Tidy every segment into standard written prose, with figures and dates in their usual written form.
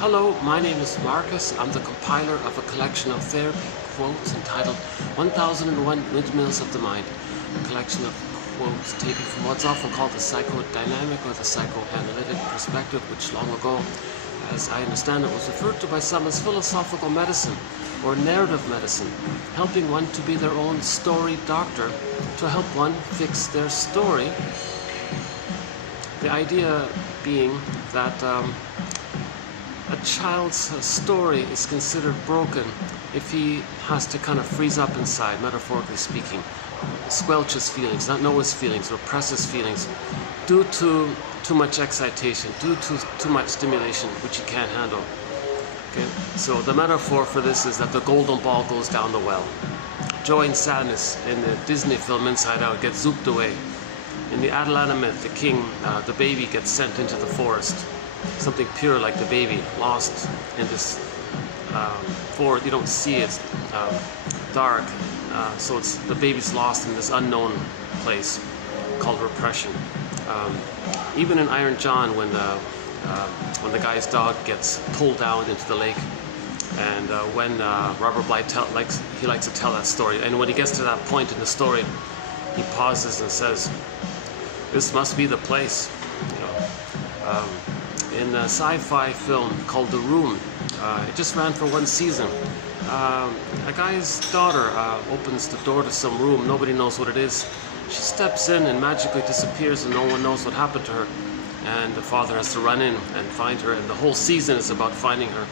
Hello, my name is Marcus. I'm the compiler of a collection of therapy quotes entitled 1001 Windmills of the Mind, a collection of quotes taken from what's often called the psychodynamic or the psychoanalytic perspective, which long ago, as I understand it, was referred to by some as philosophical medicine or narrative medicine, helping one to be their own story doctor, to help one fix their story. The idea being that a child's story is considered broken if he has to kind of freeze up inside, metaphorically speaking, squelch his feelings, not know his feelings, repress his feelings, due to too much excitation, due to too much stimulation, which he can't handle. Okay? So the metaphor for this is that the golden ball goes down the well. Joy and sadness in the Disney film Inside Out gets zooped away. In the Atalanta myth, the king, the baby gets sent into the forest. Something pure like the baby, lost in this forest. You don't see it, it's dark. So it's the baby's lost in this unknown place called repression. Even in Iron John, when the guy's dog gets pulled down into the lake, and when Robert Bly likes to tell that story, and when he gets to that point in the story, he pauses and says, "This must be the place." You know, in a sci-fi film called The Room, it just ran for one season. A guy's daughter opens the door to some room, nobody knows what it is. She steps in and magically disappears and no one knows what happened to her. And the father has to run in and find her, and the whole season is about finding her.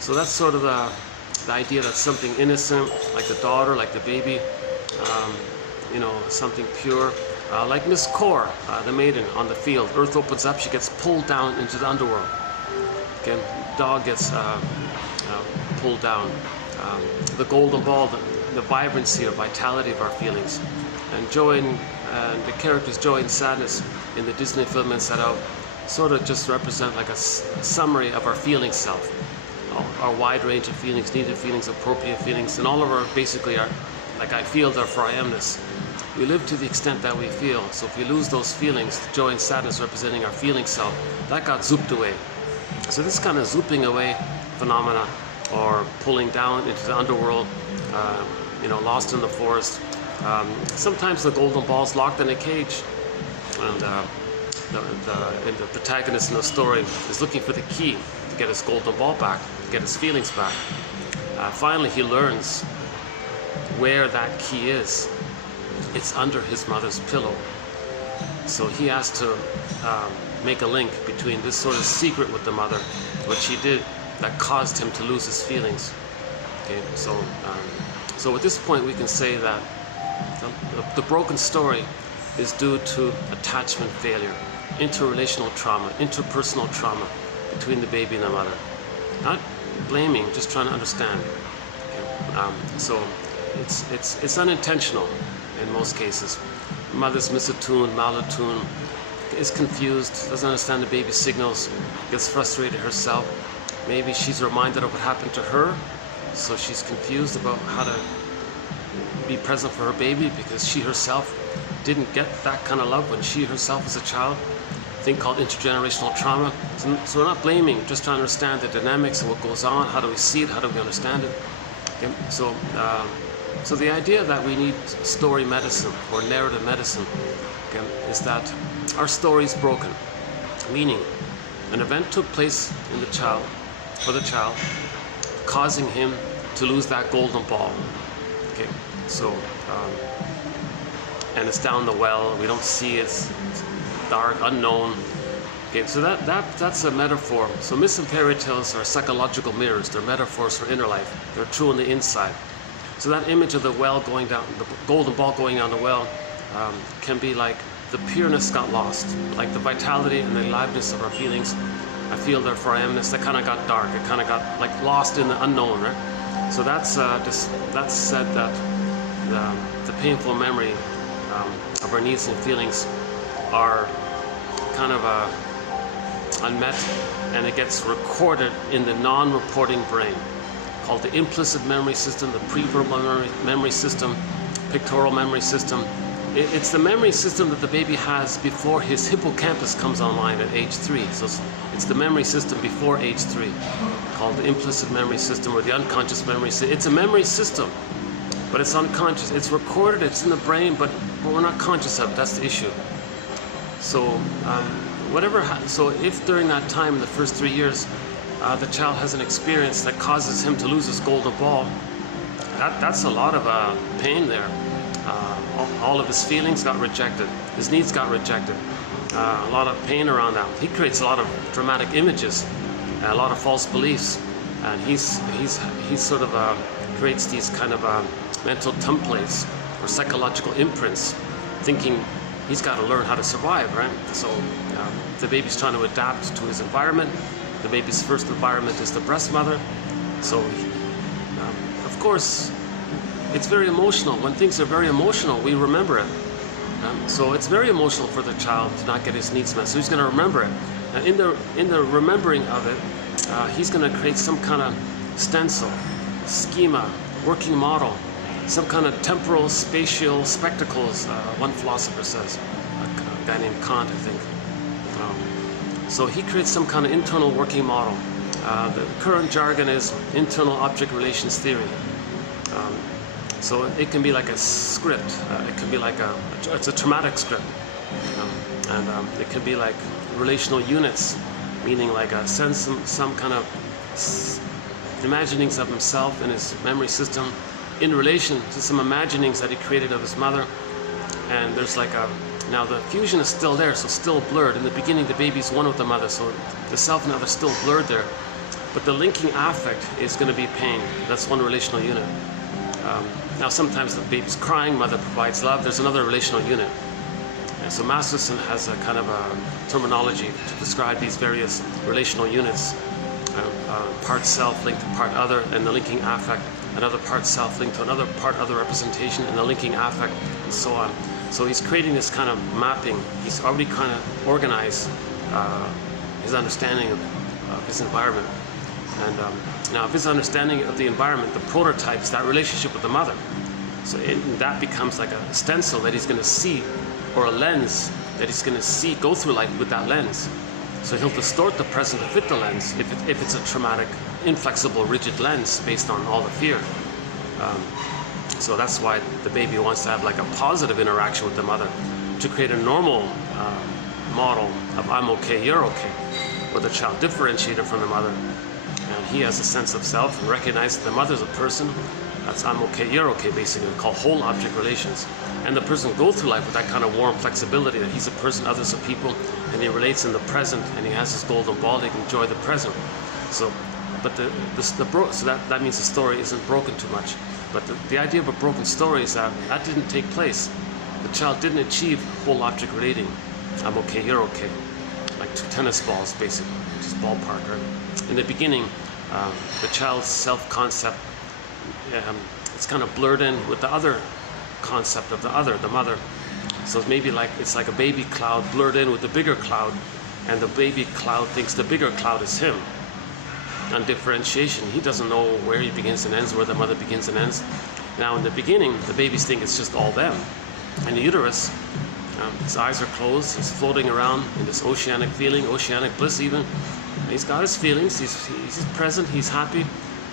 So that's sort of the idea that something innocent, like the daughter, like the baby, you know, something pure. Like Miss Core, the maiden on the field. Earth opens up, she gets pulled down into the underworld. Okay, dog gets pulled down. The golden ball, the vibrancy or vitality of our feelings. And joy and the characters' joy and sadness in the Disney film Inside Out sort of just represent like a summary of our feeling self. Our wide range of feelings, needed feelings, appropriate feelings, and all of our basically our, like I feel, therefore I amness. We live to the extent that we feel. So if we lose those feelings, joy and sadness representing our feeling self, that got zooped away. So this kind of zooping away phenomena, or pulling down into the underworld, you know, lost in the forest. Sometimes the golden ball's locked in a cage, and the protagonist in the story is looking for the key to get his golden ball back, to get his feelings back. Finally, he learns where that key is. It's under his mother's pillow. So he has to make a link between this sort of secret with the mother, what she did that caused him to lose his feelings. Okay, so at this point we can say that the broken story is due to attachment failure, interrelational trauma, interpersonal trauma between the baby and the mother. Not blaming, just trying to understand. Okay, so it's unintentional. In most cases, mother's misattuned, malattuned, is confused, doesn't understand the baby's signals, gets frustrated herself. Maybe she's reminded of what happened to her, so she's confused about how to be present for her baby because she herself didn't get that kind of love when she herself was a child. A thing called intergenerational trauma. So we're not blaming, just trying to understand the dynamics of what goes on. How do we see it? How do we understand it? Okay, so the idea that we need story medicine or narrative medicine, okay, is that our story is broken, meaning an event took place in the child, for the child, causing him to lose that golden ball. Okay, so and it's down the well. We don't see it. It's dark, unknown. Okay, so that's a metaphor. So myths and fairy tales are psychological mirrors. They're metaphors for inner life. They're true on the inside. So that image of the well going down, the golden ball going down the well, can be like the pureness got lost, like the vitality and the aliveness of our feelings. I feel, therefore I amness. That kind of got dark. It kind of got like lost in the unknown, right? So that's said that the painful memory of our needs and feelings are kind of unmet, and it gets recorded in the non-reporting brain, called the implicit memory system, the pre-verbal memory system, pictorial memory system, It's the memory system that the baby has before his hippocampus comes online at age 3. So it's the memory system before age 3, called the implicit memory system or the unconscious memory system. It's a memory system, but it's unconscious. It's recorded, it's in the brain, but we're not conscious of it. That's the issue. So so if during that time, in the first 3 years, the child has an experience that causes him to lose his golden ball, that's a lot of pain there. All of his feelings got rejected. His needs got rejected. A lot of pain around that. He creates a lot of dramatic images, a lot of false beliefs, and he sort of creates these kind of mental templates or psychological imprints, thinking he's got to learn how to survive, right? So the baby's trying to adapt to his environment. The baby's first environment is the breast mother. So of course, it's very emotional. When things are very emotional, we remember it. So it's very emotional for the child to not get his needs met. So he's going to remember it. And in the remembering of it, he's going to create some kind of stencil, schema, working model, some kind of temporal, spatial spectacles, one philosopher says, a guy named Kant, I think. So he creates some kind of internal working model. The current jargon is internal object relations theory. So it can be like a script. It can be like it's a traumatic script, and it can be like relational units, meaning like some kind of imaginings of himself in his memory system in relation to some imaginings that he created of his mother. And there's like now the fusion is still there, so still blurred. In the beginning, the baby's one with the mother, so the self and other still blurred there. But the linking affect is going to be pain. That's one relational unit. Now sometimes the baby's crying, mother provides love. There's another relational unit. And so Masterson has a kind of a terminology to describe these various relational units. Part self linked to part other, and the linking affect. Another part self linked to another part other representation, and the linking affect, and so on. So he's creating this kind of mapping. He's already kind of organized his understanding of his environment. And now his understanding of the environment, the prototypes, that relationship with the mother. So that becomes like a stencil that he's going to see, or a lens that he's going to see, go through life with that lens. So he'll distort the present to fit the lens if it's a traumatic, inflexible, rigid lens based on all the fear. So that's why the baby wants to have like a positive interaction with the mother, to create a normal model of I'm okay, you're okay, where the child differentiated from the mother. And he has a sense of self and recognizes the mother's a person. That's I'm okay, you're okay, basically, called whole object relations. And the person goes through life with that kind of warm flexibility that he's a person, others are people, and he relates in the present, and he has his golden ball, he can enjoy the present. So, but so that means the story isn't broken too much. But the idea of a broken story is that didn't take place. The child didn't achieve whole object relating. I'm okay, you're okay. Like two tennis balls, basically, just ballpark, right? In the beginning, the child's self-concept, it's kind of blurred in with the other concept of the mother. So maybe it's like a baby cloud blurred in with the bigger cloud, and the baby cloud thinks the bigger cloud is him. On differentiation, he doesn't know where he begins and ends, where the mother begins and ends. Now in the beginning, the babies think it's just all them. In the uterus, his eyes are closed, he's floating around in this oceanic feeling, oceanic bliss even. And he's got his feelings, he's present, he's happy,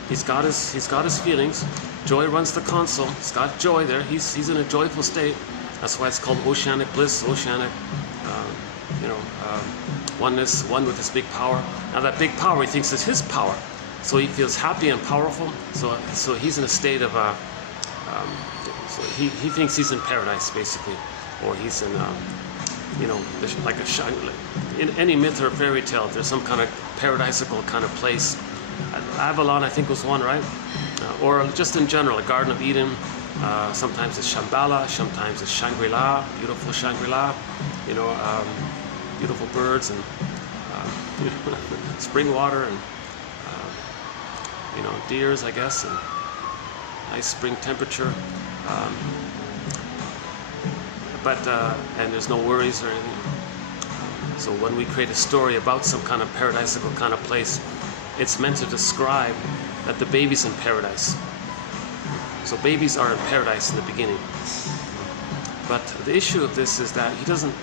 he's got his feelings. Joy runs the console, he's got joy there, he's in a joyful state. That's why it's called oceanic bliss, oceanic, oneness, one with this big power. Now that big power he thinks is his power, so he feels happy and powerful. So he's in a state of so he thinks he's in paradise basically, or he's in like in any myth or fairy tale. There's some kind of paradisical kind of place. Avalon, I think, was one, right? Or just in general, a Garden of Eden. Sometimes it's Shambhala, sometimes it's Shangri-La, beautiful Shangri-La. Beautiful birds and spring water and deers, I guess, and nice spring temperature. And there's no worries or anything. So when we create a story about some kind of paradisical kind of place, it's meant to describe that the baby's in paradise. So babies are in paradise in the beginning. But the issue of this is that he doesn't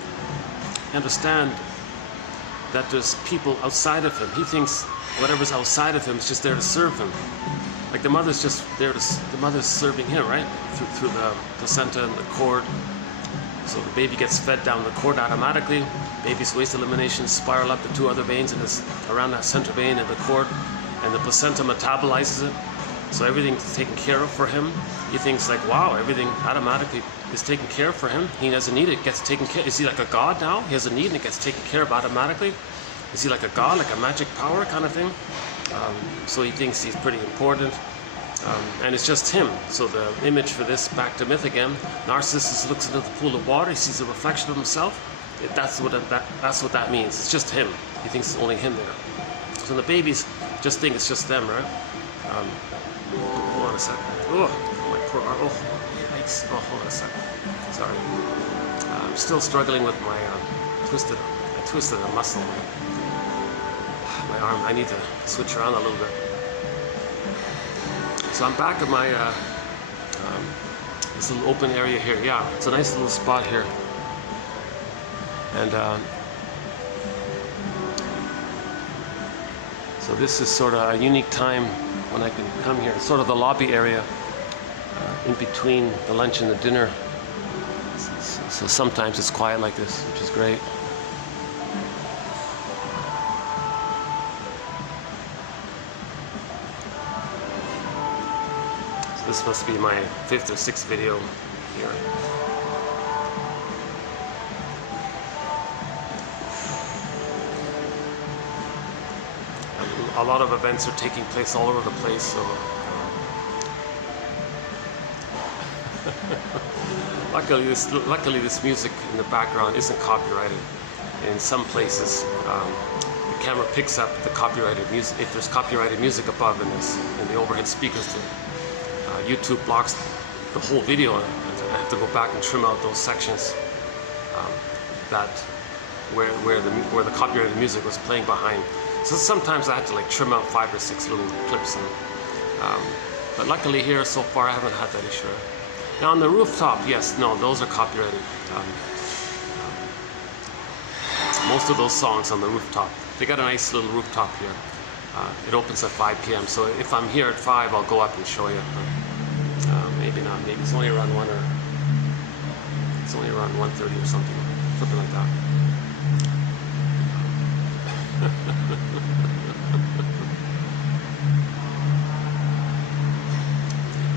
understand that there's people outside of him. He thinks whatever's outside of him is just there to serve him. Like the mother's just there to, the mother's serving him, right? Through the placenta and the cord. So the baby gets fed down the cord automatically. Baby's waste elimination spiral up the two other veins and is around that center vein in the cord, and the placenta metabolizes it. So everything's taken care of for him. He thinks like, wow, everything automatically is taken care of for him. He doesn't need it, it gets taken care of. Is he like a god now? He has a need and it gets taken care of automatically? Is he like a god, like a magic power kind of thing? So he thinks he's pretty important. And it's just him. So the image for this, back to myth again, Narcissus looks into the pool of water, he sees a reflection of himself. That's what that means. It's just him. He thinks it's only him there. So the babies just think it's just them, right? Hold on a second. Oh, my poor arm. Oh, yikes. Oh, hold on a second. Sorry. I'm still struggling with my I twisted a muscle. My arm. I need to switch around a little bit. So I'm back at my this little open area here. Yeah, it's a nice little spot here. And so this is sort of a unique time when I can come here. It's sort of the lobby area in between the lunch and the dinner. So sometimes it's quiet like this, which is great. So this must be my 5th or 6th video here. A lot of events are taking place all over the place, so luckily this music in the background isn't copyrighted. In some places, the camera picks up the copyrighted music. If there's copyrighted music above in the overhead speakers, YouTube blocks the whole video, and I have to go back and trim out those sections where the copyrighted music was playing behind. So sometimes I had to like trim out 5 or 6 little clips, but luckily here so far I haven't had that issue. Now on the rooftop, yes, no, those are copyrighted. Most of those songs on the rooftop, they got a nice little rooftop here. It opens at 5 p.m. So if I'm here at 5, I'll go up and show you. Maybe not. Maybe it's only around 1 or it's only around 1:30 or something like that.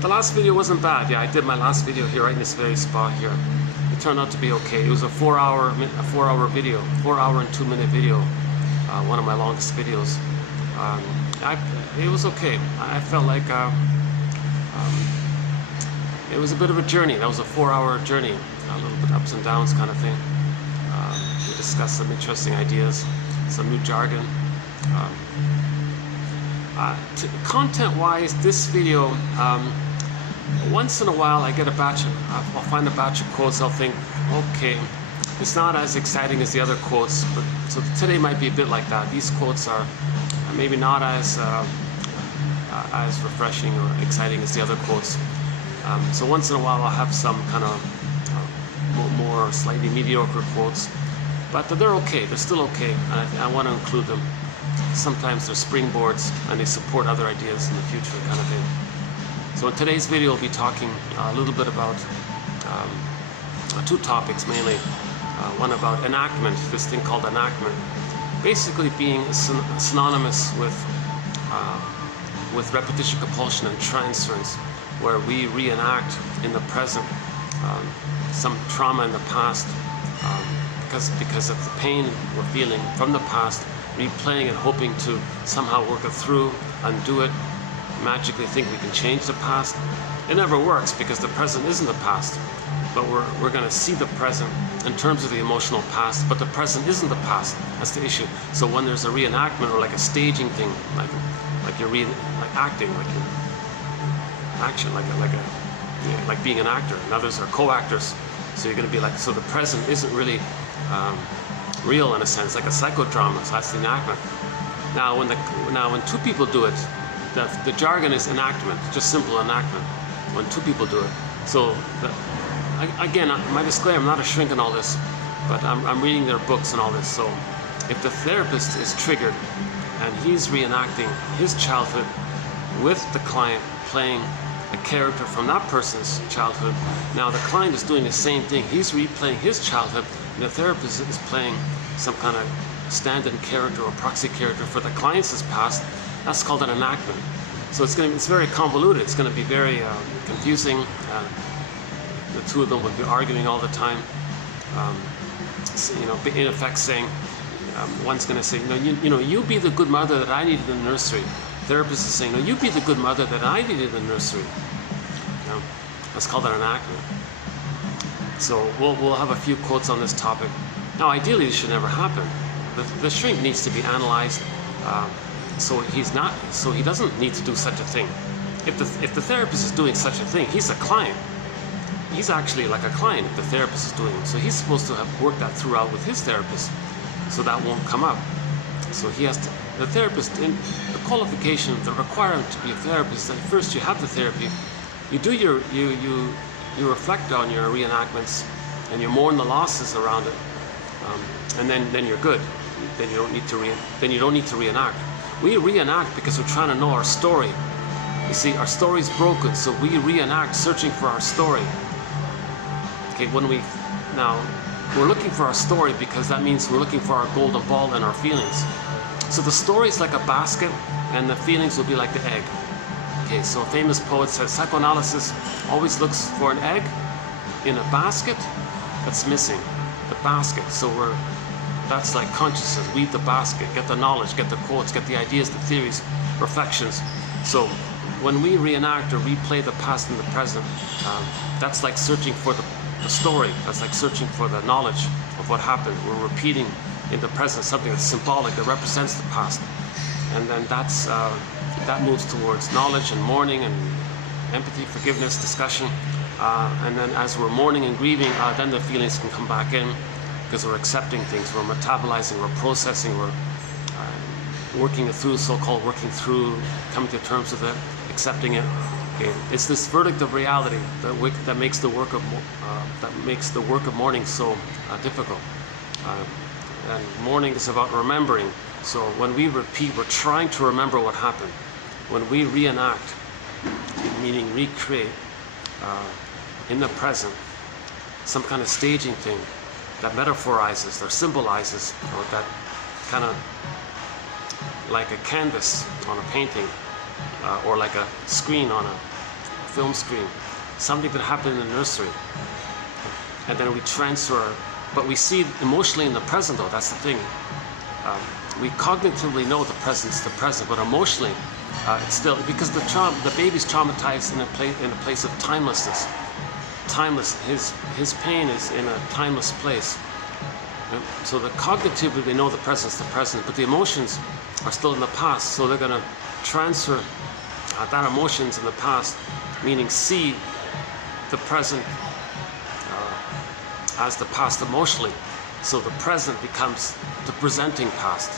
The last video wasn't bad. Yeah, I did my last video here, right in this very spot here. It turned out to be okay. It was a 4-hour video, 4-hour and 2-minute video. One of my longest videos. It was okay. I felt like it was a bit of a journey. That was a 4-hour journey, a little bit ups and downs kind of thing. We discussed some interesting ideas, some new jargon. Content-wise, this video, once in a while I get I'll find a batch of quotes. I'll think, okay, it's not as exciting as the other quotes, but so today might be a bit like that. These quotes are maybe not as refreshing or exciting as the other quotes. So once in a while I'll have some kind of more slightly mediocre quotes, but they're okay. They're still okay, and I want to include them. Sometimes they're springboards and they support other ideas in the future, kind of thing. So in today's video, I'll be talking a little bit about 2 topics mainly. One about enactment, this thing called enactment, basically being synonymous with repetition, compulsion, and transference, where we reenact in the present some trauma in the past because of the pain we're feeling from the past, replaying and hoping to somehow work it through, undo it, magically think we can change the past. It never works because the present isn't the past, but we're going to see the present in terms of the emotional past, but the present isn't the past. That's the issue. So when there's a reenactment or like a staging thing, like you're acting, like you're action, like being an actor, and others are co-actors. So you're going to be like, so the present isn't really real in a sense, like a psychodrama. So that's the enactment. Now when 2 people do it, the jargon is enactment, just simple enactment. When 2 people do it, so again, my disclaimer, I'm not a shrink in all this, but I'm reading their books and all this. So if the therapist is triggered and he's reenacting his childhood with the client playing a character from that person's childhood, now the client is doing the same thing. He's replaying his childhood, and the therapist is playing some kind of stand-in character or proxy character for the client's past. That's called an enactment. So it's very convoluted. It's going to be very confusing. The two of them would be arguing all the time. In effect saying, one's going to say, you be the good mother that I needed in the nursery. The therapist is saying, no, you be the good mother that I needed in the nursery. That's called an enactment. So we'll have a few quotes on this topic. Now, ideally, this should never happen. The shrink needs to be analyzed. So he doesn't need to do such a thing. If the therapist is doing such a thing, he's a client. He's actually like a client if the therapist is doing it. So he's supposed to have worked that throughout with his therapist, so that won't come up. So he has to, the therapist, in the qualification, the requirement to be a therapist, that first you have the therapy, you do you reflect on your reenactments, and you mourn the losses around it, and then you're good. Then you don't need to reenact. We reenact because we're trying to know our story. You see, our story's broken, so we reenact searching for our story. Okay, we're looking for our story because that means we're looking for our golden ball and our feelings. So the story is like a basket, and the feelings will be like the egg. Okay, so a famous poet says psychoanalysis always looks for an egg in a basket that's missing. The basket. So that's like consciousness. Weave the basket, get the knowledge, get the quotes, get the ideas, the theories, reflections. So when we reenact or replay the past and the present, that's like searching for the story. That's like searching for the knowledge of what happened. We're repeating in the present something that's symbolic, that represents the past. And then that moves towards knowledge and mourning and empathy, forgiveness, discussion. And then as we're mourning and grieving, then the feelings can come back in, because we're accepting things, we're metabolizing, we're processing, we're working it through, so-called working through, coming to terms with it, accepting it. Okay. It's this verdict of reality that makes the work of mourning so difficult. And mourning is about remembering. So when we repeat, we're trying to remember what happened. When we reenact, meaning recreate in the present, some kind of staging thing that metaphorizes or symbolizes, or that kind of like a canvas on a painting, or like a screen on a film screen, something that happened in the nursery. And then we transfer, but we see emotionally in the present though, that's the thing. We cognitively know the present's the present, but emotionally it's still, because the baby's traumatized in a place of timelessness. Timeless, his pain is in a timeless place. So the cognitively they know the present's the present, but the emotions are still in the past, so they're going to transfer that emotions in the past, meaning see the present as the past emotionally. So the present becomes the presenting past.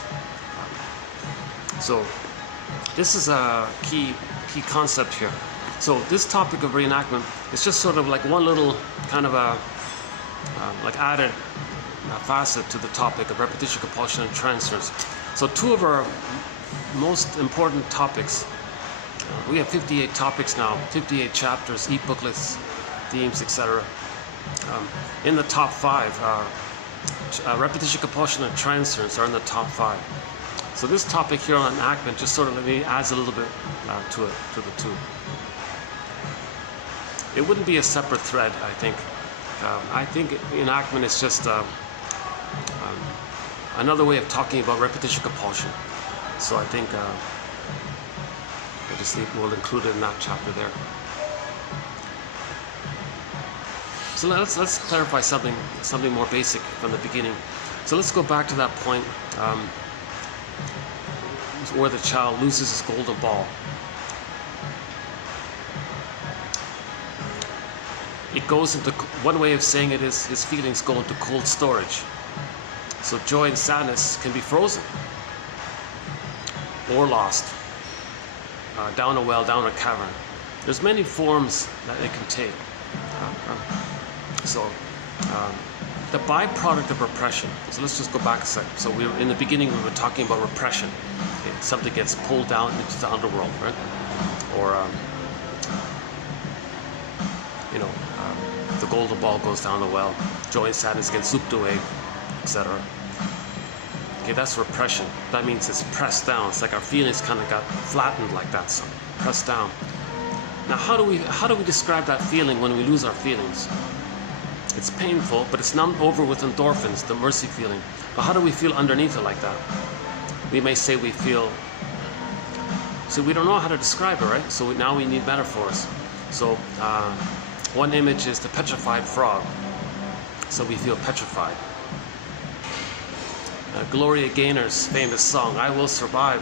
So this is a key concept here. So this topic of reenactment is just sort of like one little kind of a like added facet to the topic of repetition, compulsion, and transference. So two of our most important topics. We have 58 topics now, 58 chapters, e-booklets, themes, etc. In the top 5, repetition, compulsion, and transference are in the top 5. So this topic here on enactment just sort of maybe adds a little bit to the two. It wouldn't be a separate thread, I think. I think enactment is just another way of talking about repetition, compulsion. So I think we'll include it in that chapter there. So let's clarify something more basic from the beginning. So let's go back to that point where the child loses his golden ball. It goes into, one way of saying it is his feelings go into cold storage. So joy and sadness can be frozen or lost down a well, down a cavern. There's many forms that it can take. So the byproduct of repression. So let's just go back a second. So we were in the beginning. We were talking about repression. Okay? Something gets pulled down into the underworld, right? Or the golden ball goes down the well. Joy and sadness get souped away, etc. Okay, that's repression. That means it's pressed down. It's like our feelings kind of got flattened like that, so pressed down. Now, how do we describe that feeling when we lose our feelings? It's painful, but it's numbed over with endorphins, the mercy feeling. But how do we feel underneath it like that? We may say we feel. So we don't know how to describe it, right? So now we need metaphors. So one image is the petrified frog. So we feel petrified. Gloria Gaynor's famous song, "I Will Survive."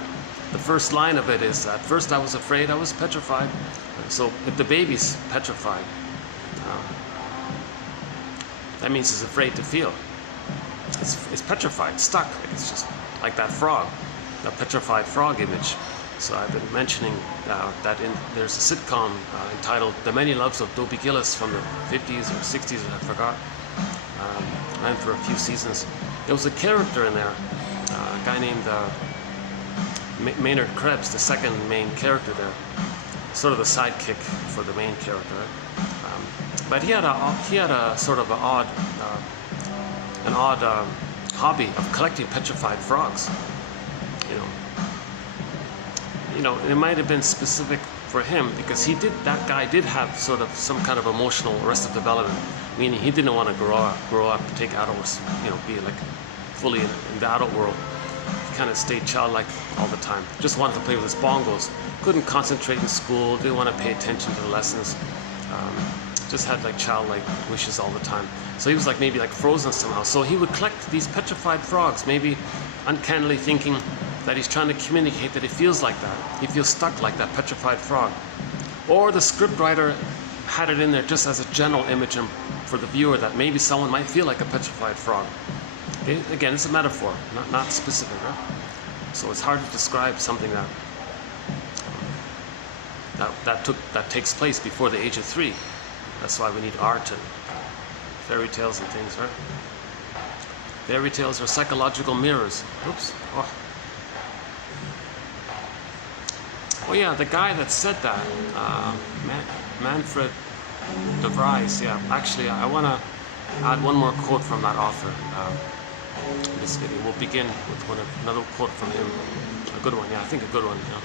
The first line of it is, "At first I was afraid, I was petrified." So if the baby's petrified, that means it's afraid to feel. It's petrified, stuck. It's just like that frog, the petrified frog image. So I've been mentioning that there's a sitcom entitled "The Many Loves of Dobie Gillis" from the 50s or 60s, I forgot. Ran for a few seasons. There was a character in there, a guy named Maynard Krebs, the second main character there, sort of the sidekick for the main character. But he had a sort of an odd hobby of collecting petrified frogs. It might have been specific for him because that guy did have sort of some kind of emotional arrested development, meaning he didn't want to grow up, take adults, be like fully in the adult world. He kind of stayed childlike all the time. Just wanted to play with his bongos. Couldn't concentrate in school. Didn't want to pay attention to the lessons. Just had like childlike wishes all the time. So he was maybe frozen somehow. So he would collect these petrified frogs, maybe uncannily thinking that he's trying to communicate that he feels like that. He feels stuck like that petrified frog. Or the scriptwriter had it in there just as a general image for the viewer that maybe someone might feel like a petrified frog. Okay? Again, it's a metaphor, not specific, right? So it's hard to describe something that takes place before the age of 3. That's why we need art and fairy tales and things, right? Fairy tales are psychological mirrors. Oops. Oh yeah, the guy that said that, Manfred de Vries. Yeah, actually, I want to add one more quote from that author in this video. We'll begin with another quote from him. A good one, yeah, I think a good one. Yeah.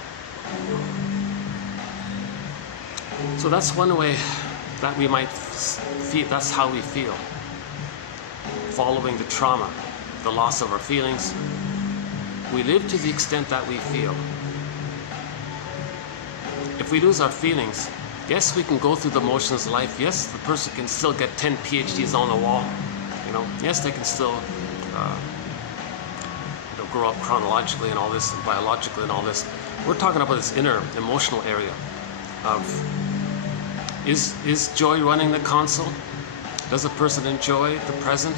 So that's one way that we might feel. That's how we feel. Following the trauma, the loss of our feelings, we live to the extent that we feel. If we lose our feelings, yes, we can go through the motions of life. Yes, the person can still get 10 PhDs on the wall. Yes, they can still grow up chronologically and all this, and biologically and all this. We're talking about this inner emotional area of is joy running the console? Does a person enjoy the present?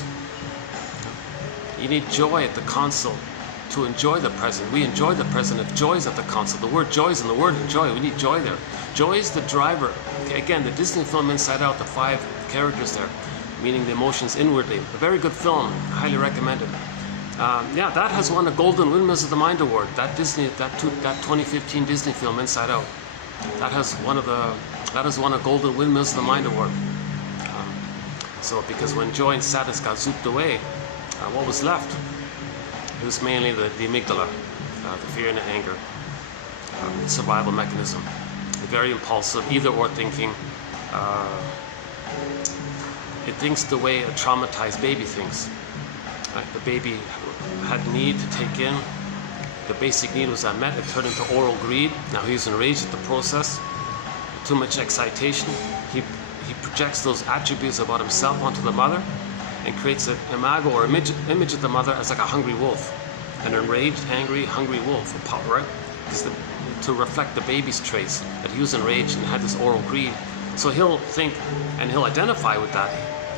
You need joy at the console to enjoy the present. We enjoy the present if joy is at the console. The word joy is in the word enjoy. We need joy there. Joy is the driver. Okay, again, the Disney film Inside Out, the 5 characters there, meaning the emotions inwardly. A very good film. Highly recommended. Yeah, that has won a Golden Windmills of the Mind Award. That 2015 Disney film Inside Out. That has won a Golden Windmills of the Mind Award. So because when joy and sadness got zooped away, what was left? It was mainly the amygdala, the fear and the anger, survival mechanism. Very impulsive, either-or thinking. It thinks the way a traumatized baby thinks. The baby had need to take in. The basic need was unmet. It turned into oral greed. Now he's enraged at the process. Too much excitation. He projects those attributes about himself onto the mother and creates an imago or image of the mother as like a hungry wolf, an enraged, angry, hungry wolf, right? To reflect the baby's traits, that he was enraged and had this oral greed. So he'll think and he'll identify with that.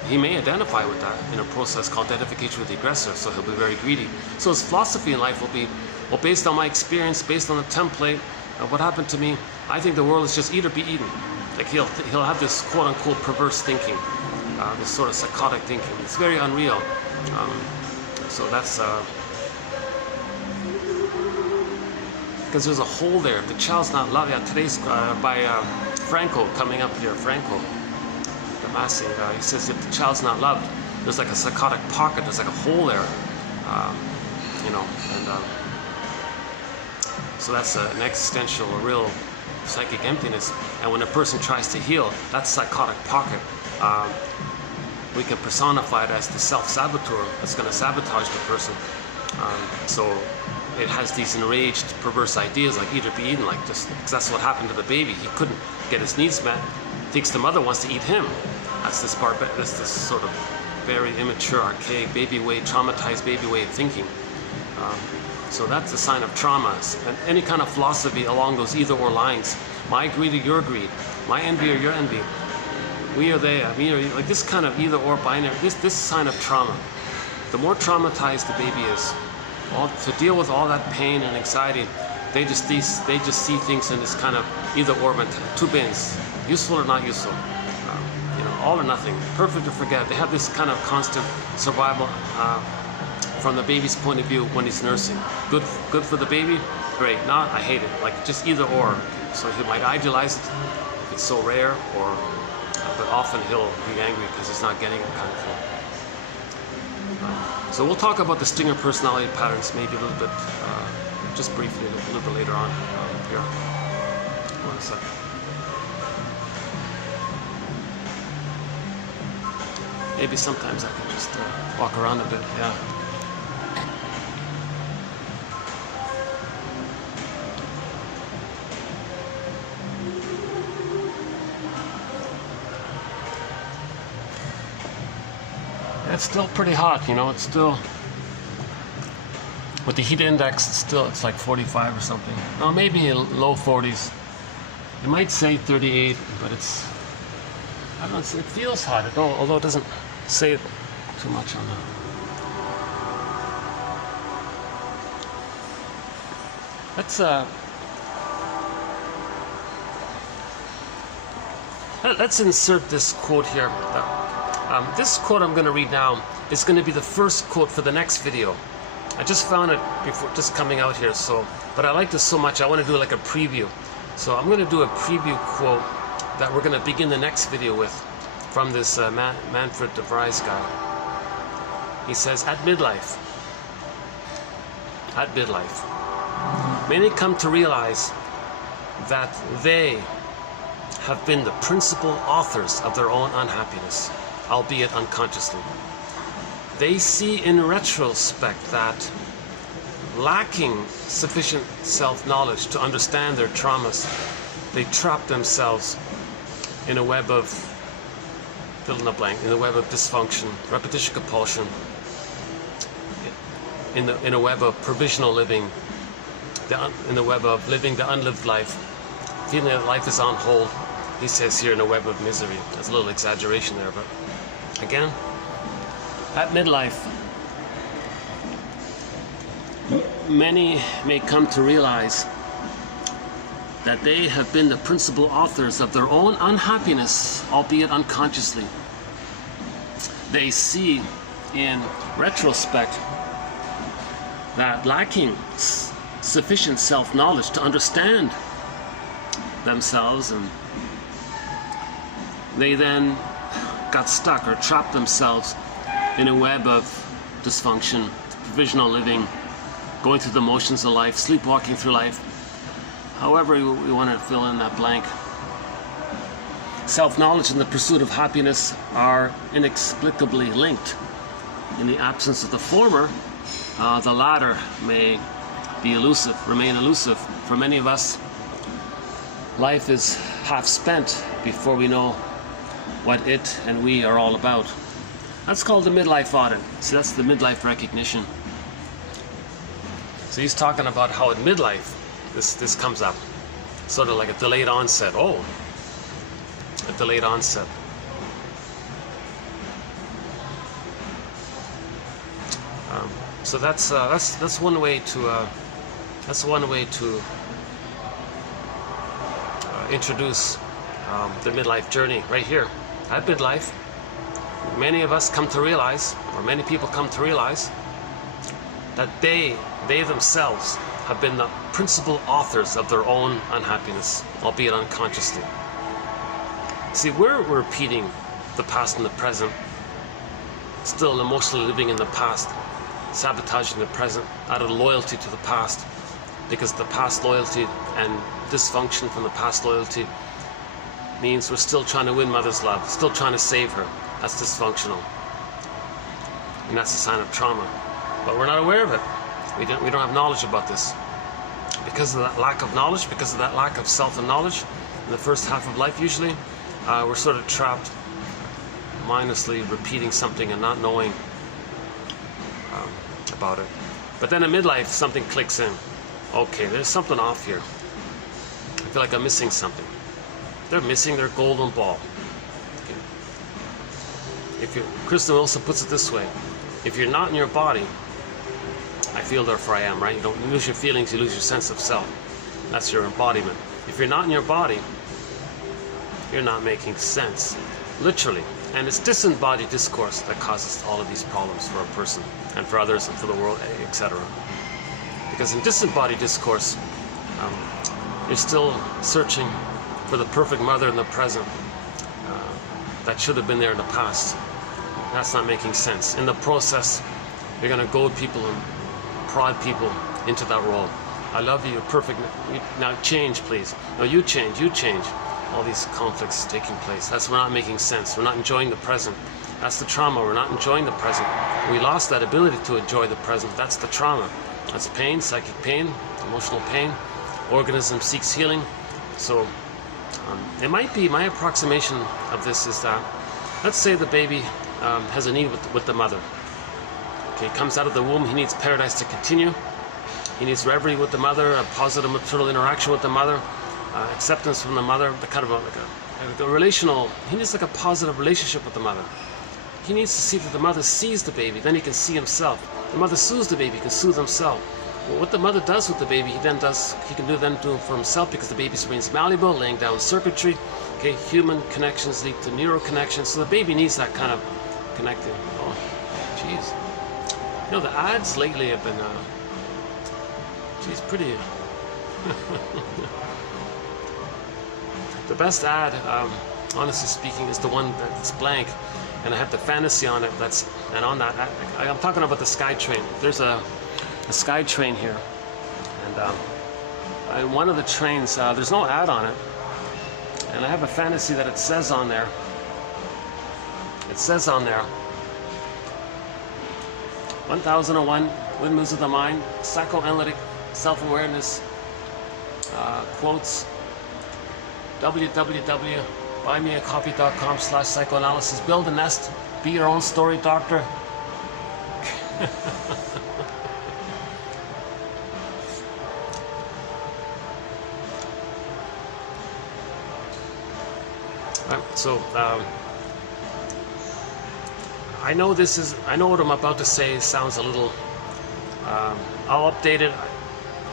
He may identify with that in a process called identification with the aggressor, so he'll be very greedy. So his philosophy in life will be, well, based on my experience, based on the template of what happened to me, I think the world is just eat or be eaten. Like he'll have this quote-unquote perverse thinking. this sort of psychotic thinking. It's very unreal. So that's because there's a hole there. The child's not loved. Yeah, today's by Franco coming up here. Franco, the Massing. He says if the child's not loved, there's like a psychotic pocket. There's like a hole there. You know, and so that's an existential, a real psychic emptiness. And when a person tries to heal that psychotic pocket, we can personify it as the self-saboteur that's going to sabotage the person. So it has these enraged, perverse ideas like eat or be eaten, like just because that's what happened to the baby. He couldn't get his needs met. Thinks the mother wants to eat him. That's this sort of very immature, archaic baby way, traumatized baby way of thinking. So that's a sign of trauma. And any kind of philosophy along those either-or lines, my greed or your greed, my envy or your envy, we or they, me or you, like this kind of either-or binary, this sign of trauma. The more traumatized the baby is, to deal with all that pain and anxiety, they just see things in this kind of either-or mentality, two bins, useful or not useful, you know, all or nothing, perfect or forget. They have this kind of constant survival from the baby's point of view when he's nursing. Good for the baby, great. Not, I hate it. Like just either or. So he might idealize it if it's so rare, or but often he'll be angry because he's not getting it, kind of thing. So we'll talk about the stinger personality patterns maybe a little bit, just briefly, a little bit later on here. 1 second. Maybe sometimes I can just walk around a bit, yeah. It's still pretty hot, you know, it's still, with the heat index, it's like 45 or something. No, maybe in low 40s. You might say 38, but it's, I don't know, it feels hot, although it doesn't say it too much on that. Let's insert this quote here. This quote I'm going to read now is going to be the first quote for the next video. I just found it before, just coming out here, so, but I like this so much I want to do like a preview. So I'm going to do a preview quote that we're going to begin the next video with, from this Manfred de Vries guy. He says, at midlife, many come to realize that they have been the principal authors of their own unhappiness, albeit unconsciously. They see in retrospect that, lacking sufficient self-knowledge to understand their traumas, they trap themselves in a web of, fill in the blank, in a web of dysfunction, repetition compulsion, in a web of provisional living, in the web of living the unlived life, feeling that life is on hold. He says here, in a web of misery. There's a little exaggeration there, but again, at midlife, many may come to realize that they have been the principal authors of their own unhappiness, albeit unconsciously. They see in retrospect that, lacking sufficient self-knowledge to understand themselves, and they then got stuck or trapped themselves in a web of dysfunction, provisional living, going through the motions of life, sleepwalking through life, however we want to fill in that blank. Self-knowledge and the pursuit of happiness are inexplicably linked. In the absence of the former, the latter may be elusive, remain elusive. For many of us, life is half spent before we know what it and we are all about. That's called the midlife audit. So that's the midlife recognition. So he's talking about how at midlife this comes up, sort of like a delayed onset. Oh, a delayed onset. So that's one way to introduce the midlife journey right here at midlife. many of us come to realize, or many people come to realize, that they themselves have been the principal authors of their own unhappiness, albeit unconsciously. See, we're repeating the past and the present, still emotionally living in the past, sabotaging the present out of loyalty to the past, because the past loyalty and dysfunction from the past loyalty means we're still trying to win mother's love, still trying to save her. That's dysfunctional, and that's a sign of trauma. But we're not aware of it. We don't have knowledge about this. Because of that lack of knowledge, because of that lack of self-knowledge in the first half of life, usually we're sort of trapped mindlessly repeating something and not knowing about it. But then in midlife, something clicks in. Okay, there's something off here. I feel like I'm missing something. They're missing their golden ball. Okay. Kristen Wilson puts it this way: if you're not in your body, I feel, therefore I am, right? You don't lose your feelings, you lose your sense of self. That's your embodiment. If you're not in your body, you're not making sense, literally. And it's disembodied discourse that causes all of these problems for a person and for others and for the world, etc. Because in disembodied discourse, you're still searching for the perfect mother in the present that should have been there in the past. That's not making sense. In the process, you're going to goad people and prod people into that role. I love you, you're perfect. Now change, please. No, you change, you change. All these conflicts taking place. We're not making sense. We're not enjoying the present. That's the trauma. We're not enjoying the present. We lost that ability to enjoy the present. That's the trauma. That's pain, psychic pain, emotional pain. Organism seeks healing. So it might be, my approximation of this is that, let's say the baby has a need with the mother. Okay, comes out of the womb, he needs paradise to continue. He needs reverie with the mother, a positive maternal interaction with the mother, acceptance from the mother, the kind of like a relational, he needs like a positive relationship with the mother. He needs to see that the mother sees the baby, then he can see himself. The mother soothes the baby, he can soothe himself. Well, what the mother does with the baby, he can do for himself, because the baby remains malleable, laying down circuitry. Okay, human connections lead to neural connections, so the baby needs that kind of connecting. Oh, jeez. You know, the ads lately have been, geez, pretty. The best ad, honestly speaking, is the one that's blank, and I have the fantasy on it. And on that, I'm talking about the SkyTrain. There's a SkyTrain here, and one of the trains, there's no ad on it, and I have a fantasy that it says on there. It says on there, 1001 Windmills of the Mind, psychoanalytic self-awareness, quotes, www.buymeacoffee.com/psychoanalysis. Build a nest, be your own story doctor. Right, so I know what I'm about to say sounds a little, I'll update it.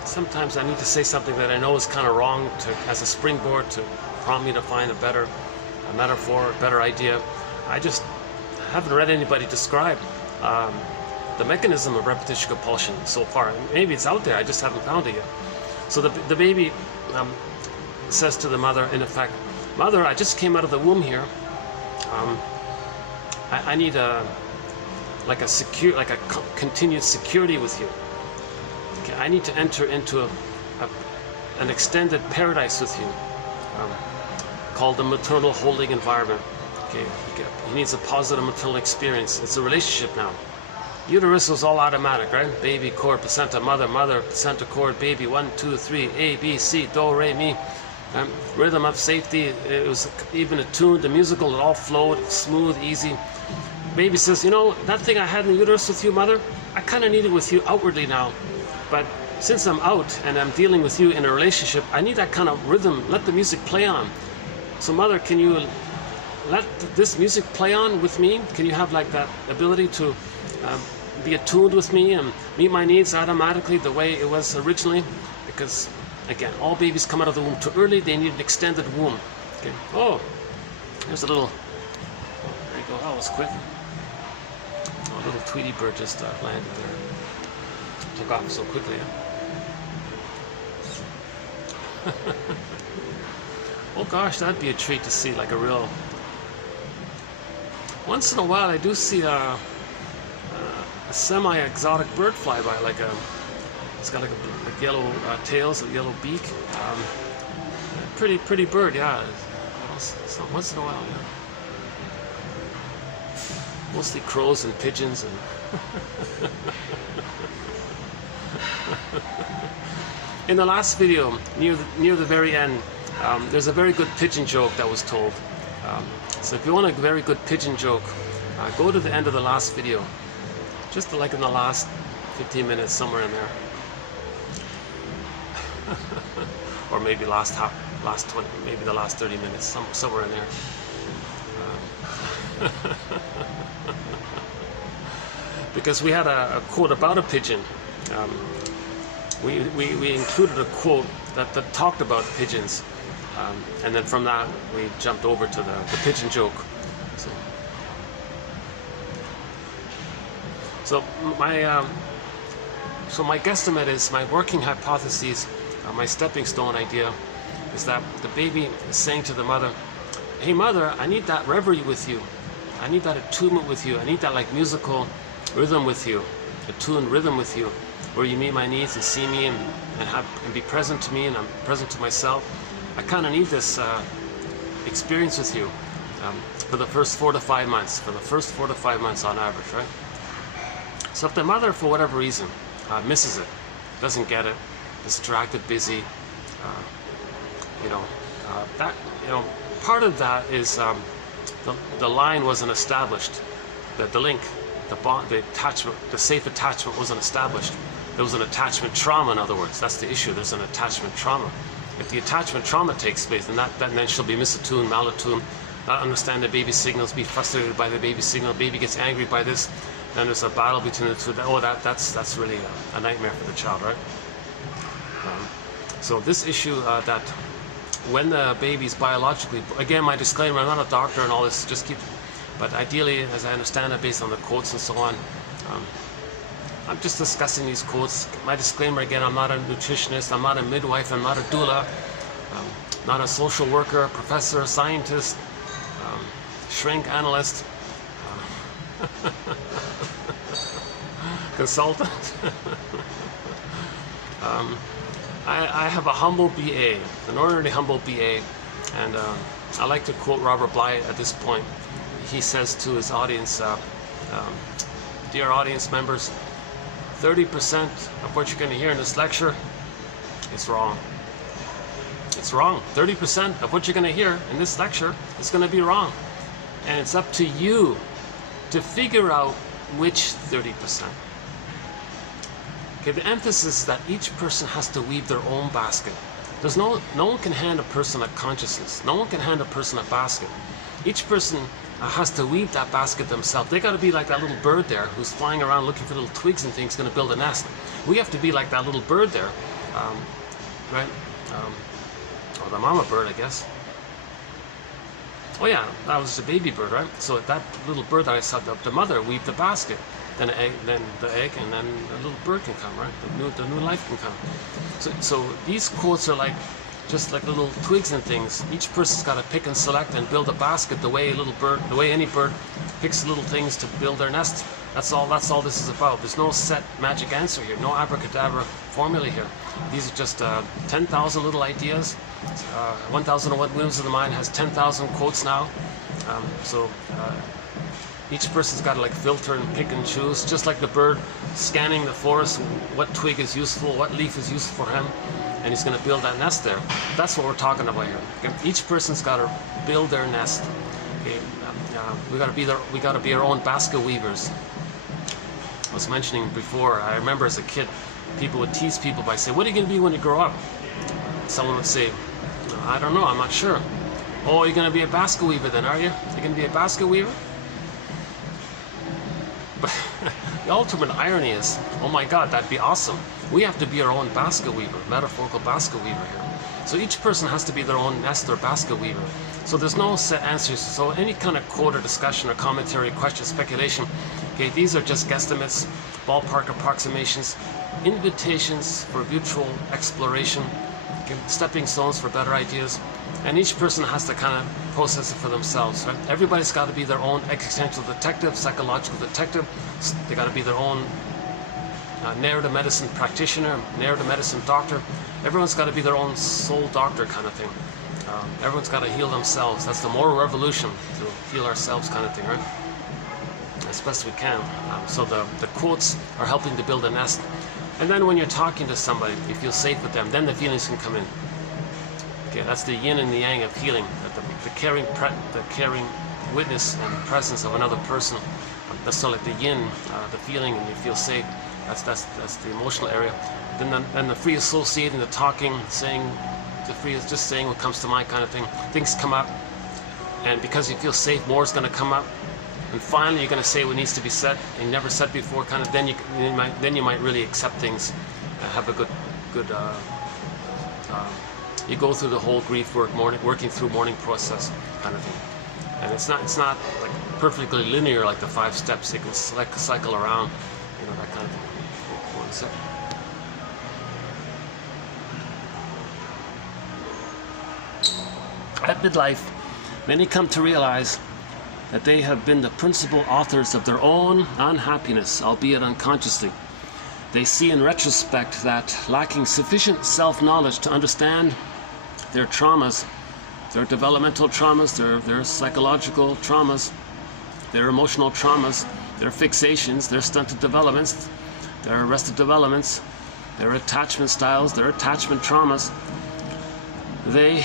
Sometimes I need to say something that I know is kind of wrong as a springboard to prompt me to find a metaphor, a better idea. I just haven't read anybody describe the mechanism of repetition compulsion so far. Maybe it's out there, I just haven't found it yet. So the baby says to the mother, in effect, "Mother, I just came out of the womb here. I need a continued security with you. Okay, I need to enter into an extended paradise with you, called the maternal holding environment. Okay, he needs a positive maternal experience. It's a relationship now. Uterus was all automatic, right? Baby, cord, placenta, mother, placenta, cord, baby, 1, 2, 3, A, B, C, do, re, mi. Rhythm of safety, it was even attuned, the musical, it all flowed, smooth, easy. Baby says, you know, that thing I had in the uterus with you, mother, I kind of need it with you outwardly now. But since I'm out and I'm dealing with you in a relationship, I need that kind of rhythm. Let the music play on. So mother, can you let this music play on with me? Can you have like that ability to be attuned with me and meet my needs automatically the way it was originally? Because again, all babies come out of the womb too early. They need an extended womb. Okay. Oh, there's a little. There you Oh, that was quick. Oh, a little Tweety bird just landed there. Took off so quickly. Huh? Oh gosh, that'd be a treat to see, like a real... Once in a while I do see a semi-exotic bird fly by, like a... It's got like yellow tails, a yellow beak. Pretty bird, yeah. So once in a while, yeah. Mostly crows and pigeons and... In the last video, near the very end, there's a very good pigeon joke that was told. So if you want a very good pigeon joke, go to the end of the last video. Just like in the last 15 minutes, somewhere in there. Or maybe last 20, maybe the last 30 minutes, somewhere in there. Because we had a quote about a pigeon. We included a quote that talked about pigeons, and then from that we jumped over to the pigeon joke. So my guesstimate is, my working hypothesis, my stepping stone idea, is that the baby is saying to the mother, "Hey mother, I need that reverie with you. I need that attunement with you. I need that like musical rhythm with you, attuned rhythm with you, where you meet my needs and see me and be present to me and I'm present to myself. I kind of need this experience with you for the first 4 to 5 months, on average, right?" So if the mother, for whatever reason, misses it, doesn't get it, distracted, busy, part of that is the line wasn't established, the link, the bond, the attachment, the safe attachment wasn't established. There was an attachment trauma, in other words. That's the issue. There's an attachment trauma. If the attachment trauma takes place, then she'll be misattuned, malattuned, not understand the baby's signals, be frustrated by the baby's signal. Baby gets angry by this. Then there's a battle between the two. Oh, that's really a nightmare for the child, right? So this issue that when the baby's biologically, again, my disclaimer, I'm not a doctor and all this, but ideally, as I understand it, based on the quotes and so on, I'm just discussing these quotes. My disclaimer again, I'm not a nutritionist, I'm not a midwife, I'm not a doula, not a social worker, professor, scientist, shrink analyst, consultant. I have a humble BA, an ordinary humble BA, and I like to quote Robert Bly at this point. He says to his audience, dear audience members, 30% of what you're going to hear in this lecture is wrong. It's wrong. 30% of what you're going to hear in this lecture is going to be wrong. And it's up to you to figure out which 30%. Okay, the emphasis is that each person has to weave their own basket. There's no one can hand a person a consciousness. No one can hand a person a basket. Each person has to weave that basket themselves. They got to be like that little bird there who's flying around looking for little twigs and things, going to build a nest. We have to be like that little bird there, right? Or the mama bird, I guess. Oh yeah, that was the baby bird, right? So that little bird that I saw, the mother weaved the basket, then the egg, and then the little bird can come, right? The new life can come. So these quotes are like just like little twigs and things. Each person's got to pick and select and build a basket the way any bird picks little things to build their nest. That's all this is about. There's no set magic answer here, no abracadabra formula here. These are just 10,000 little ideas. 1001 Windmills of the Mind has 10,000 quotes now. Each person's got to like filter and pick and choose, just like the bird scanning the forest, what twig is useful, what leaf is useful for him, and he's going to build that nest there. That's what we're talking about here. Okay? Each person's got to build their nest. Okay? We got to be our own basket weavers. I was mentioning before, I remember as a kid, people would tease people by saying, "What are you going to be when you grow up?" Someone would say, "I don't know, I'm not sure." "Oh, you're going to be a basket weaver then, are you? You're going to be a basket weaver?" But the ultimate irony is, oh my God, that'd be awesome. We have to be our own basket weaver, metaphorical basket weaver here. So each person has to be their own nest or basket weaver. So there's no set answers. So any kind of quote or discussion or commentary, question, speculation, okay, these are just guesstimates, ballpark approximations, invitations for mutual exploration, okay, stepping stones for better ideas. And each person has to kind of process it for themselves, right? Everybody's got to be their own existential detective, psychological detective. They got to be their own narrative medicine practitioner, narrative medicine doctor. Everyone's got to be their own soul doctor kind of thing. Everyone's got to heal themselves. That's the moral revolution, to heal ourselves kind of thing, right? As best we can. So the quotes are helping to build a nest. And then when you're talking to somebody, you feel safe with them, then the feelings can come in. Okay, that's the yin and the yang of healing. The caring witness and presence of another person. That's sort of like the yin, the feeling, and you feel safe. That's the emotional area. Then the free associating, the talking, saying, the free is just saying what comes to mind kind of thing. Things come up, and because you feel safe, more is going to come up. And finally, you're going to say what needs to be said, and you never said before. Kind of then you might really accept things, have a good. You go through the whole grief working through mourning process kind of thing. And it's not like perfectly linear like the 5 steps. You can cycle around, you know, that kind of thing. 1 second. At midlife, many come to realize that they have been the principal authors of their own unhappiness, albeit unconsciously. They see in retrospect that lacking sufficient self-knowledge to understand their traumas, their developmental traumas, their psychological traumas, their emotional traumas, their fixations, their stunted developments, their arrested developments, their attachment styles, their attachment traumas, they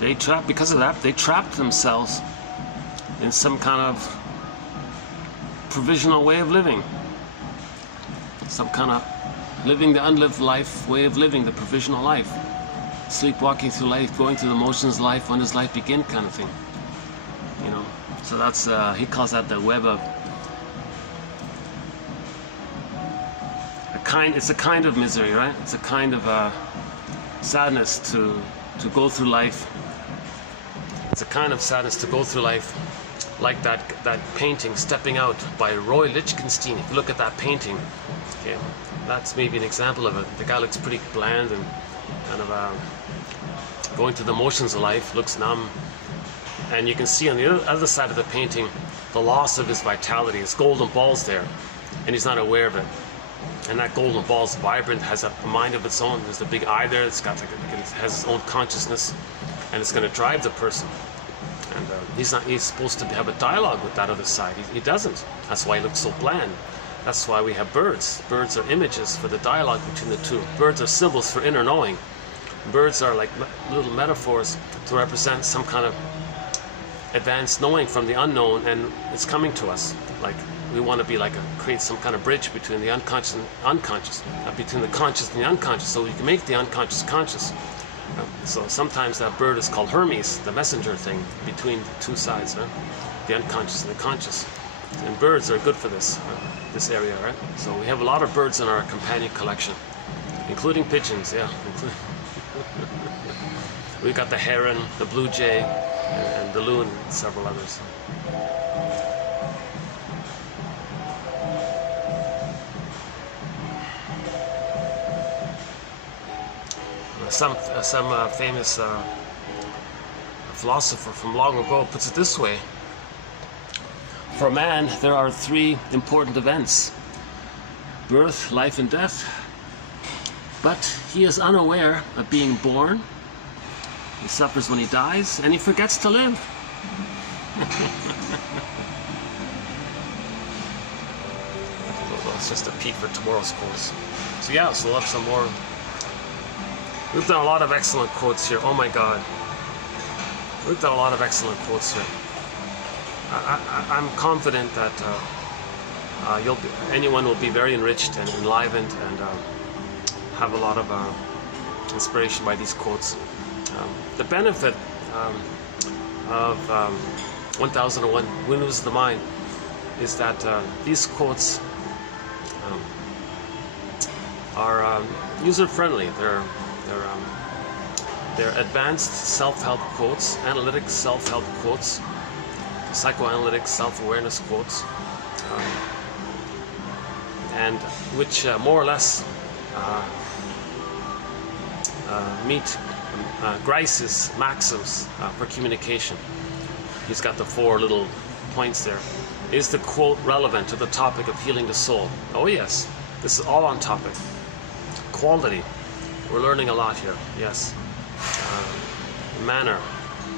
because of that, they trapped themselves in some kind of provisional way of living, some kind of living the unlived life, way of living the provisional life, sleepwalking through life, going through the motions of life, when does life begin kind of thing, you know. So that's he calls that the web of it's a kind of misery, right? It's a kind of sadness to go through life. It's a kind of sadness to go through life, like that painting "Stepping Out" by Roy Lichtenstein. If you look at that painting, okay, that's maybe an example of it. The guy looks pretty bland and kind of going through the motions of life, looks numb, and you can see on the other side of the painting the loss of his vitality. His golden ball's there, and he's not aware of it. And that golden ball's vibrant, has a mind of its own. There's the big eye there. It's got it has its own consciousness, and it's going to drive the person. And he's supposed to have a dialogue with that other side. He doesn't. That's why he looks so bland. That's why we have birds. Birds are images for the dialogue between the two. Birds are symbols for inner knowing. Birds are like little metaphors to represent some kind of advanced knowing from the unknown, and it's coming to us. Like we want to be like create some kind of bridge between the unconscious and unconscious, between the conscious and the unconscious, so we can make the unconscious conscious. So sometimes that bird is called Hermes, the messenger thing between the two sides, right? The unconscious and the conscious. And birds are good for this area, right? So we have a lot of birds in our companion collection, including pigeons, yeah. We've got the heron, the blue jay, and the loon, and several others. Some famous philosopher from long ago puts it this way: for a man, there are 3 important events: birth, life, and death. But he is unaware of being born. He suffers when he dies, and he forgets to live. Well, it's just a peek for tomorrow's quotes. So yeah, so we'll have some more. We've done a lot of excellent quotes here. Oh my God. We've done a lot of excellent quotes here. I'm confident that anyone will be very enriched and enlivened and have a lot of inspiration by these quotes. The benefit of 1001 Windmills of the Mind is that these quotes are user-friendly. They're advanced self-help quotes, analytic self-help quotes, psychoanalytic self-awareness quotes, and which more or less meet Grice's maxims for communication. He's got the 4 little points there. Is the quote relevant to the topic of healing the soul? Oh yes, this is all on topic. Quality, we're learning a lot here, yes. Manner,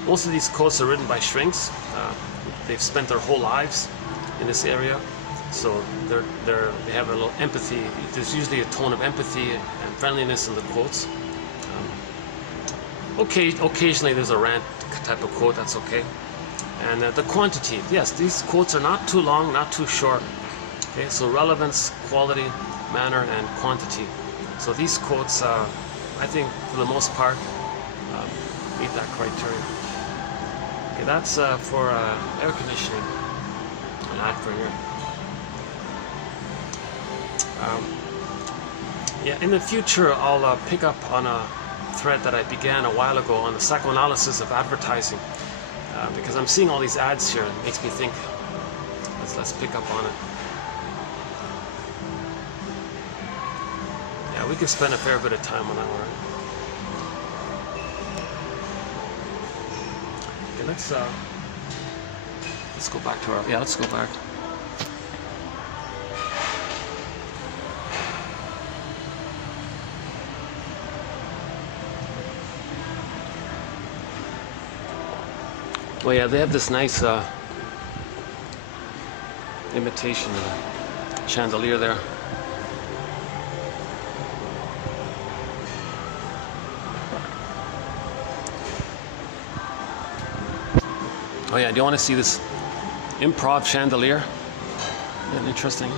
most of these quotes are written by shrinks. They've spent their whole lives in this area, so they have a little empathy. There's usually a tone of empathy and friendliness in the quotes. Occasionally there's a rant type of quote, that's okay. And the quantity, yes, these quotes are not too long, not too short. Okay, so relevance, quality, manner, and quantity. So these quotes, I think, for the most part, meet that criteria. Okay, that's for air conditioning. An ad for here. Yeah, in the future, I'll pick up on a thread that I began a while ago on the psychoanalysis of advertising, because I'm seeing all these ads here, and it makes me think. Let's pick up on it. Yeah, we could spend a fair bit of time on that one. Okay, let's go back to our. Yeah, let's go back. Well, yeah, they have this nice imitation chandelier there. Oh yeah, do you want to see this improv chandelier? Isn't that interesting?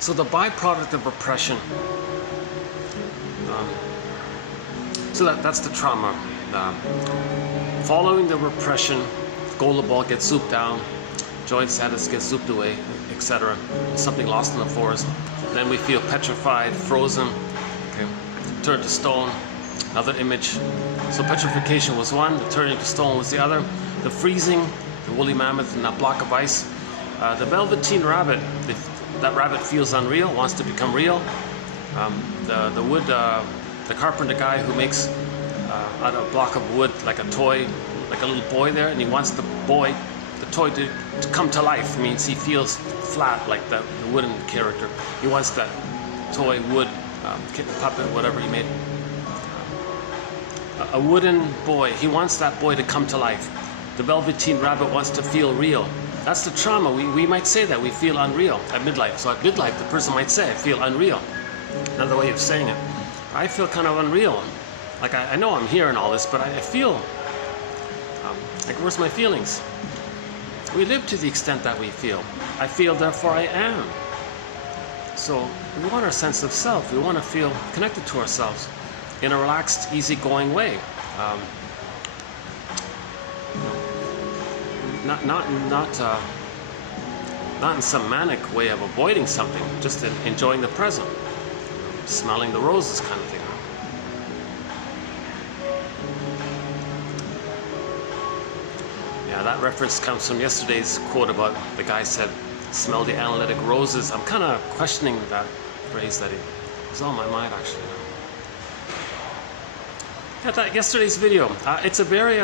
So the byproduct of repression, so that's the trauma. Following the repression, gola ball gets zooped down, joint status gets zooped away, etc. Something lost in the forest. Then we feel petrified, frozen, okay, turned to stone. Another image. So petrification was one, the turning to stone was the other. The freezing, the woolly mammoth in that block of ice. The velveteen rabbit. That rabbit feels unreal, wants to become real. The wood, the carpenter guy who makes out of a block of wood like a toy, like a little boy there, and he wants the toy to come to life. It means he feels flat like the wooden character. He wants that toy wood kitten, puppet, whatever he made. A wooden boy, he wants that boy to come to life. The velveteen rabbit wants to feel real. That's the trauma. We might say that we feel unreal at midlife. So at midlife, the person might say, I feel unreal. Another way of saying it. I feel kind of unreal. Like I know I'm here and all this, but I feel like, where's my feelings? We live to the extent that we feel. I feel, therefore I am. So we want our sense of self. We want to feel connected to ourselves in a relaxed, easygoing way. Not in some manic way of avoiding something, just in enjoying the present, smelling the roses kind of thing. Yeah, that reference comes from yesterday's quote about the guy said, smell the analytic roses. I'm kind of questioning that phrase that it was on my mind actually. Yeah, that yesterday's video, it's a very,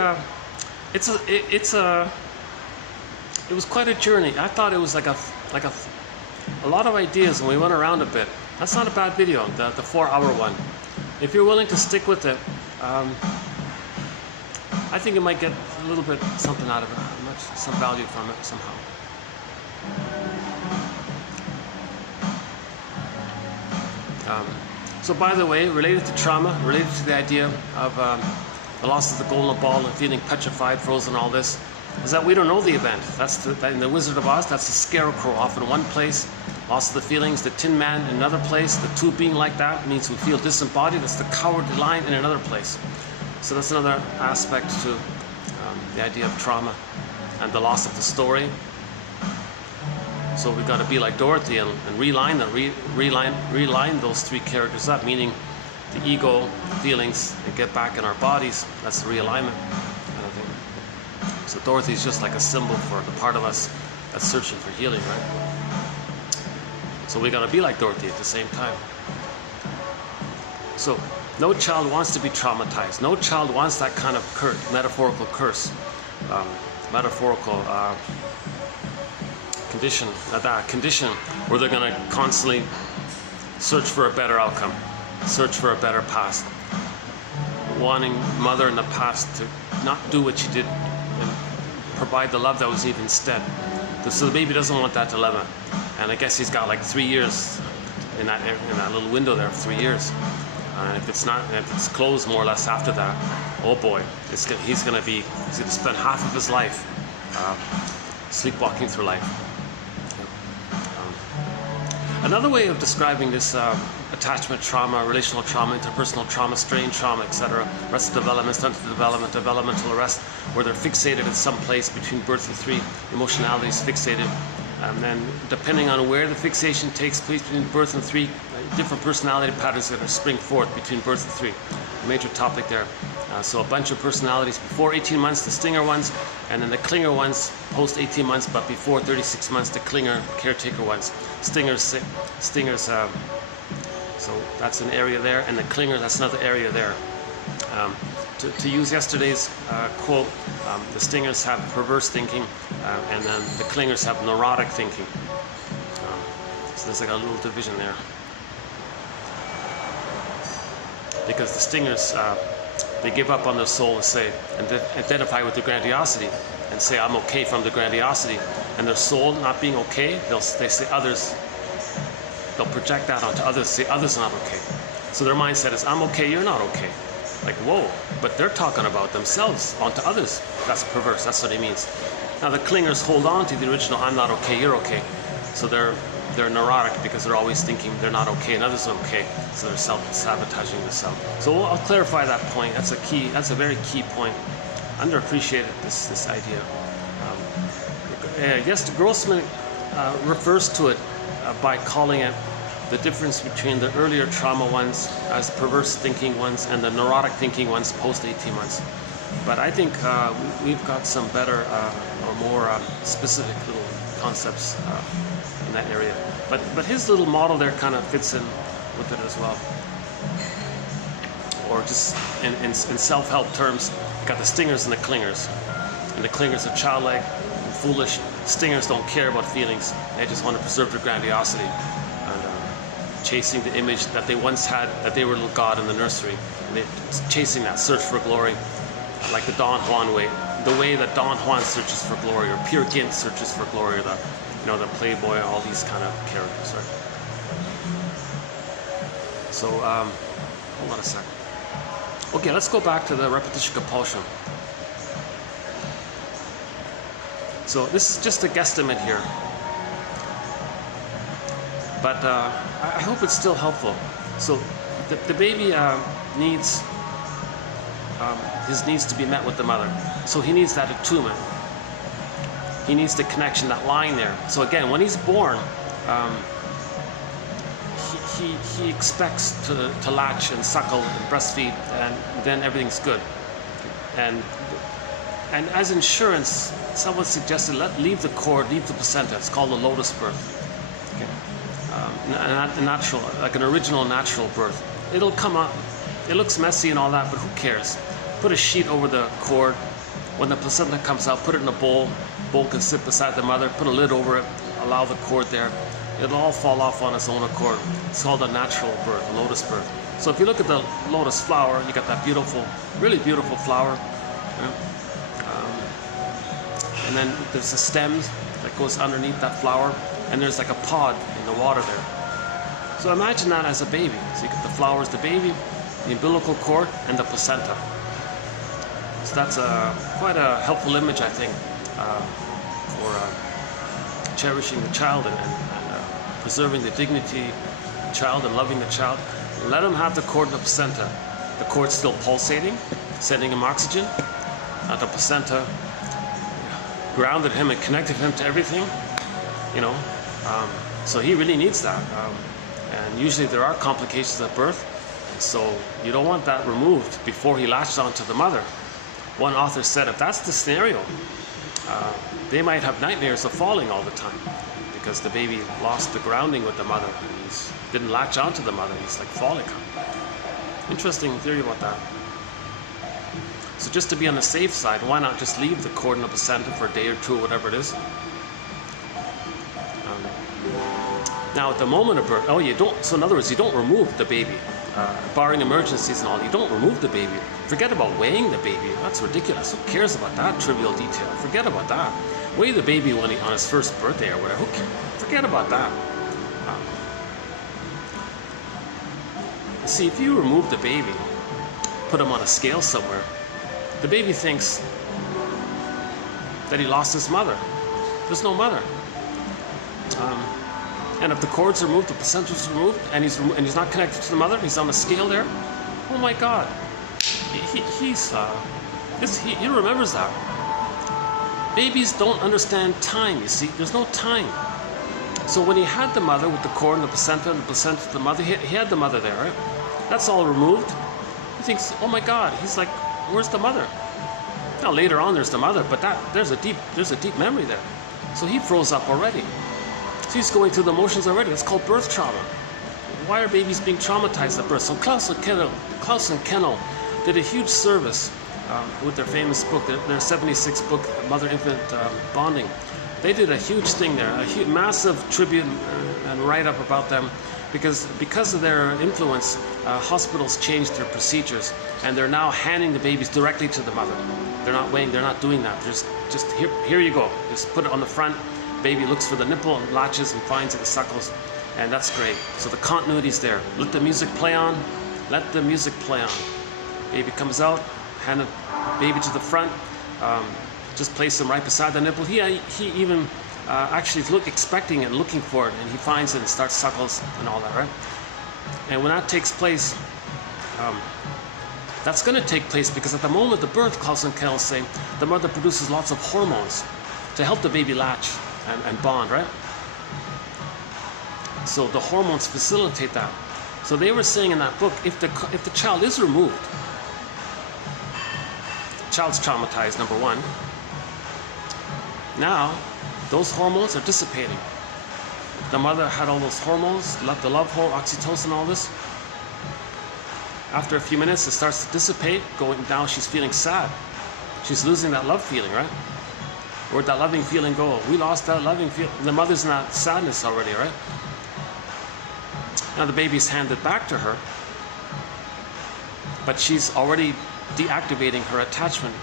it was quite a journey. I thought it was like a lot of ideas, and we went around a bit. That's not a bad video, the 4-hour one. If you're willing to stick with it, I think you might get a little bit something out of it, some value from it somehow. So by the way, related to trauma, related to the idea of the loss of the golden ball and feeling petrified, frozen, all this, is that we don't know the event. That's in the Wizard of Oz, that's the scarecrow off in one place, loss of the feelings, the Tin Man in another place, the two being like that means we feel disembodied, that's the cowardly lion in another place. So that's another aspect to the idea of trauma and the loss of the story. So we've got to be like Dorothy and realign those three characters up, meaning the ego, feelings, and get back in our bodies. That's the realignment kind of thing. So Dorothy's just like a symbol for the part of us that's searching for healing, right? So we got to be like Dorothy at the same time. So no child wants to be traumatized. No child wants that kind of metaphorical curse, metaphorical condition, that condition where they're going to constantly search for a better outcome, search for a better past, wanting mother in the past to not do what she did and provide the love that was even instead. So the baby doesn't want that dilemma, and I guess he's got like 3 years in that little window there of 3 years. And if it's closed more or less after that, oh boy, he's going to spend half of his life sleepwalking through life. Another way of describing this attachment trauma, relational trauma, interpersonal trauma, strain trauma, etc., arrested development, stunted development, developmental arrest, where they're fixated in some place between birth and 3, emotionality is fixated. And then depending on where the fixation takes place between birth and 3, different personality patterns that are spring forth between birth and 3. A major topic there. So a bunch of personalities before 18 months, the stinger ones, and then the clinger ones post 18 months, but before 36 months, the clinger, caretaker ones. Stingers, so that's an area there, and the clinger, that's another area there. To use yesterday's quote, the stingers have perverse thinking, and then the clingers have neurotic thinking. So there's like a little division there. Because the stingers, they give up on their soul and say, and identify with the grandiosity and say, I'm okay from the grandiosity. And their soul not being okay, they say others, they'll project that onto others, say others are not okay. So their mindset is, I'm okay, you're not okay. Like, whoa, but they're talking about themselves onto others. That's perverse, that's what he means. Now the clingers hold on to the original, I'm not okay, you're okay. So they're neurotic because they're always thinking they're not okay and others are okay. So they're self-sabotaging themselves. So I'll clarify that point. That's a very key point. Underappreciated, this idea. Yes, Grossman refers to it by calling it the difference between the earlier trauma ones as perverse thinking ones and the neurotic thinking ones post 18 months. But I think we've got some better or more specific little concepts in that area. But his little model there kind of fits in with it as well. Or just in self-help terms, you got the stingers and the clingers. And the clingers are childlike and foolish. Stingers don't care about feelings. They just want to preserve their grandiosity. And chasing the image that they once had, that they were a little god in the nursery. And they're chasing that search for glory, like the Don Juan way. The way that Don Juan searches for glory, or Peer Gynt searches for glory, or the Playboy, all these kind of characters, right? So, hold on a second. Okay, let's go back to the repetition compulsion. So this is just a guesstimate here, but I hope it's still helpful. So the baby needs his needs to be met with the mother. So he needs that attunement. He needs the connection, that line there. So again, when he's born, he expects to latch and suckle and breastfeed, and then everything's good. And as insurance, someone suggested leave the cord, leave the placenta. It's called a lotus birth. Okay. A natural, like an original natural birth. It'll come up. It looks messy and all that, but who cares? Put a sheet over the cord. When the placenta comes out, put it in a bowl. Bowl can sit beside the mother. Put a lid over it. Allow the cord there. It'll all fall off on its own accord. It's called a natural birth, a lotus birth. So if you look at the lotus flower, you got that beautiful, really beautiful flower. And then there's a stem that goes underneath that flower, and there's like a pod in the water there. So imagine that as a baby. So you get the flower is the baby, the umbilical cord, and the placenta. So that's quite a helpful image, I think, for cherishing the child and preserving the dignity of the child and loving the child. Let him have the cord and the placenta. The cord's still pulsating, sending him oxygen. The placenta grounded him and connected him to everything, you know. So he really needs that. And usually there are complications at birth, so you don't want that removed before he latches onto the mother. One author said if that's the scenario, they might have nightmares of falling all the time because the baby lost the grounding with the mother and he didn't latch onto the mother. He's like falling. Interesting theory about that. So just to be on the safe side, why not just leave the cord and the placenta for a day or two or whatever it is? Now at the moment of birth, you don't. So in other words, you don't remove the baby, barring emergencies and all. You don't remove the baby. Forget about weighing the baby. That's ridiculous. Who cares about that trivial detail? Forget about that. Weigh the baby on his first birthday or whatever. Who cares? Forget about that. See, if you remove the baby, put him on a scale somewhere, the baby thinks that he lost his mother. There's no mother. And if the cord's removed, the placenta's removed, and he's not connected to the mother, he's on a scale there. Oh my God, he remembers that. Babies don't understand time. You see, there's no time. So when he had the mother with the cord and the placenta to the mother, he had the mother there, right? That's all removed. He thinks, oh my God. He's like, where's the mother? Now later on, there's the mother, but there's a deep memory there. So he froze up already. So he's going through the motions already. It's called birth trauma. Why are babies being traumatized at birth? So Klaus and Kennel did a huge service with their famous book, their 76 book, Mother-Infant Bonding. They did a huge thing there, a massive tribute and write-up about them, because of their influence, hospitals changed their procedures, and they're now handing the babies directly to the mother. They're not weighing, they're not doing that. Just here you go. Just put it on the front. Baby looks for the nipple and latches and finds it and suckles, and that's great. So the continuity's there. Let the music play on. Let the music play on. Baby comes out, hand the baby to the front. Just place him right beside the nipple. He even actually is expecting it, looking for it, and he finds it and starts suckles and all that, right? And when that takes place, that's going to take place because at the moment of the birth, Klaus and Kell say, the mother produces lots of hormones to help the baby latch and bond, right? So the hormones facilitate that. So they were saying in that book, if the child is removed, the child's traumatized, number one. Now, those hormones are dissipating. The mother had all those hormones, the love hormone, oxytocin, all this. After a few minutes, it starts to dissipate, going down. She's feeling sad. She's losing that love feeling, right? Where'd that loving feeling go? We lost that loving feeling. The mother's in that sadness already, right? Now the baby's handed back to her, but she's already deactivating her attachment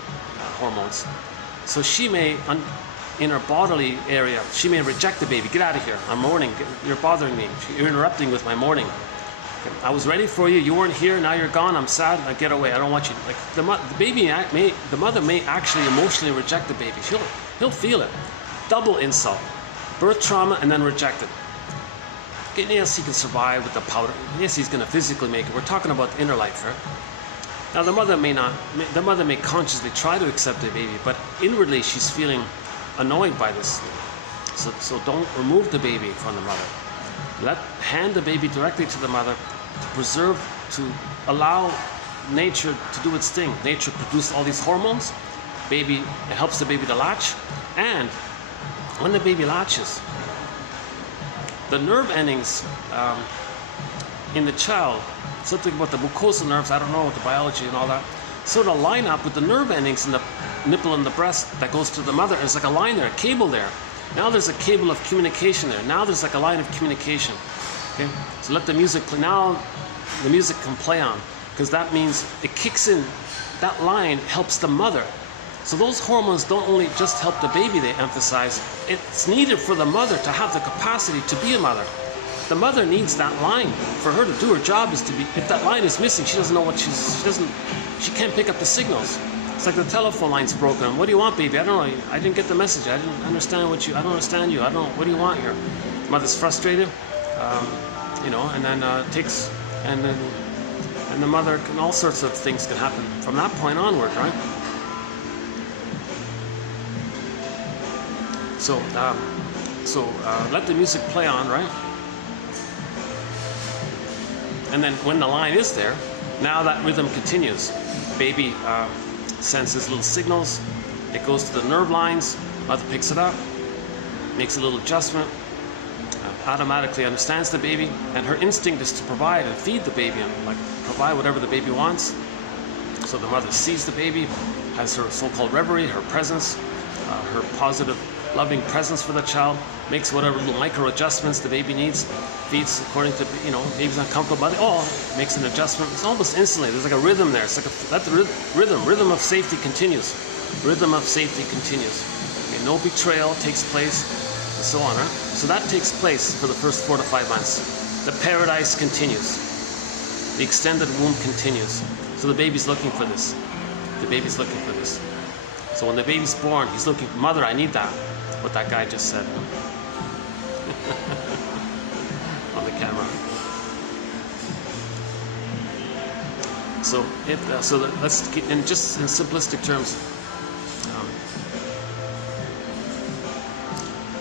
hormones. So she may, in her bodily area, she may reject the baby. Get out of here. I'm mourning. You're bothering me. You're interrupting with my mourning. Okay. I was ready for you. You weren't here. Now you're gone. I'm sad. I get away. I don't want you. Like the mother may actually emotionally reject the baby. He'll feel it. Double insult. Birth trauma and then rejected. Okay, yes, he can survive with the powder. Yes, he's going to physically make it. We're talking about the inner life, right? Now the mother may not. The mother may consciously try to accept the baby, but inwardly she's feeling annoyed by this. So don't remove the baby from the mother. Hand the baby directly to the mother to preserve, to allow nature to do its thing. Nature produced all these hormones. It helps the baby to latch, and when the baby latches, the nerve endings in the child, something about the mucosal nerves, I don't know, with the biology and all that, sort of line up with the nerve endings in the nipple and the breast that goes to the mother. There's like a line there, a cable there. Now there's a cable of communication there. Now there's like a line of communication. Okay, so let the music play. Now the music can play on, because that means it kicks in. That line helps the mother. So those hormones don't only just help the baby, they emphasize. It's needed for the mother to have the capacity to be a mother. the mother needs that line. For her to do her job is to be, if that line is missing, she doesn't know what she can't pick up the signals. It's like the telephone line's broken. What do you want, baby? I don't know. I didn't get the message. I didn't understand I don't understand you. I don't know. What do you want here? Mother's frustrated, you know, and then and the mother can, all sorts of things can happen from that point onward, right? So, let the music play on, right? And then when the line is there, now that rhythm continues. Baby senses little signals. It goes to the nerve lines. Mother picks it up, makes a little adjustment, automatically understands the baby, and her instinct is to provide and feed the baby and like provide whatever the baby wants. So the mother sees the baby, has her so-called reverie, her presence, her positive, loving presence for the child, makes whatever little micro adjustments the baby needs, feeds according to, you know, baby's uncomfortable, makes an adjustment. It's almost instantly. There's like a rhythm there. It's like let the rhythm of safety continues. Rhythm of safety continues. Okay, no betrayal takes place, and so on, right? So that takes place for the first 4 to 5 months. The paradise continues. The extended womb continues. So the baby's looking for this. The baby's looking for this. So when the baby's born, he's looking, mother, I need that. What that guy just said on the camera. So let's keep in just in simplistic terms.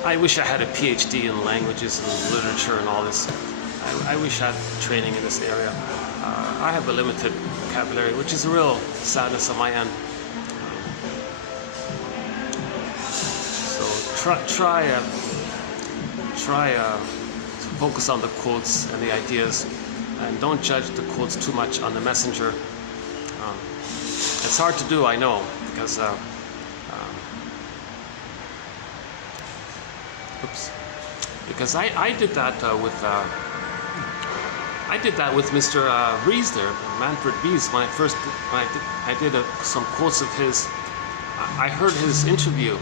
I wish I had a PhD in languages and literature and all this. I wish I had training in this area. I have a limited vocabulary, which is a real sadness on my end. Try to focus on the quotes and the ideas, and don't judge the quotes too much on the messenger. It's hard to do, I know, because I did that with Mr. Rees there, Manfred Rees, when I did some quotes of his. I heard his interview.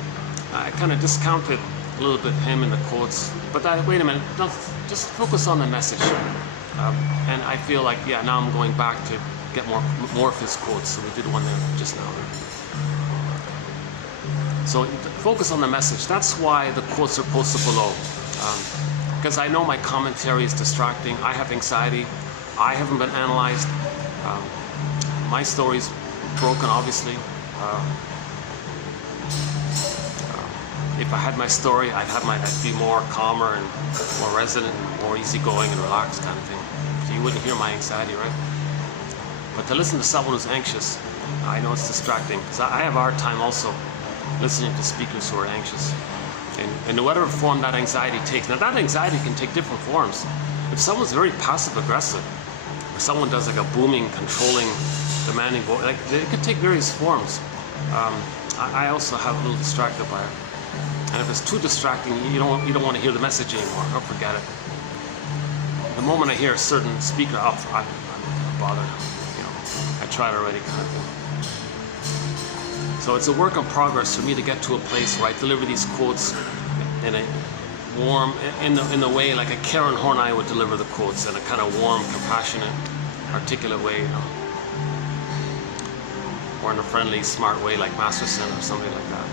I kind of discounted a little bit him in the quotes, but wait a minute, just focus on the message. And I feel like, yeah, now I'm going back to get more of his quotes. So we did one there just now. So focus on the message. That's why the quotes are posted below. Because I know my commentary is distracting. I have anxiety. I haven't been analyzed. My story's broken, obviously. If I had my story, I'd be more calmer and more resident, more easygoing and relaxed kind of thing. So you wouldn't hear my anxiety, right? But to listen to someone who's anxious, I know it's distracting. Because I have a hard time also listening to speakers who are anxious. And whatever form that anxiety takes. Now that anxiety can take different forms. If someone's very passive-aggressive, if someone does like a booming, controlling, demanding voice, like it could take various forms. I also have a little distracted by it. And if it's too distracting, you don't want to hear the message anymore. Or forget it. The moment I hear a certain speaker, I'm bothered. You know, I tried already, kind of thing. So it's a work in progress for me to get to a place where I deliver these quotes in a warm, in the way like a Karen Horney would deliver the quotes, in a kind of warm, compassionate, articulate way, you know, or in a friendly, smart way like Masterson or something like that.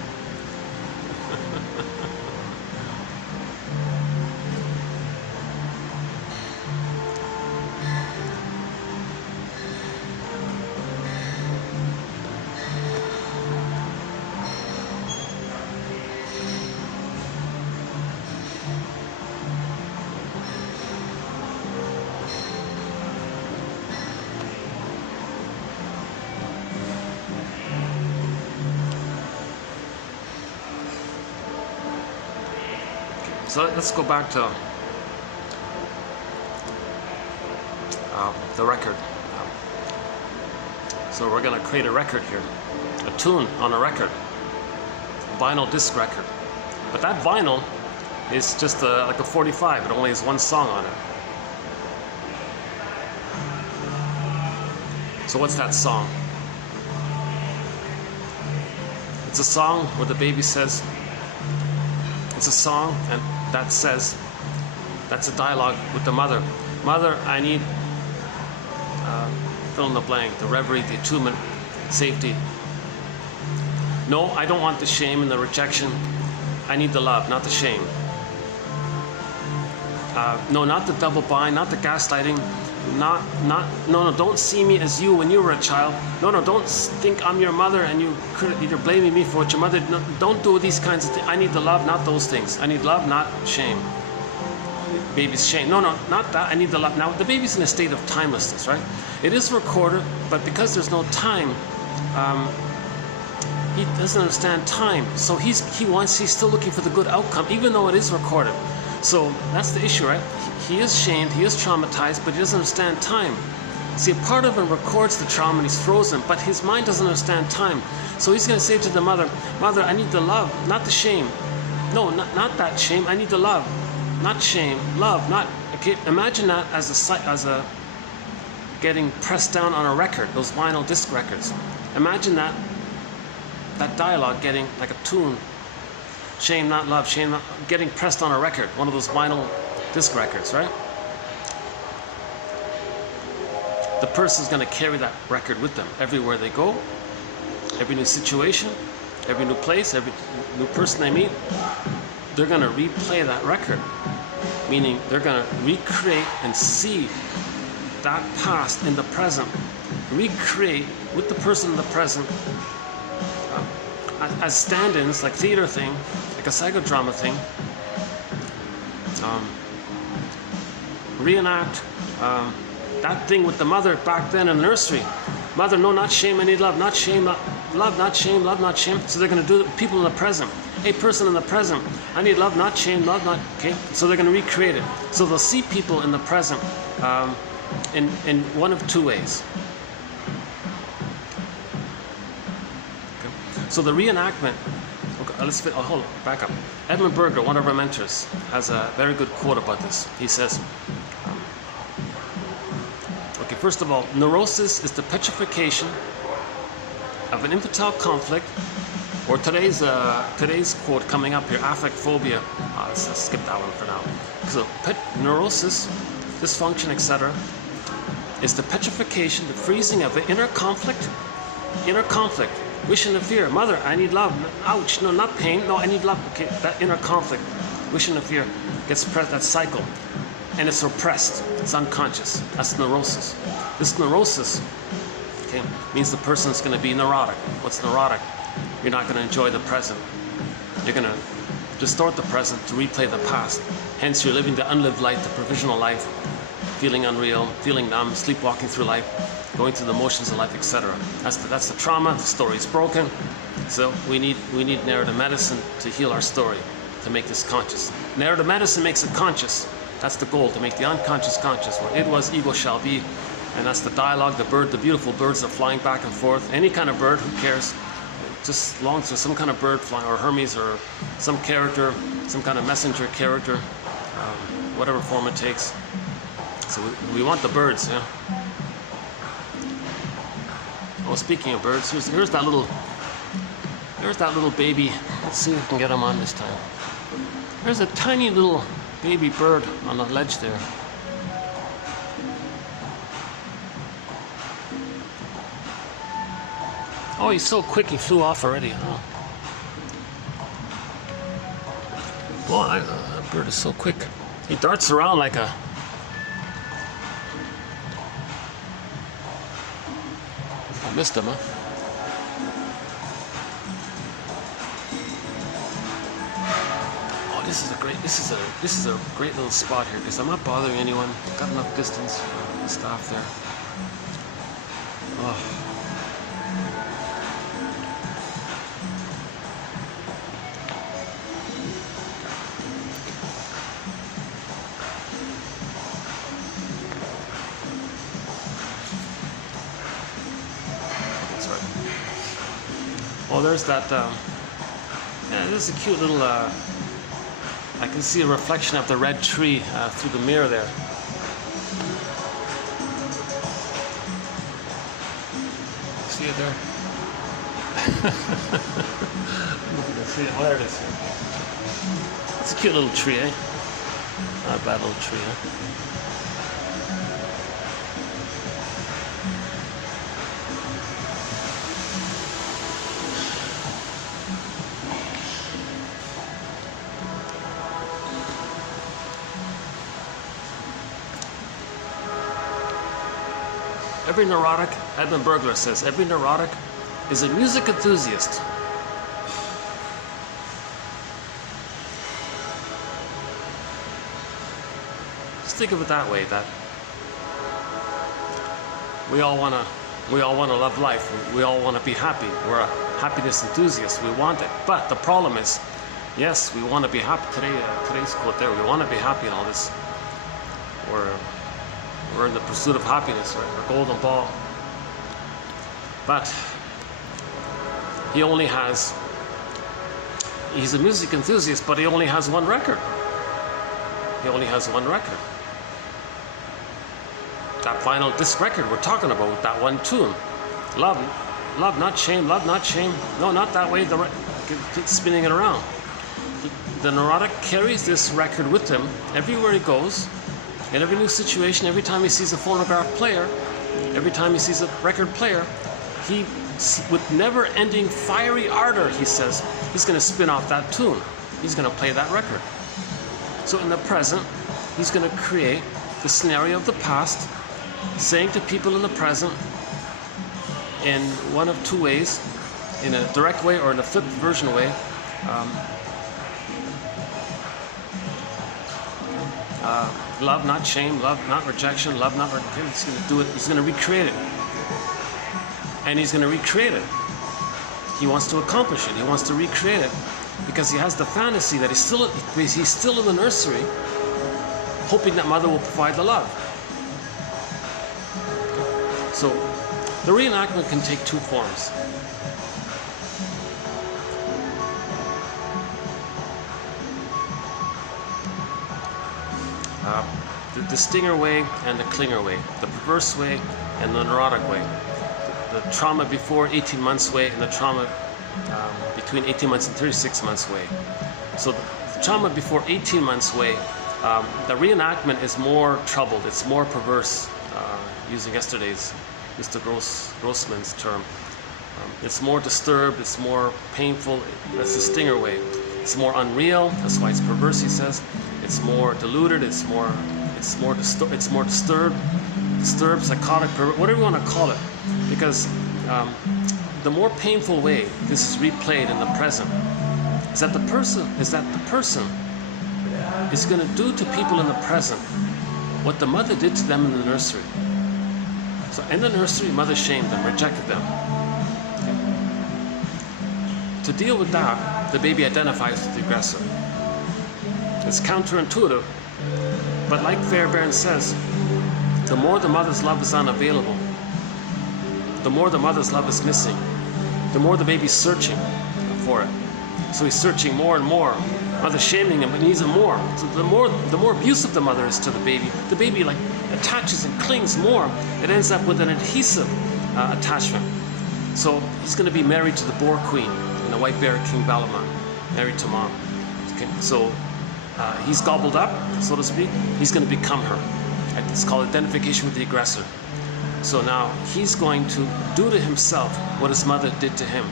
So let's go back to the record. So we're going to create a record here, a tune on a record, vinyl disc record. But that vinyl is just like a 45. It only has one song on it. So what's that song? It's a song where the baby says, it's a song and that says, That's a dialogue with the mother. Mother, I need, fill in the blank, the reverie, the attunement, safety. No, I don't want the shame and the rejection. I need the love, not the shame. No, not the double bind, not the gaslighting, no, don't see me as you when you were a child. No, don't think I'm your mother and you're blaming me for what your mother did. No, don't do these kinds of things. I need the love, not those things. I need love, not shame. Baby's shame. No, not that. I need the love. Now, the baby's in a state of timelessness, right? It is recorded, but because there's no time, he doesn't understand time. So he's still looking for the good outcome, even though it is recorded. So that's the issue, right? He is shamed, he is traumatized, but he doesn't understand time. See, a part of him records the trauma and he's frozen, but his mind doesn't understand time. So he's going to say to the mother, Mother, I need the love, not the shame. No, not that shame. I need the love, not shame. Love, not. Okay, imagine that as a getting pressed down on a record, those vinyl disc records. Imagine that dialogue getting like a tune. Shame, not love. Shame, not getting pressed on a record, one of those vinyl disc records, right? The person's going to carry that record with them everywhere they go, every new situation, every new place, every new person they meet. They're going to replay that record, meaning they're going to recreate and see that past in the present, recreate with the person in the present as stand-ins, like theater thing, like a psychodrama thing. Reenact that thing with the mother back then in the nursery. Mother, no, not shame, I need love, not shame, not love, not shame, love, not shame. So they're going to do it, people in the present. Hey, person in the present, I need love, not shame, love, not, okay? So they're going to recreate it. So they'll see people in the present in one of two ways. Okay. So the reenactment, okay, hold on, back up. Edmund Berger, one of our mentors, has a very good quote about this. He says, okay, first of all, neurosis is the petrification of an infantile conflict, or today's quote coming up here, affect phobia. Let's skip that one for now. So neurosis, dysfunction, etc., is the petrification, the freezing of an inner conflict, wish and fear. Mother, I need love. Ouch, no, not pain. No, I need love. Okay, that inner conflict, wish and fear, gets pressed, that cycle, and it's repressed. It's unconscious. That's neurosis. This neurosis, okay, means the person's going to be neurotic. What's neurotic? You're not going to enjoy the present. You're going to distort the present to replay the past. Hence, you're living the unlived life, the provisional life, feeling unreal, feeling numb, sleepwalking through life, going through the motions of life, etc. That's the trauma. The story's broken. So we need narrative medicine to heal our story, to make this conscious. Narrative medicine makes it conscious. That's the goal, to make the unconscious conscious. What it was, ego shall be. And that's the dialogue, the bird, the beautiful birds are flying back and forth. Any kind of bird, who cares? Just longs for some kind of bird flying, or Hermes, or some character, some kind of messenger character, whatever form it takes. So we want the birds, yeah. Oh, speaking of birds, here's that little baby. Let's see if we can get him on this time. There's a tiny little baby bird on the ledge there. Oh, he's so quick, he flew off already. Oh. Boy, that bird is so quick. He darts around like a... I missed him, huh? Oh, this is a great little spot here, because I'm not bothering anyone. Got enough distance for the staff there. Oh. Oh, there's that, yeah, this is a cute little, I can see a reflection of the red tree through the mirror there. See it there? I don't know if you can see it. Oh, there it is. It's a cute little tree, eh? Not a bad little tree, huh? Every neurotic, Edmund Burglar says, every neurotic is a music enthusiast. Just think of it that way, that we all want to love life. We all want to be happy. We're a happiness enthusiast. We want it. But the problem is, yes, we want to be happy. Today's quote there, we want to be happy in all this. We're in the pursuit of happiness, right? Our golden ball. But he's a music enthusiast, but he only has one record. He only has one record. That vinyl disc record we're talking about, with that one tune. Love, not shame, love, not shame. No, not that way. Keep spinning it around. The neurotic carries this record with him everywhere he goes. In every new situation, every time he sees a phonograph player, every time he sees a record player, he, with never-ending fiery ardor, he says, he's going to spin off that tune. He's going to play that record. So in the present, he's going to create the scenario of the past, saying to people in the present, in one of two ways, in a direct way or in a flipped version way, love, not shame, love, not rejection, love, not rejection. He's going to do it. He's going to recreate it. And he's going to recreate it. He wants to accomplish it. He wants to recreate it because he has the fantasy that he's still in the nursery, hoping that mother will provide the love. So the reenactment can take two forms. The stinger way and the clinger way, the perverse way and the neurotic way, the trauma before 18 months way and the trauma between 18 months and 36 months way. So the trauma before 18 months way, the reenactment is more troubled, it's more perverse, using yesterday's Mr. Grossman's term. It's more disturbed, it's more painful. That's the stinger way. It's more unreal, that's why it's perverse, he says. It's more diluted, it's more disturbed, psychotic, whatever you want to call it. Because the more painful way this is replayed in the present is that the person is going to do to people in the present what the mother did to them in the nursery. So in the nursery, mother shamed them, rejected them. Okay. To deal with that, the baby identifies with the aggressor. It's counterintuitive, but like Fairbairn says, the more the mother's love is unavailable, the more the mother's love is missing, the more the baby's searching for it. So he's searching more and more. Mother's shaming him, but he needs it more. So the more abusive the mother is to the baby like attaches and clings more. It ends up with an adhesive attachment. So he's going to be married to the Boar Queen and the White Bear King Balaman, married to mom. Okay. So he's gobbled up, so to speak. He's going to become her. It's called identification with the aggressor. So now he's going to do to himself what his mother did to him.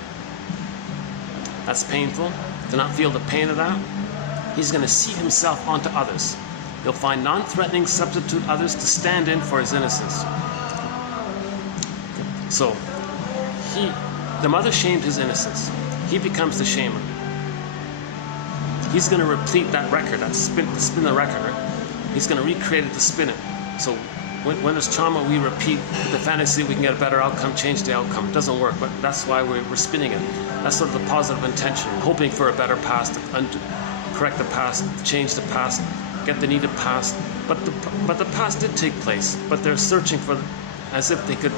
That's painful. To not feel the pain of that, he's going to see himself onto others. He'll find non-threatening substitute others to stand in for his innocence. So the mother shamed his innocence. He becomes the shamer. He's going to replete that record, that spin the record, right? He's going to recreate it to spin it. So when there's trauma, we repeat the fantasy, we can get a better outcome, change the outcome. It doesn't work, but that's why we're spinning it. That's sort of the positive intention, hoping for a better past, to correct the past, change the past, get the needed past. But the past did take place, but they're searching for, as if they could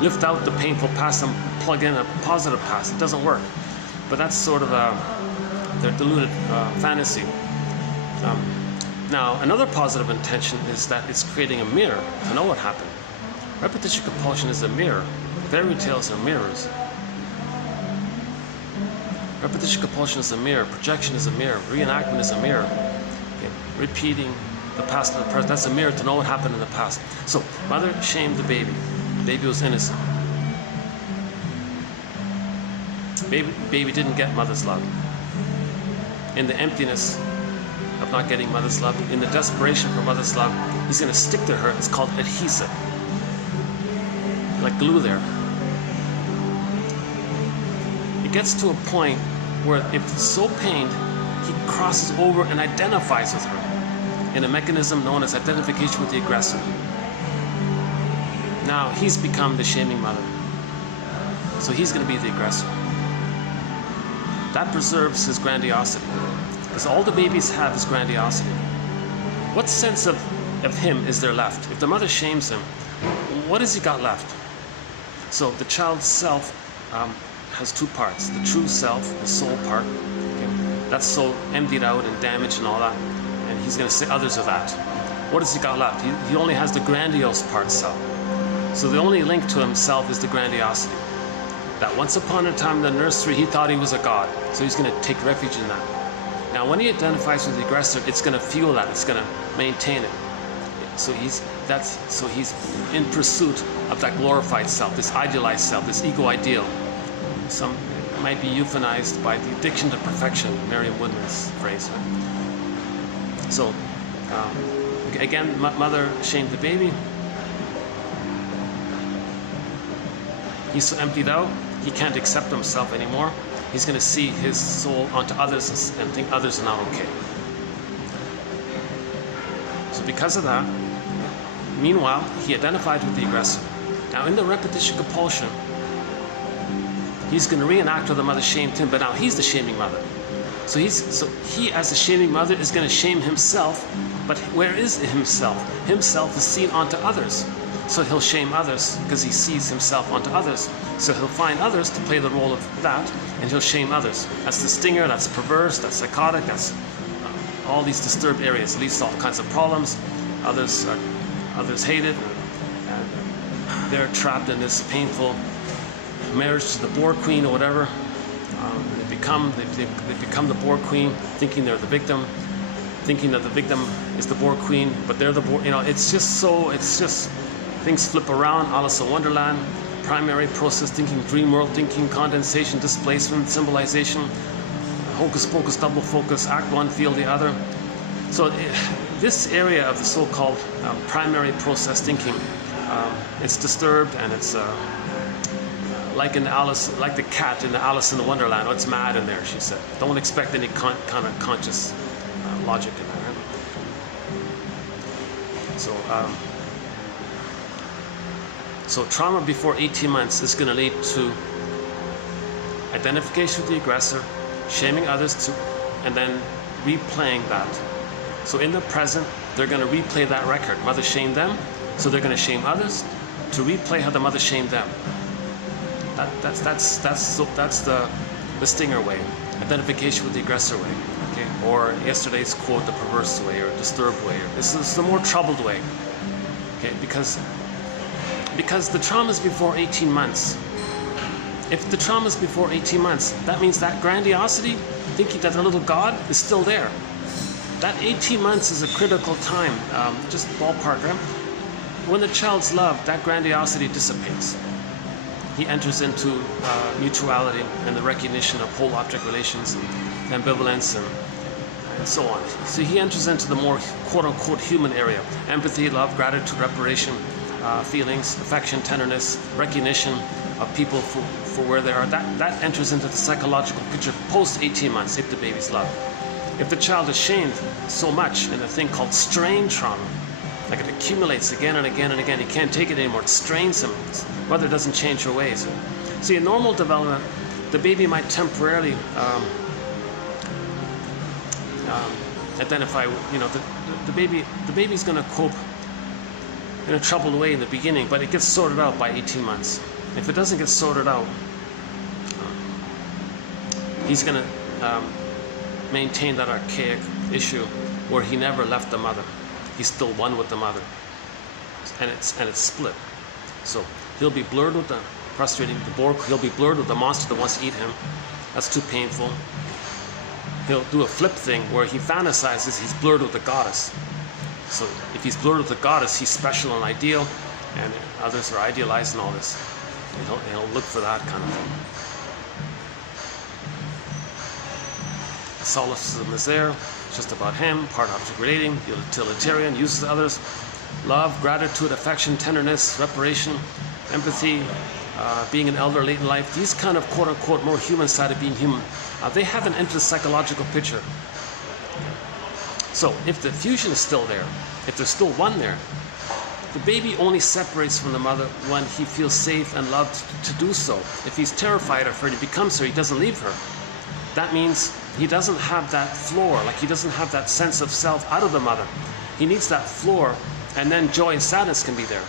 lift out the painful past and plug in a positive past. It doesn't work. But that's sort of their diluted fantasy. Now, another positive intention is that it's creating a mirror to know what happened. Repetition compulsion is a mirror. Fairy tales are mirrors. Repetition compulsion is a mirror. Projection is a mirror. Reenactment is a mirror. Okay. Repeating, the past and the present. That's a mirror to know what happened in the past. So mother shamed the baby. The baby was innocent. Baby didn't get mother's love. In the emptiness of not getting mother's love, in the desperation for mother's love, he's going to stick to her. It's called adhesive, like glue there. It gets to a point where if he's so pained, he crosses over and identifies with her in a mechanism known as identification with the aggressor. Now he's become the shaming mother, so he's going to be the aggressor. That preserves his grandiosity, because all the babies have is grandiosity. What sense of him is there left? If the mother shames him, what has he got left? So the child's self has two parts: the true self, the soul part. Okay? That's so emptied out and damaged and all that, and he's going to say others of that. What has he got left? He only has the grandiose part self. So the only link to himself is the grandiosity. That once upon a time in the nursery he thought he was a god, so he's going to take refuge in that. Now when he identifies with the aggressor, it's going to fuel that, it's going to maintain it. So he's in pursuit of that glorified self, this idealized self, this ego ideal. Some might be euphanized by the addiction to perfection, Merriam-Webster's phrase. Right? So again, mother shamed the baby. He's so emptied out, he can't accept himself anymore. He's going to see his soul onto others and think others are not okay. So because of that, meanwhile, he identified with the aggressor. Now in the repetition compulsion, he's going to reenact how the mother shamed him, but now he's the shaming mother. So he as the shaming mother is going to shame himself, but where is himself? Himself is seen onto others. So he'll shame others because he sees himself onto others. So he'll find others to play the role of that, and he'll shame others. That's the stinger, that's perverse, that's psychotic, that's all these disturbed areas. It leads to all kinds of problems. Others hate it, and they're trapped in this painful marriage to the boar queen or whatever. They become the boar queen, thinking they're the victim, thinking that the victim is the boar queen, but they're the boar. It's just things flip around. Alice in Wonderland, primary process thinking, dream world thinking, condensation, displacement, symbolization, hocus pocus, double focus, act one, feel the other. So this area of the so-called primary process thinking, it's disturbed, and it's like the cat in the Alice in the Wonderland. Oh, it's mad in there, she said. Don't expect any kind of conscious logic in there. Right? So trauma before 18 months is going to lead to identification with the aggressor, shaming others, and then replaying that. So in the present, they're going to replay that record. Mother shamed them, so they're going to shame others to replay how the mother shamed them. That's the stinger way, identification with the aggressor way, okay? Or yesterday's quote, the perverse way or disturbed way. This is the more troubled way, okay? Because the trauma is before 18 months. If the trauma is before 18 months, that means that grandiosity, thinking that the little God is still there. That 18 months is a critical time, just ballpark, right? When the child's loved, that grandiosity dissipates. He enters into mutuality and the recognition of whole object relations and ambivalence and so on. So he enters into the more quote-unquote human area. Empathy, love, gratitude, reparation, feelings, affection, tenderness, recognition of people for where they are. That enters into the psychological picture post 18 months if the baby's loved. If the child is shamed so much in a thing called strain trauma, like it accumulates again and again and again, he can't take it anymore, it strains him. Mother doesn't change her ways. See, in normal development, the baby might temporarily identify, the baby's going to cope in a troubled way in the beginning, but it gets sorted out by 18 months. If it doesn't get sorted out, he's going to maintain that archaic issue where he never left the mother. He's still one with the mother, and it's split. So he'll be blurred with the frustrating, he'll be blurred with the monster that wants to eat him. That's too painful. He'll do a flip thing where he fantasizes he's blurred with the goddess. So if he's blurred with the goddess, he's special and ideal, and others are idealized and all this. He'll look for that kind of thing. Solipsism is there. It's just about him, part-object relating, utilitarian, uses others, love, gratitude, affection, tenderness, reparation, empathy, being an elder late in life. These kind of quote-unquote more human side of being human, they haven't entered the psychological picture. So if the fusion is still there, if there's still one there, the baby only separates from the mother when he feels safe and loved to do so. If he's terrified or afraid he becomes her, he doesn't leave her. That means he doesn't have that floor, like he doesn't have that sense of self out of the mother. He needs that floor, and then joy and sadness can be there.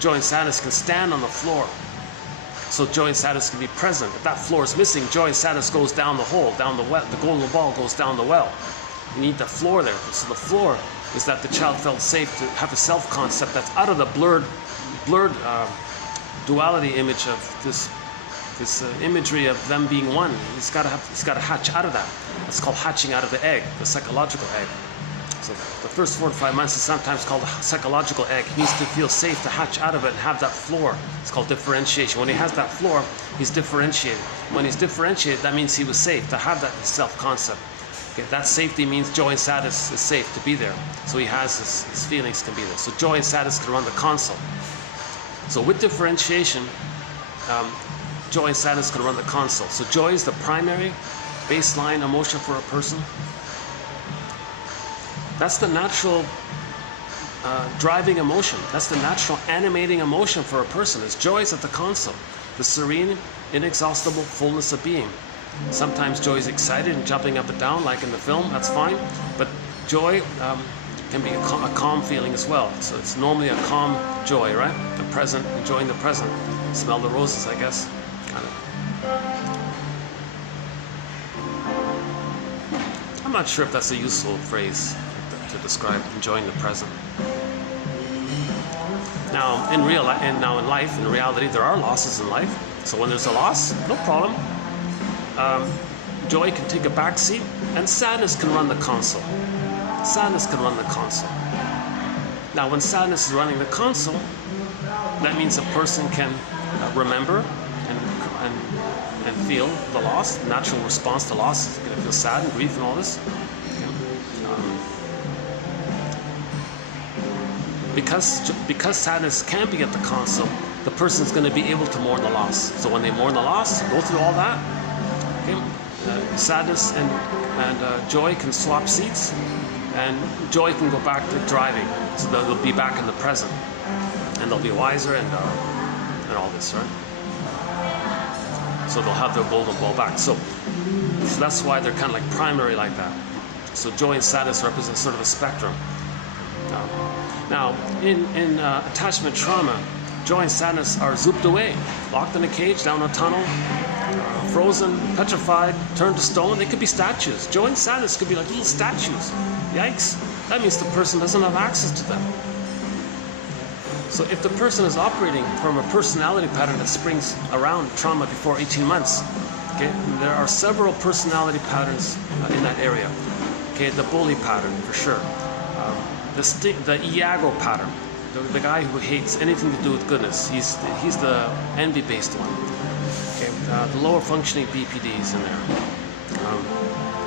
Joy and sadness can stand on the floor. So joy and sadness can be present. If that floor is missing, joy and sadness goes down the hole, down the well. The golden ball goes down the well. You need the floor there. So the floor is that the child felt safe to have a self-concept that's out of the blurred duality image of this imagery of them being one. He's got to hatch out of that. It's called hatching out of the egg, the psychological egg. So the first 4 to 5 months is sometimes called the psychological egg. He needs to feel safe to hatch out of it and have that floor. It's called differentiation. When he has that floor, he's differentiated. When he's differentiated, that means he was safe to have that self-concept. Okay, that safety means joy and sadness is safe to be there. So he has his feelings can be there. So joy and sadness can run the console. So with differentiation, joy and sadness can run the console. So joy is the primary baseline emotion for a person. That's the natural driving emotion. That's the natural animating emotion for a person. Is joy is at the console. The serene, inexhaustible fullness of being. Sometimes joy is excited and jumping up and down, like in the film. That's fine. But joy can be a calm feeling as well. So it's normally a calm joy, right? The present, enjoying the present. Smell the roses, I guess. Kind of. I'm not sure if that's a useful phrase to describe enjoying the present. Now, in life, in reality, there are losses in life. So when there's a loss, no problem. Joy can take a back seat, and sadness can run the console. Sadness can run the console. Now, when sadness is running the console, that means a person can remember and feel the loss. The natural response to loss is going to feel sad and grief and all this. Because sadness can be at the console, the person's going to be able to mourn the loss. So when they mourn the loss, go through all that, okay, sadness and joy can swap seats, and joy can go back to driving. So they'll be back in the present, and they'll be wiser and all this, right? So they'll have their golden ball back. So that's why they're kind of like primary like that. So joy and sadness represent sort of a spectrum. Now, in attachment trauma, joy and sadness are zooped away, locked in a cage, down a tunnel, frozen, petrified, turned to stone. They could be statues. Joy and sadness could be like little statues. Yikes. That means the person doesn't have access to them. So if the person is operating from a personality pattern that springs around trauma before 18 months, okay, there are several personality patterns in that area. Okay, the bully pattern, for sure. The Iago pattern, the guy who hates anything to do with goodness. He's the envy-based one. Okay, the lower functioning BPDs in there.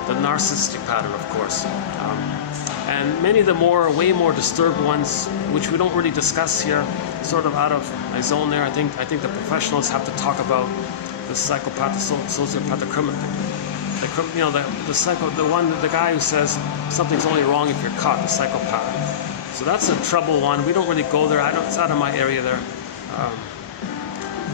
The narcissistic pattern, of course. And many of the way more disturbed ones, which we don't really discuss here, sort of out of my zone there. I think the professionals have to talk about the psychopath, the sociopath, the criminal. You know, the guy who says something's only wrong if you're caught, the psychopath. So that's a trouble one. We don't really go there. It's out of my area there.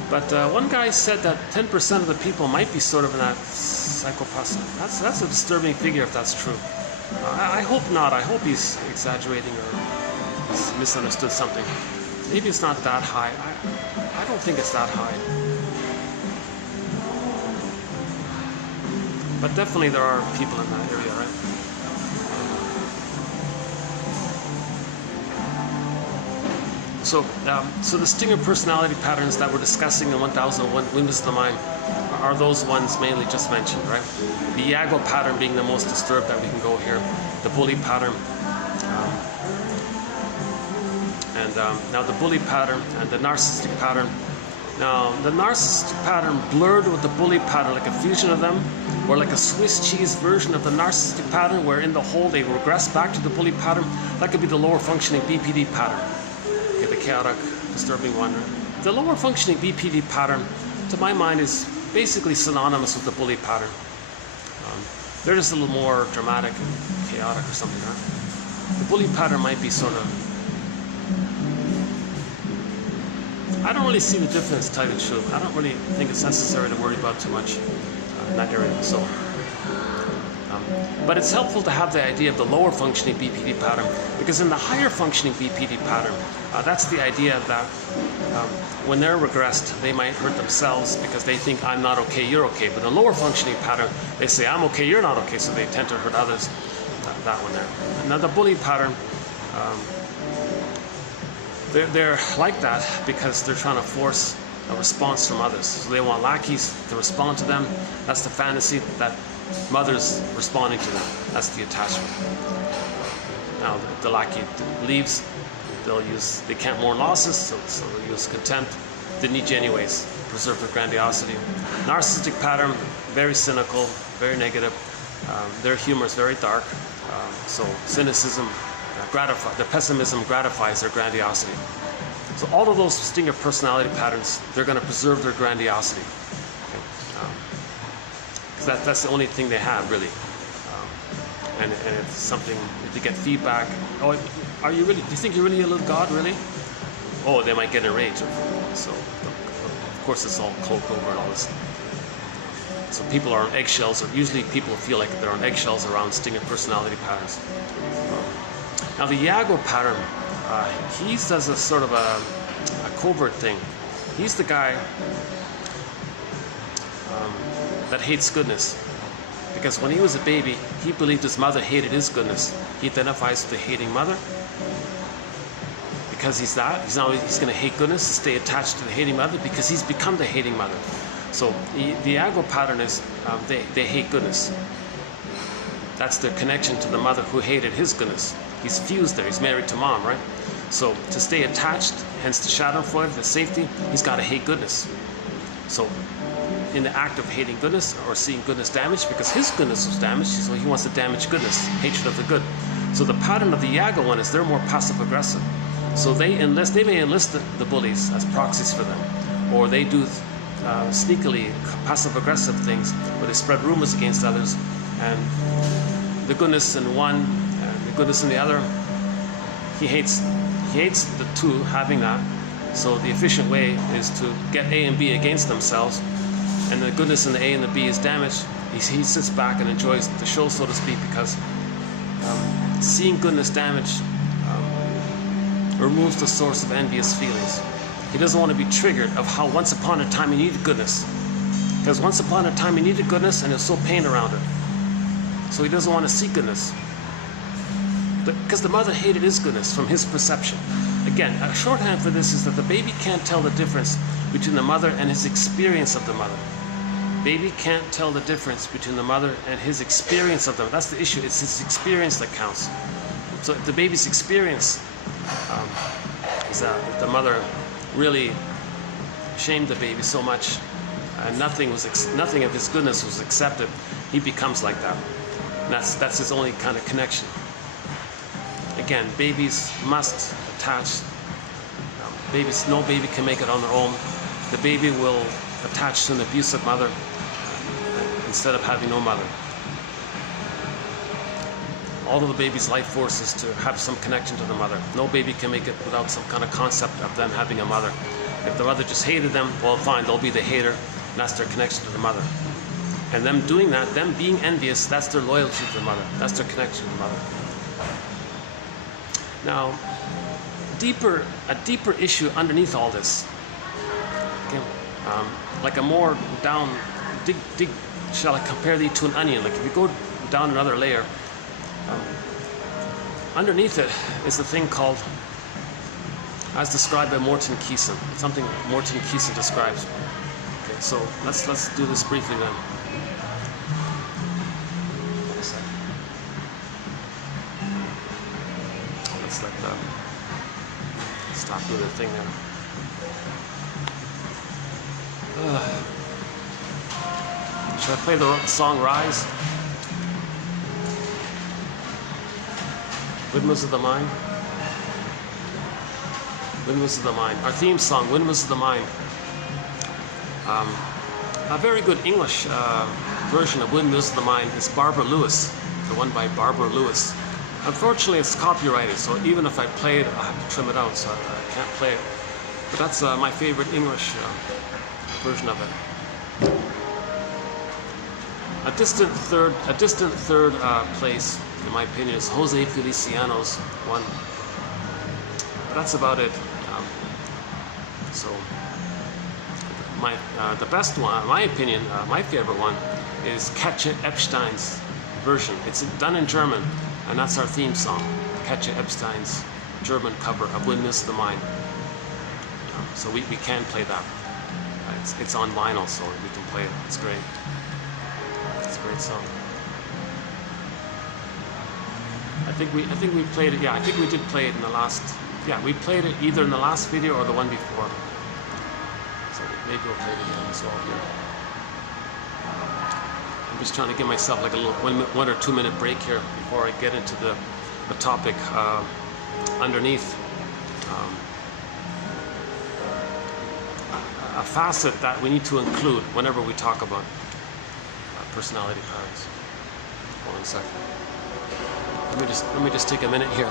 But one guy said that 10% of the people might be sort of in that psychopath. That's a disturbing figure if that's true. I hope not. I hope he's exaggerating or he's misunderstood something. Maybe it's not that high. I don't think it's that high. But definitely there are people in that area, right? So the stinger personality patterns that we're discussing in 1001 Windmills of the Mind are those ones mainly just mentioned, right? The Iago pattern being the most disturbed that we can go here. The bully pattern. And now the bully pattern and the narcissistic pattern. Now the narcissistic pattern blurred with the bully pattern, like a fusion of them, or like a Swiss cheese version of the narcissistic pattern, where in the whole they regress back to the bully pattern. That could be the lower functioning BPD pattern. Okay, the chaotic, disturbing one. The lower functioning BPD pattern, to my mind, is basically synonymous with the bully pattern. They're just a little more dramatic and chaotic or something, right? The bully pattern might be sort of... I don't really see the difference, to tell you the truth. I don't really think it's necessary to worry about too much in that area. So, but it's helpful to have the idea of the lower functioning BPD pattern, because in the higher functioning BPD pattern, that's the idea that when they're regressed, they might hurt themselves because they think I'm not okay, you're okay. But in the lower functioning pattern, they say I'm okay, you're not okay, so they tend to hurt others. That one there. And now the bully pattern, they're like that because they're trying to force a response from others. So they want lackeys to respond to them. That's the fantasy, that mother's responding to them. That's the attachment. Now the lackey leaves, they can't mourn losses, so they'll use contempt. They need you anyways, preserve their grandiosity. Narcissistic pattern, very cynical, very negative. Their humor is very dark. So cynicism, the pessimism gratifies their grandiosity. So all of those distinctive personality patterns, they're going to preserve their grandiosity. Because that's the only thing they have, really. And it's something, if they get feedback, oh, are you really, do you think you're really a little god, really? Oh, they might get enraged. So, of course, it's all cloaked over and all this. So people are on eggshells, or usually people feel like they're on eggshells around distinctive personality patterns. Now the Iago pattern, he does a sort of a covert thing. He's the guy that hates goodness. Because when he was a baby, he believed his mother hated his goodness. He identifies with the hating mother. Because he's going to hate goodness, to stay attached to the hating mother, because he's become the hating mother. So the Iago pattern is, they hate goodness. That's their connection to the mother who hated his goodness. He's fused there, he's married to mom, right? So to stay attached, hence the schadenfreude, the safety, he's got to hate goodness. So in the act of hating goodness, or seeing goodness damaged, because his goodness was damaged, so he wants to damage goodness, hatred of the good. So the pattern of the Iago one is they're more passive aggressive. So they may enlist the bullies as proxies for them, or they do sneakily passive aggressive things where they spread rumors against others, and the goodness in one and the goodness in the other, he hates the two having that. So the efficient way is to get A and B against themselves, and the goodness in the A and the B is damaged. He sits back and enjoys the show, so to speak, because seeing goodness damaged removes the source of envious feelings. He doesn't want to be triggered of how once upon a time he needed goodness. Because once upon a time he needed goodness and there's so pain around it. So he doesn't want to see goodness. Because the mother hated his goodness from his perception. Again, a shorthand for this is that the baby can't tell the difference between the mother and his experience of the mother. Baby can't tell the difference between the mother and his experience of them. That's the issue. It's his experience that counts. So if the baby's experience is that the mother really shamed the baby so much, and nothing of his goodness was accepted, he becomes like that. And that's his only kind of connection. Again, babies must attach. No baby can make it on their own. The baby will attach to an abusive mother instead of having no mother. All of the baby's life force is to have some connection to the mother. No baby can make it without some kind of concept of them having a mother. If the mother just hated them, well, fine, they'll be the hater, and that's their connection to the mother. And them doing that, them being envious, that's their loyalty to the mother. That's their connection to the mother. Now, a deeper issue underneath all this, okay, like a more down, shall I compare thee to an onion? Like if you go down another layer, underneath it is the thing called, as described by Morton Keeson, something Morton Keeson describes. Okay, so let's do this briefly then. Let's let that stop. through the thing there. Should I play the song Rise? Windmills of the Mind. Windmills of the Mind. Our theme song, Windmills of the Mind. A very good English version of Windmills of the Mind is Barbara Lewis, the one by Barbara Lewis. Unfortunately, it's copyrighted, so even if I play it, I have to trim it out, so I can't play it. But that's my favorite English version of it. A distant third place, in my opinion, is Jose Feliciano's one. But that's about it. So the best one, in my opinion, my favorite one, is Katja Epstein's version. It's done in German, and that's our theme song. Katja Epstein's German cover of Windmills of the Mind. So we can play that. It's on vinyl, so we can play it. It's great. It's a great song. I think we played it. Yeah, I think we did play it in the last. Yeah, we played it either in the last video or the one before. So maybe we'll play it again as well here. I'm just trying to give myself like a little 1 or 2 minute break here before I get into the topic underneath. A facet that we need to include whenever we talk about personality patterns. Hold on a second. Let me just take a minute here. I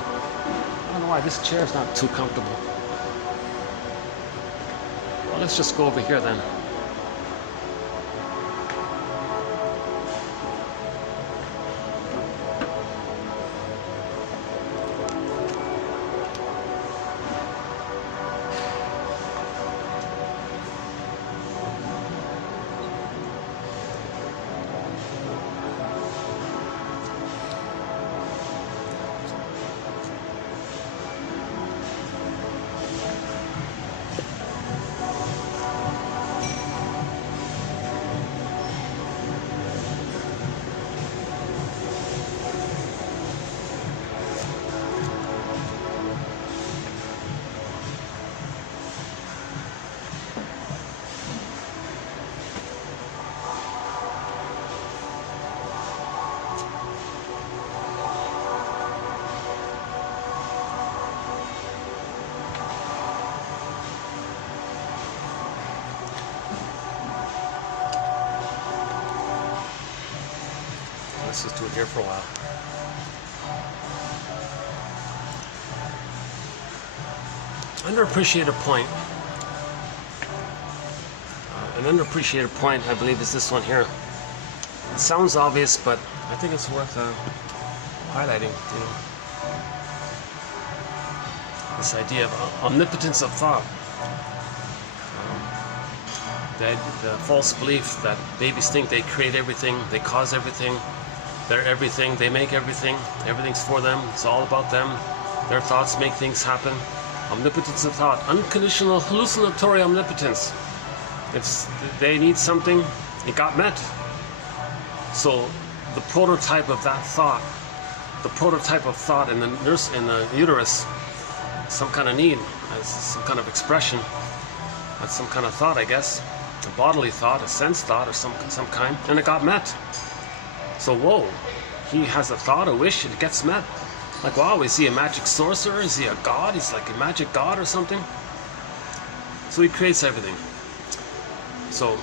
don't know why this chair is not too comfortable. Well, let's just go over here then. Let's just do it here for a while. Underappreciated point. An underappreciated point, I believe, is this one here. It sounds obvious, but I think it's worth highlighting. You know, this idea of omnipotence of thought. The false belief that babies think they create everything, they cause everything, they're everything, they make everything, everything's for them, it's all about them, their thoughts make things happen. Omnipotence of thought, unconditional hallucinatory omnipotence. If they need something, it got met. So the prototype of that thought, the prototype of thought in the uterus, some kind of need, some kind of expression, that's some kind of thought, I guess. A bodily thought, a sense thought, or some kind, and it got met. So whoa, he has a thought, a wish, and it gets met. Like, wow, is he a magic sorcerer? Is he a god? He's like a magic god or something. So he creates everything. So,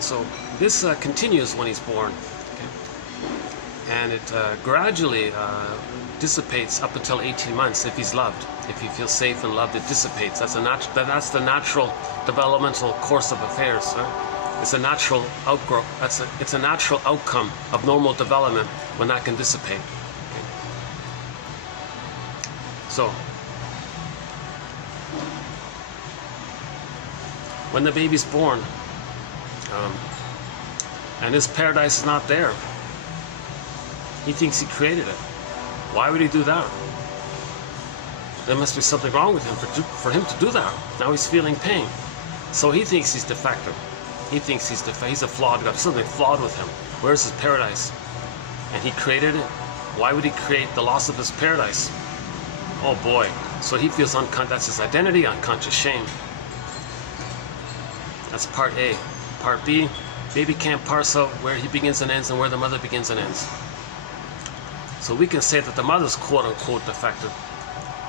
so this continues when he's born, okay? And it gradually dissipates up until 18 months if he's loved. If he feels safe and loved, it dissipates. That's the natural developmental course of affairs. Right? It's a natural outgrowth. It's a natural outcome of normal development when that can dissipate. Okay? So, when the baby's born, and his paradise is not there, he thinks he created it. Why would he do that? There must be something wrong with him for him to do that. Now he's feeling pain. So he thinks he's defective. He thinks he's a flawed God. There's something flawed with him. Where's his paradise? And he created it. Why would he create the loss of his paradise? Oh boy. So he feels that's his identity, unconscious shame. That's part A. Part B, baby can't parse out where he begins and ends and where the mother begins and ends. So we can say that the mother's quote-unquote defective,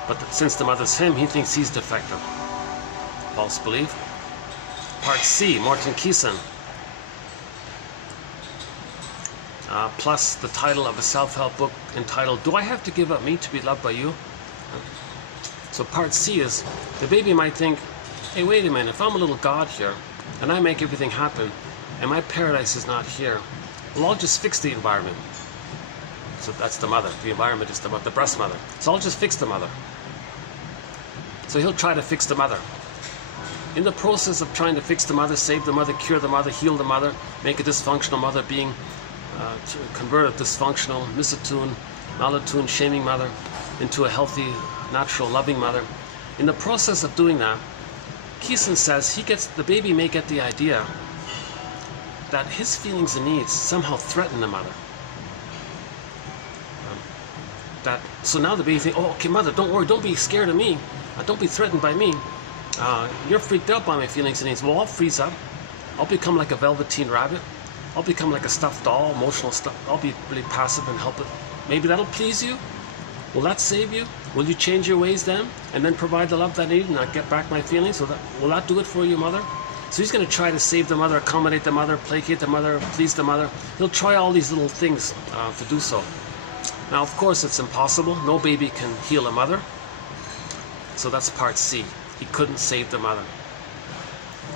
but since the mother's him, he thinks he's defective. False belief. Part C, Morton Keeson. Plus the title of a self-help book entitled, Do I Have to Give Up Me to Be Loved by You? So part C is, the baby might think, hey, wait a minute, if I'm a little God here, and I make everything happen, and my paradise is not here, well, I'll just fix the environment. So that's the mother. The environment is the breast mother. So I'll just fix the mother. So he'll try to fix the mother. In the process of trying to fix the mother, save the mother, cure the mother, heal the mother, make a dysfunctional mother being to convert a dysfunctional, misattuned, malattuned, shaming mother into a healthy, natural, loving mother. In the process of doing that, Keeson says the baby may get the idea that his feelings and needs somehow threaten the mother. So now the baby thinks, oh, okay, mother, don't worry, don't be scared of me, don't be threatened by me. You're freaked out by my feelings and needs. Well, I'll freeze up. I'll become like a velveteen rabbit. I'll become like a stuffed doll, emotional stuff. I'll be really passive and help it. Maybe that'll please you. Will that save you? Will you change your ways then? And then provide the love that I need and not get back my feelings? Will that do it for you, mother? So he's going to try to save the mother, accommodate the mother, placate the mother, please the mother. He'll try all these little things to do so. Now, of course, it's impossible. No baby can heal a mother. So that's part C. He couldn't save the mother.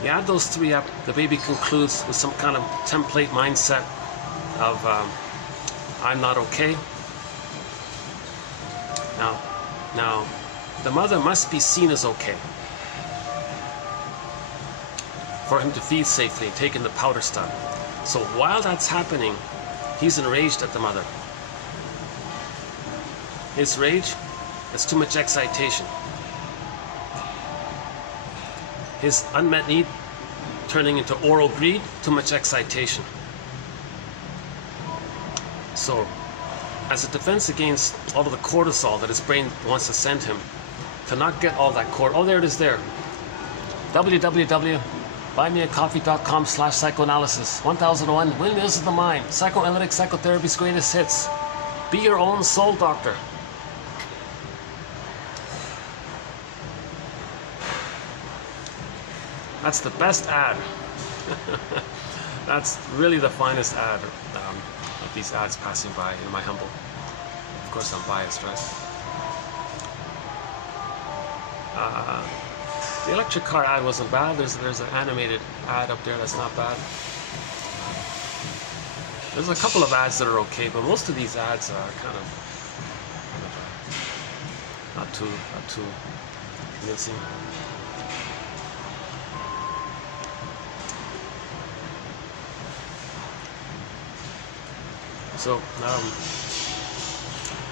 You add those three up, the baby concludes with some kind of template mindset of I'm not okay. Now, the mother must be seen as okay for him to feed safely, taking the powder stuff. So while that's happening, he's enraged at the mother. His rage is too much excitation. His unmet need turning into oral greed, too much excitation. So, as a defense against all of the cortisol that his brain wants to send him, to not get all that oh, there it is there. www.buymeacoffee.com/psychoanalysis. 1001 Windmills of the Mind. Psychoanalytic Psychotherapy's greatest hits. Be your own soul doctor. That's the best ad. That's really the finest ad of these ads passing by in my humble. Of course, I'm biased, right? The electric car ad wasn't bad. There's an animated ad up there that's not bad. There's a couple of ads that are okay, but most of these ads are kind of not too convincing. So,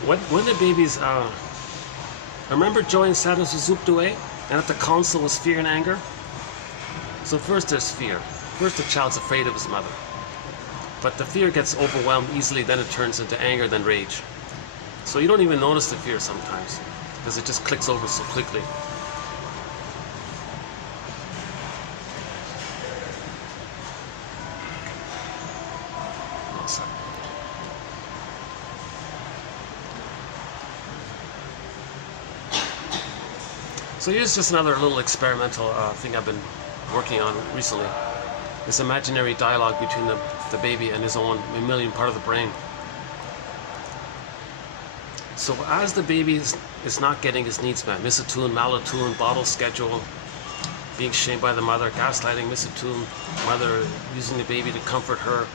when the babies, remember joy and sadness was zooped away, and at the council was fear and anger? So first there's fear. First the child's afraid of his mother. But the fear gets overwhelmed easily, then it turns into anger, then rage. So you don't even notice the fear sometimes, because it just clicks over so quickly. So here's just another little experimental thing I've been working on recently. This imaginary dialogue between the baby and his own mammalian part of the brain. So as the baby is not getting his needs met, misattuned, malattuned, bottle schedule, being shamed by the mother, gaslighting, misattuned, mother using the baby to comfort her,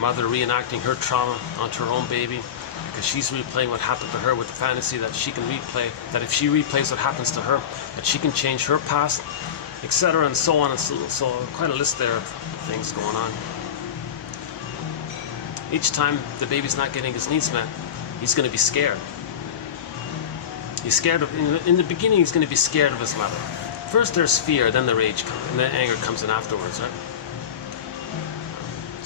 mother reenacting her trauma onto her own baby, because she's replaying what happened to her with the fantasy that she can replay, that if she replays what happens to her, that she can change her past, etc. and so on and so quite a list there of things going on. Each time the baby's not getting his needs met, he's going to be scared. He's scared of, in the beginning he's going to be scared of his mother. First there's fear, then the rage comes, and then anger comes in afterwards, right?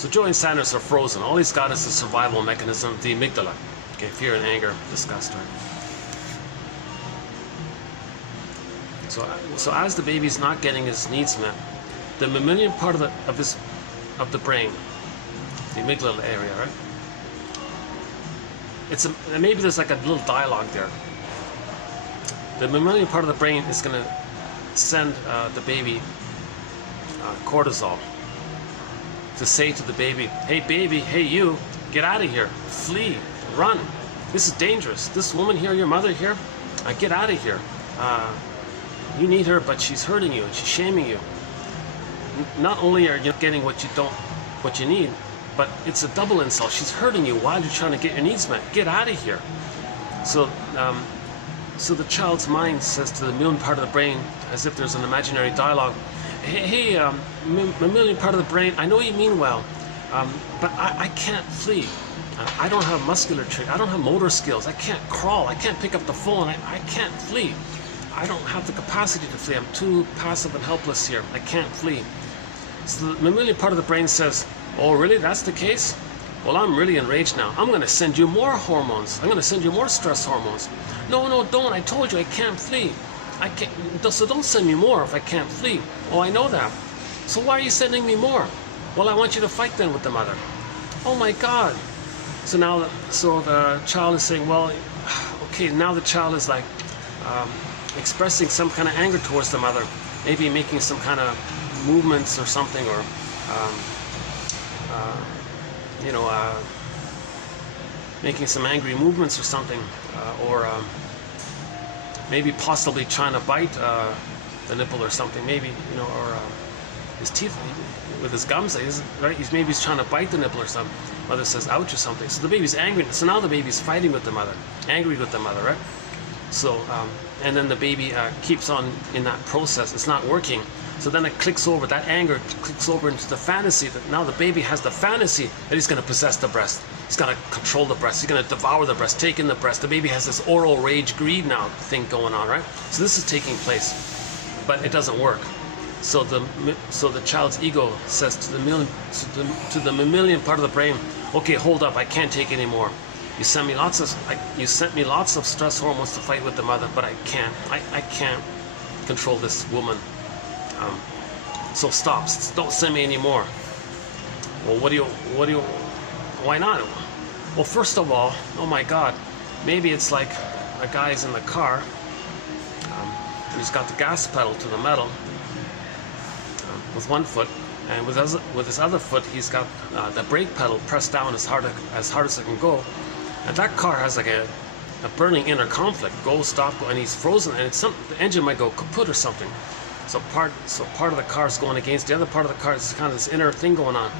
So Joey and Sanders are frozen. All he's got is the survival mechanism, the amygdala. Okay, fear and anger, disgust, right? So as the baby's not getting his needs met, the mammalian part of the brain, the amygdala area, right? Maybe there's like a little dialogue there. The mammalian part of the brain is going to send the baby cortisol to say to the baby, hey you, get out of here, flee, run. This is dangerous. This woman here, your mother here, get out of here. You need her, but she's hurting you and she's shaming you. Not only are you getting what you need, but it's a double insult. She's hurting you while you're trying to get your needs met. Get out of here. So the child's mind says to the mammalian part of the brain, as if there's an imaginary dialogue, hey, mammalian part of the brain, I know you mean well, but I can't flee. I don't have musculature. I don't have motor skills. I can't crawl. I can't pick up the phone. I can't flee. I don't have the capacity to flee. I'm too passive and helpless here. I can't flee. So the mammalian part of the brain says, oh, really? That's the case? Well, I'm really enraged now. I'm going to send you more hormones. I'm going to send you more stress hormones. No, don't. I told you I can't flee. I can't. So don't send me more if I can't flee. Oh, I know that. So why are you sending me more? Well, I want you to fight then with the mother. Oh my God. So now, the child is saying, well, okay, now the child is like expressing some kind of anger towards the mother, maybe making some kind of movements or something, or making some angry movements or something, or maybe possibly trying to bite the nipple or something, maybe, or his teeth with his gums, right? He's trying to bite the nipple or something. Mother says ouch or something. So the baby's angry. So now the baby's fighting with the mother, angry with the mother, right? So and then the baby keeps on in that process. It's not working. So then it clicks over, that anger clicks over into the fantasy that now the baby has the fantasy that he's going to possess the breast. He's going to control the breast. He's going to devour the breast, take in the breast. The baby has this oral rage, greed now thing going on, right? So this is taking place, but it doesn't work. So the child's ego says to the mammalian part of the brain, okay, hold up, I can't take any more. You sent me lots of stress hormones to fight with the mother, but I can't control this woman. So stop. Don't send me any more. Well, why not? Well, first of all, oh my God, maybe it's like a guy's in the car and he's got the gas pedal to the metal with one foot, and with his other foot he's got the brake pedal pressed down as hard as it can go, and that car has like a burning inner conflict, go, stop, go, and he's frozen, and the engine might go kaput or something. So part of the car is going against the other part of the car. It's kind of this inner thing going on.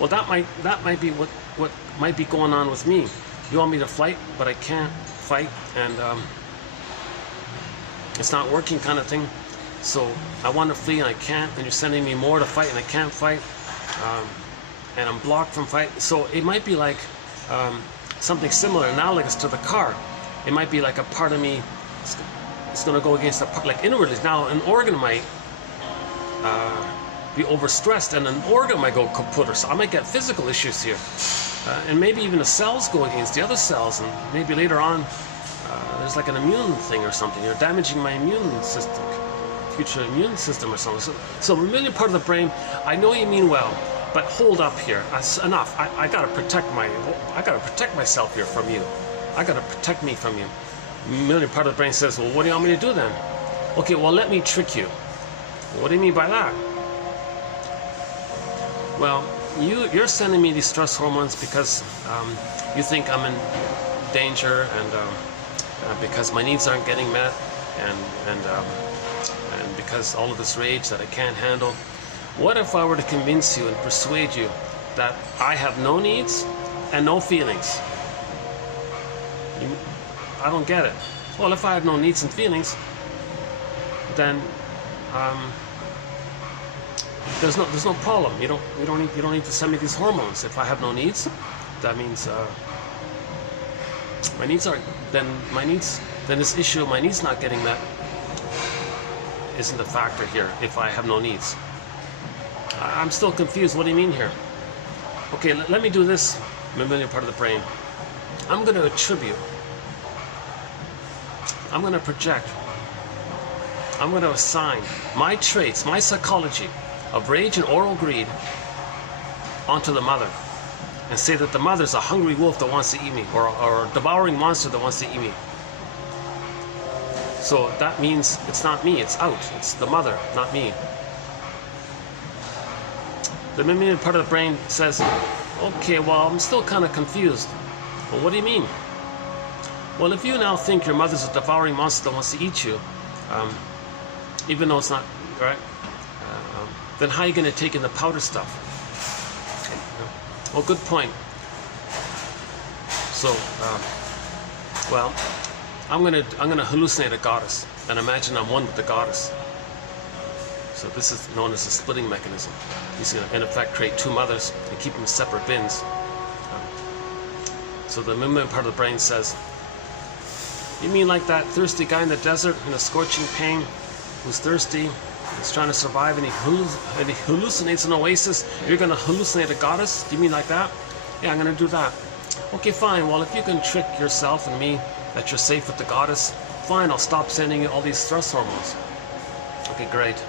Well, that might be what might be going on with me. You want me to fight, but I can't fight, and it's not working, kind of thing. So I want to flee and I can't, and you're sending me more to fight and I can't fight, and I'm blocked from fight. So it might be like something similar, analogous to the car. It might be like a part of me. It's going to go against a part, like inwardly. Now an organ might be overstressed, and an organ might go kaput, or so I might get physical issues here, and maybe even the cells go against the other cells, and maybe later on there's like an immune thing or something. You're damaging my immune system, future immune system or something. So mammalian part of the brain, I know you mean well, but hold up here. That's enough. I gotta protect myself here from you. I gotta protect me from you. Mammalian part of the brain says, well, what do you want me to do then? Okay, well, let me trick you. What do you mean by that? Well, you're sending me these stress hormones because you think I'm in danger, and because my needs aren't getting met, and because all of this rage that I can't handle. What if I were to convince you and persuade you that I have no needs and no feelings? I don't get it. Well, if I have no needs and feelings, then there's no problem. You don't need to send me these hormones. If I have no needs, that means my needs aren't. Then this issue of my needs not getting met isn't a factor here. If I have no needs, I'm still confused. What do you mean here? Okay, let me do this mammalian part of the brain. I'm going to attribute, I'm going to project, I'm going to assign my traits, my psychology of rage and oral greed onto the mother, and say that the mother's a hungry wolf that wants to eat me, or a devouring monster that wants to eat me. So that means it's not me, it's out. It's the mother, not me. The mammalian part of the brain says, okay, well, I'm still kind of confused. Well, what do you mean? Well, if you now think your mother's a devouring monster that wants to eat you, even though it's not, right? Then how are you going to take in the powder stuff? Well, good point. So, well, I'm gonna hallucinate a goddess and imagine I'm one with the goddess. So this is known as a splitting mechanism. He's going to, in effect, create two mothers and keep them in separate bins. So the mammalian part of the brain says, you mean like that thirsty guy in the desert in a scorching pain who's thirsty, he's trying to survive, and he hallucinates an oasis? You're going to hallucinate a goddess? Do you mean like that? Yeah, I'm going to do that. Okay, fine. Well, if you can trick yourself and me that you're safe with the goddess, fine, I'll stop sending you all these stress hormones. Okay, great.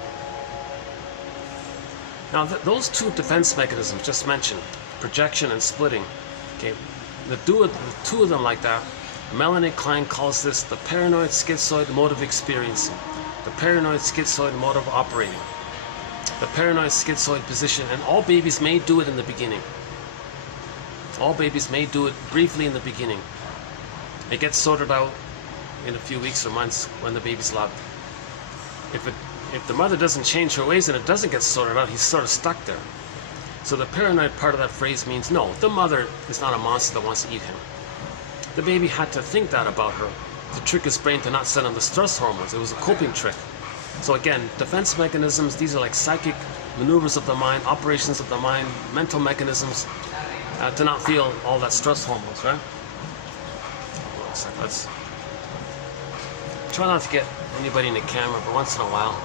Now, those two defense mechanisms just mentioned, projection and splitting, okay, the two of them like that, Melanie Klein calls this the paranoid schizoid mode of experiencing, the paranoid schizoid mode of operating, the paranoid schizoid position, and all babies may do it in the beginning. All babies may do it briefly in the beginning. It gets sorted out in a few weeks or months when the baby's loved. If the mother doesn't change her ways and it doesn't get sorted out, he's sort of stuck there. So the paranoid part of that phrase means, no, the mother is not a monster that wants to eat him. The baby had to think that about her to trick his brain to not send him the stress hormones. It was a coping trick. So again, defense mechanisms, these are like psychic maneuvers of the mind, operations of the mind, mental mechanisms to not feel all that stress hormones, right? Let's try not to get anybody in the camera, but once in a while.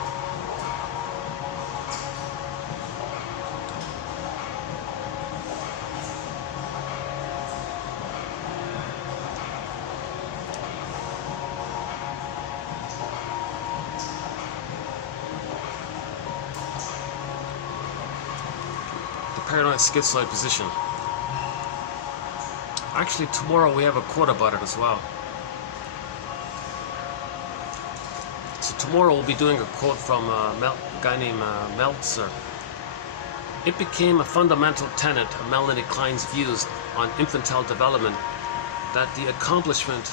Paranoid schizoid position. Actually, tomorrow we have a quote about it as well. So tomorrow we'll be doing a quote from a guy named Meltzer. It became a fundamental tenet of Melanie Klein's views on infantile development that the accomplishment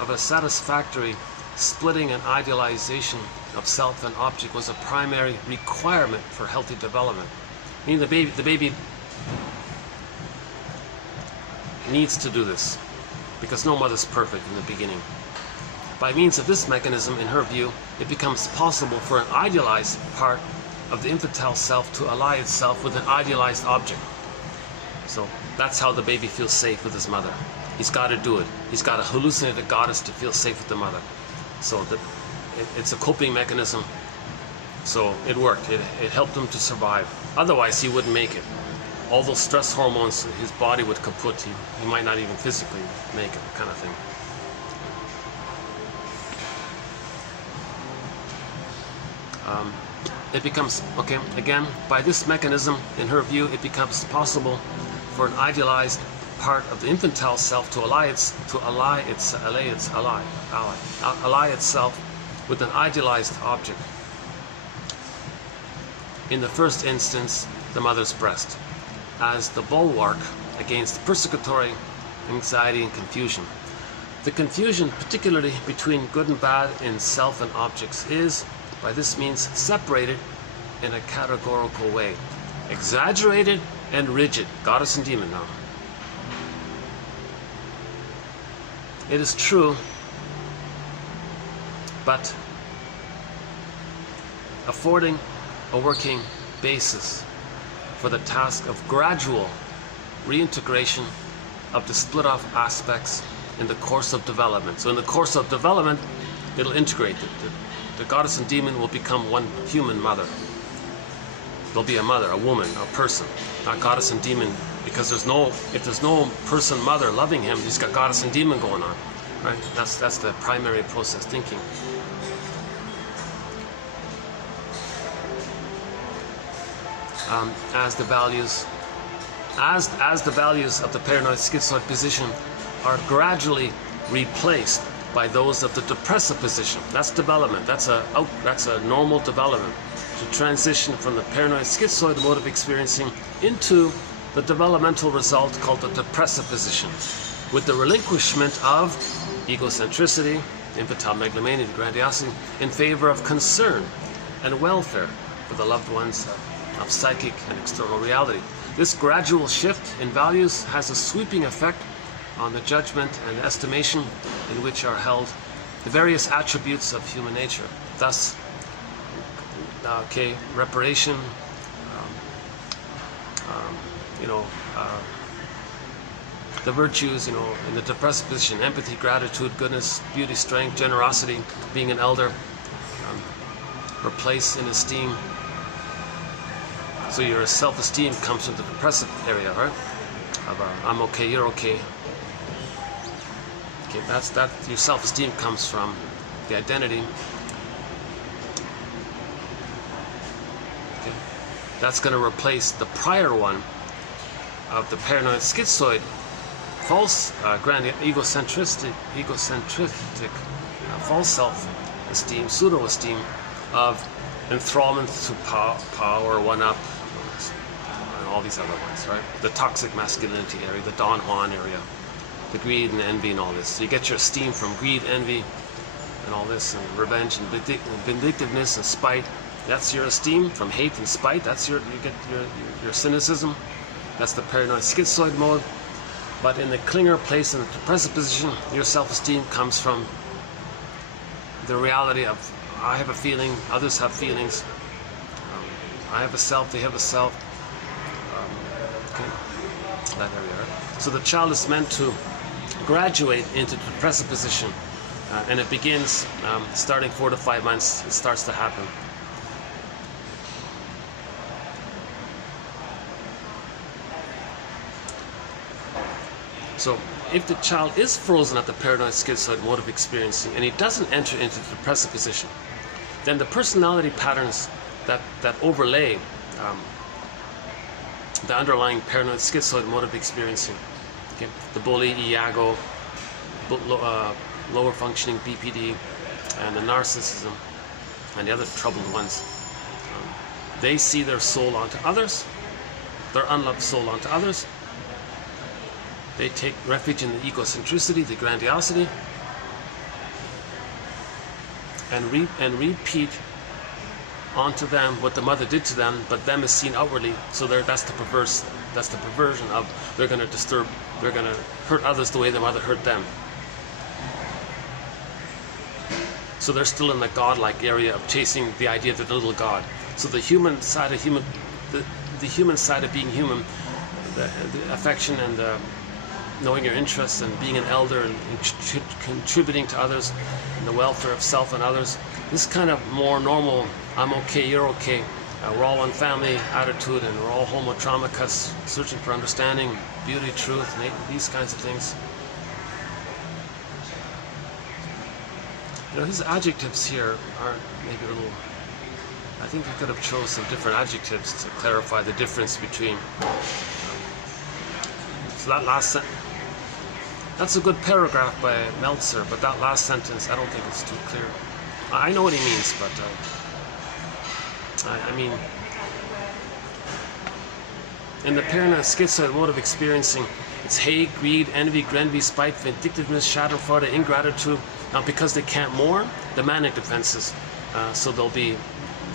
of a satisfactory splitting and idealization of self and object was a primary requirement for healthy development. Meaning the baby needs to do this because no mother's perfect in the beginning. By means of this mechanism, in her view, it becomes possible for an idealized part of the infantile self to ally itself with an idealized object. So that's how the baby feels safe with his mother. He's got to do it. He's got to hallucinate a goddess to feel safe with the mother. So it's a coping mechanism. So it worked. It helped him to survive. Otherwise, he wouldn't make it. All those stress hormones, his body would kaput. He might not even physically make it, kind of thing. It becomes, okay, again, by this mechanism, in her view, it becomes possible for an idealized part of the infantile self to ally itself with an idealized object. In the first instance, the mother's breast, as the bulwark against persecutory anxiety and confusion. The confusion, particularly between good and bad in self and objects, is, by this means, separated in a categorical way, exaggerated and rigid. Goddess and demon now. It is true, but affording a working basis for the task of gradual reintegration of the split off aspects in the course of development. So in the course of development, it'll integrate. The goddess and demon will become one human mother. There'll be a mother, a woman, a person, not goddess and demon because if there's no person mother loving him, he's got goddess and demon going on, right? That's the primary process thinking. As the values of the paranoid schizoid position are gradually replaced by those of the depressive position. That's development. That's a normal development to transition from the paranoid schizoid mode of experiencing into the developmental result called the depressive position, with the relinquishment of egocentricity, infantile megalomania, and grandiosity in favor of concern and welfare for the loved ones of psychic and external reality. This gradual shift in values has a sweeping effect on the judgment and estimation in which are held the various attributes of human nature. Thus, reparation, the virtues, in the depressive position: empathy, gratitude, goodness, beauty, strength, generosity, being an elder, replace in esteem. So your self-esteem comes from the depressive area, right? I'm okay, you're okay. Okay, that your self-esteem comes from the identity. Okay. That's going to replace the prior one of the paranoid schizoid, false egocentric, false self-esteem, pseudo-esteem of enthrallment to power, one-up, and all these other ones, right? The toxic masculinity area, the Don Juan area, the greed and envy and all this. So you get your esteem from greed, envy, and all this, and revenge and vindictiveness and spite. That's your esteem from hate and spite. That's you get your cynicism. That's the paranoid schizoid mode. But in the clinger place, in the depressive position, your self-esteem comes from the reality of I have a feeling, others have feelings. I have a self, they have a self. That area, right? So the child is meant to graduate into the depressive position, and it begins starting 4 to 5 months. It starts to happen. So if the child is frozen at the paranoid schizoid mode of experiencing and he doesn't enter into the depressive position, then the personality patterns that overlay the underlying paranoid schizoid mode of experiencing, okay, the bully, Iago, lower functioning BPD, and the narcissism, and the other troubled ones, they see their soul onto others, their unloved soul onto others. They take refuge in the egocentricity, the grandiosity, and repeat onto them what the mother did to them, but them is seen outwardly. So that's the perversion of they're going to hurt others the way the mother hurt them. So they're still in the godlike area of chasing the idea of the little god. So the human side of the human side of being human, the affection and the knowing your interests and being an elder and contributing to others and the welfare of self and others, this kind of more normal, I'm okay, you're okay, we're all one family attitude, and we're all homotramicus, searching for understanding, beauty, truth, these kinds of things. His adjectives here are maybe a little, I think he could have chose some different adjectives to clarify the difference between. So that last sentence, that's a good paragraph by Meltzer, but that last sentence, I don't think it's too clear. I know what he means, but I mean, in the paranoid schizoid mode of experiencing, it's hate, greed, envy, spite, vindictiveness, schadenfreude, ingratitude. Now, because they can't mourn, the manic defenses, so there'll be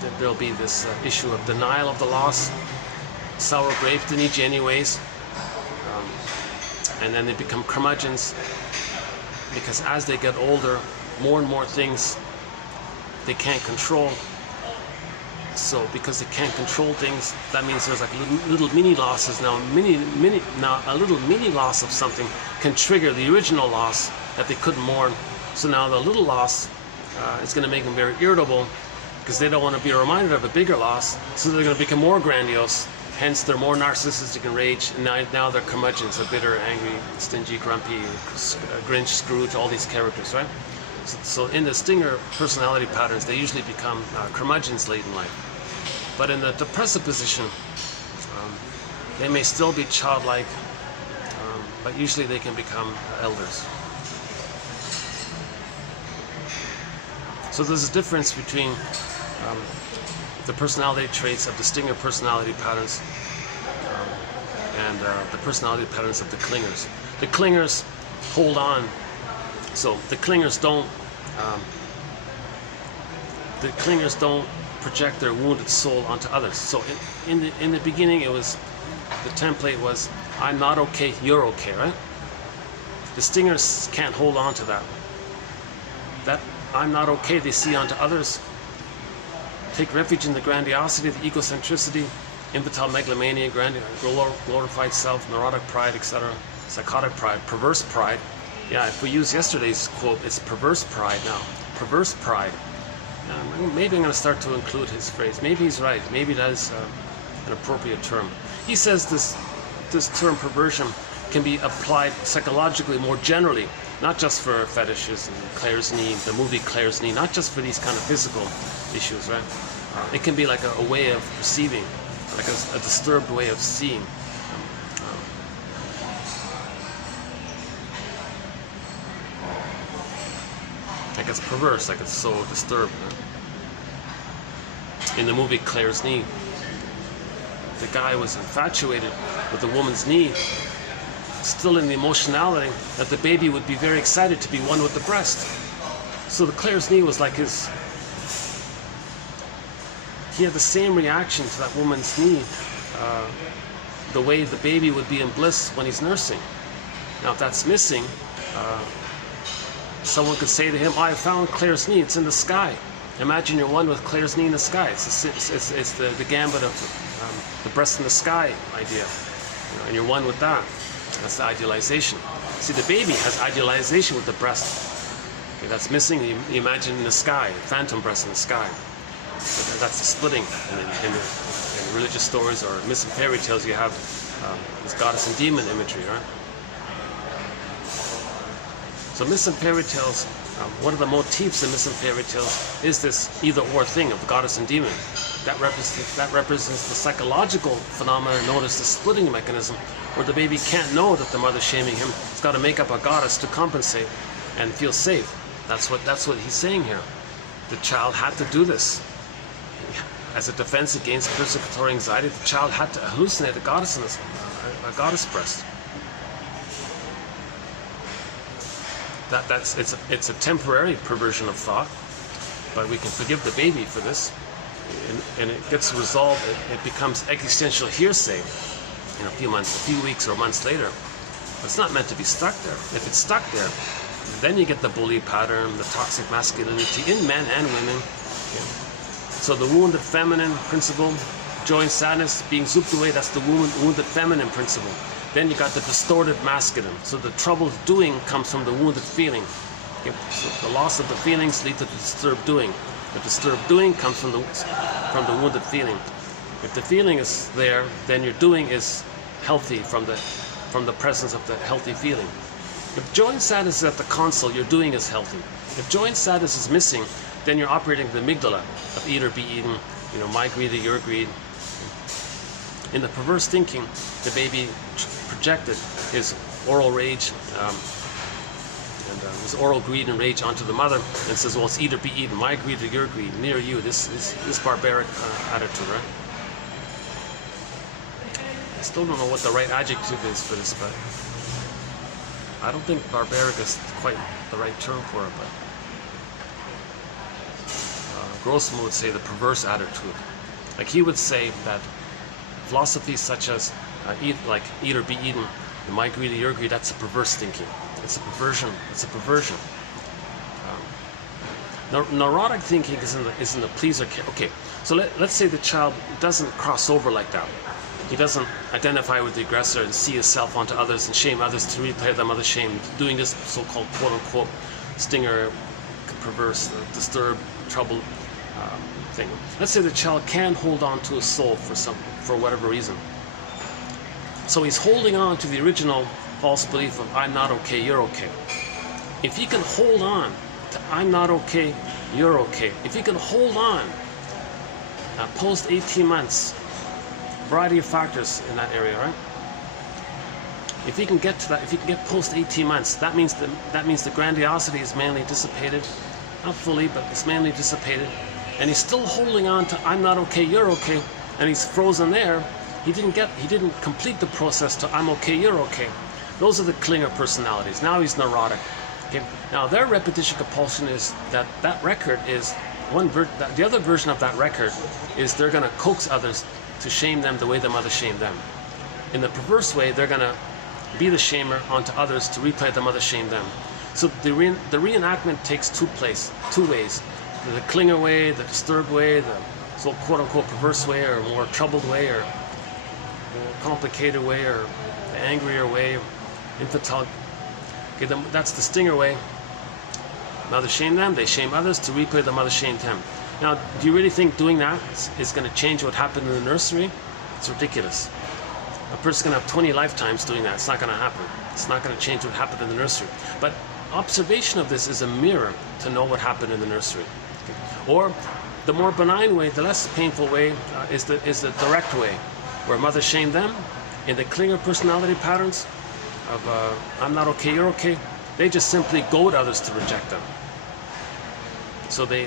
this issue of denial of the loss, sour grapes in each anyways. And then they become curmudgeons, because as they get older, more and more things they can't control. So because they can't control things, that means there's like little mini losses now. Now a little mini loss of something can trigger the original loss that they couldn't mourn. So now the little loss is going to make them very irritable, because they don't want to be reminded of a bigger loss. So they're going to become more grandiose, Hence, they're more narcissistic and rage, and now they're curmudgeons, are bitter, angry, stingy, grumpy, Grinch, Scrooge, all these characters, right? So in the stinger personality patterns, they usually become curmudgeons late in life. But in the depressive position, they may still be childlike, but usually they can become elders. So there's a difference between the personality traits of the stinger personality patterns and the personality patterns of the clingers. The clingers hold on, so the clingers don't project their wounded soul onto others. So in the beginning, it was, the template was, I'm not okay, you're okay, right? The stingers can't hold on to that. That I'm not okay they see onto others. Take refuge in the grandiosity, the egocentricity, infantile megalomania, glorified self, neurotic pride, etc., psychotic pride, perverse pride. Yeah, if we use yesterday's quote, it's perverse pride now. Perverse pride. Maybe I'm going to start to include his phrase. Maybe he's right. Maybe that is an appropriate term. He says this term perversion can be applied psychologically more generally, not just for fetishes and Claire's knee, the movie Claire's knee, not just for these kind of physical issues, right? It can be like a way of perceiving, like a disturbed way of seeing. Like it's perverse, like it's so disturbed. In the movie Claire's knee, the guy was infatuated with the woman's knee, still in the emotionality that the baby would be very excited to be one with the breast. So the Claire's knee was like his, he had the same reaction to that woman's knee, the way the baby would be in bliss when he's nursing. Now if that's missing, someone could say to him, oh, I found Claire's knee, it's in the sky. Imagine you're one with Claire's knee in the sky. It's the gambit of the breast in the sky idea. And you're one with that. That's the idealization. See, the baby has idealization with the breast. Okay, that's missing. You imagine in the sky, phantom breast in the sky. So that's the splitting. In religious stories or myths and fairy tales, you have this goddess and demon imagery, right? So myths and fairy tales, one of the motifs in myths and fairy tales is this either-or thing of goddess and demon. That represents the psychological phenomenon known as the splitting mechanism, where the baby can't know that the mother's shaming him. He's got to make up a goddess to compensate and feel safe. That's what he's saying here. The child had to do this. As a defense against persecutory anxiety, the child had to hallucinate a goddess breast. It's a temporary perversion of thought, but we can forgive the baby for this, and it gets resolved. It becomes existential hearsay in a few weeks or months later. But it's not meant to be stuck there. If it's stuck there, then you get the bully pattern, the toxic masculinity in men and women. Okay. So the wounded feminine principle, joy and sadness being zooped away, that's the wounded feminine principle. Then you got the distorted masculine. So the trouble doing comes from the wounded feeling. Okay. So the loss of the feelings lead to the disturbed doing. The disturbed doing comes from the wounded feeling. If the feeling is there, then your doing is healthy from the presence of the healthy feeling. If joy and sadness is at the console, your doing is healthy. If joy and sadness is missing, then you're operating the amygdala of eat or be eaten, my greed or your greed. In the perverse thinking, the baby projected his oral rage his oral greed and rage onto the mother and says, well, it's eat or be eaten, my greed or your greed, near you, this barbaric attitude, right? I still don't know what the right adjective is for this, but I don't think barbaric is quite the right term for it, but Grossman would say the perverse attitude. Like he would say that philosophies such as eat or be eaten, my greed or your greed, that's a perverse thinking. It's a perversion. It's a perversion. Neurotic thinking is in the pleaser. Okay, so let's say the child doesn't cross over like that. He doesn't identify with the aggressor and see himself onto others and shame others to replay their mother's shame, doing this so-called quote-unquote stinger, perverse, disturbed, troubled thing. Let's say the child can't hold on to a soul for whatever reason. So he's holding on to the original false belief of I'm not okay, you're okay. If he can hold on to I'm not okay, you're okay. If he can hold on post 18 months, variety of factors in that area, right? If he can get to that, if he can get post 18 months, that means the grandiosity is mainly dissipated, not fully, but it's mainly dissipated, and he's still holding on to I'm not okay, you're okay, and he's frozen there. He didn't complete the process to I'm okay, you're okay. Those are the clinger personalities. Now he's neurotic. Okay. Now their repetition compulsion is that record is the other version of that record is they're going to coax others to shame them the way the mother shamed them. In the perverse way, they're going to be the shamer onto others to replay the mother shame them. So the reenactment takes two ways. The clinger way, the disturbed way, the so quote-unquote perverse way, or more troubled way, or more complicated way, or the angrier way, infantile. Okay, that's the stinger way. Mother shamed them, they shame others to replay the mother shamed them. Now, do you really think doing that is going to change what happened in the nursery? It's ridiculous. A person's going to have 20 lifetimes doing that. It's not going to happen. It's not going to change what happened in the nursery. But observation of this is a mirror to know what happened in the nursery. Okay? Or the more benign way, the less painful way, is the direct way, where mother shamed them in the clinger personality patterns of I'm not okay, you're okay. They just simply goad others to reject them. So they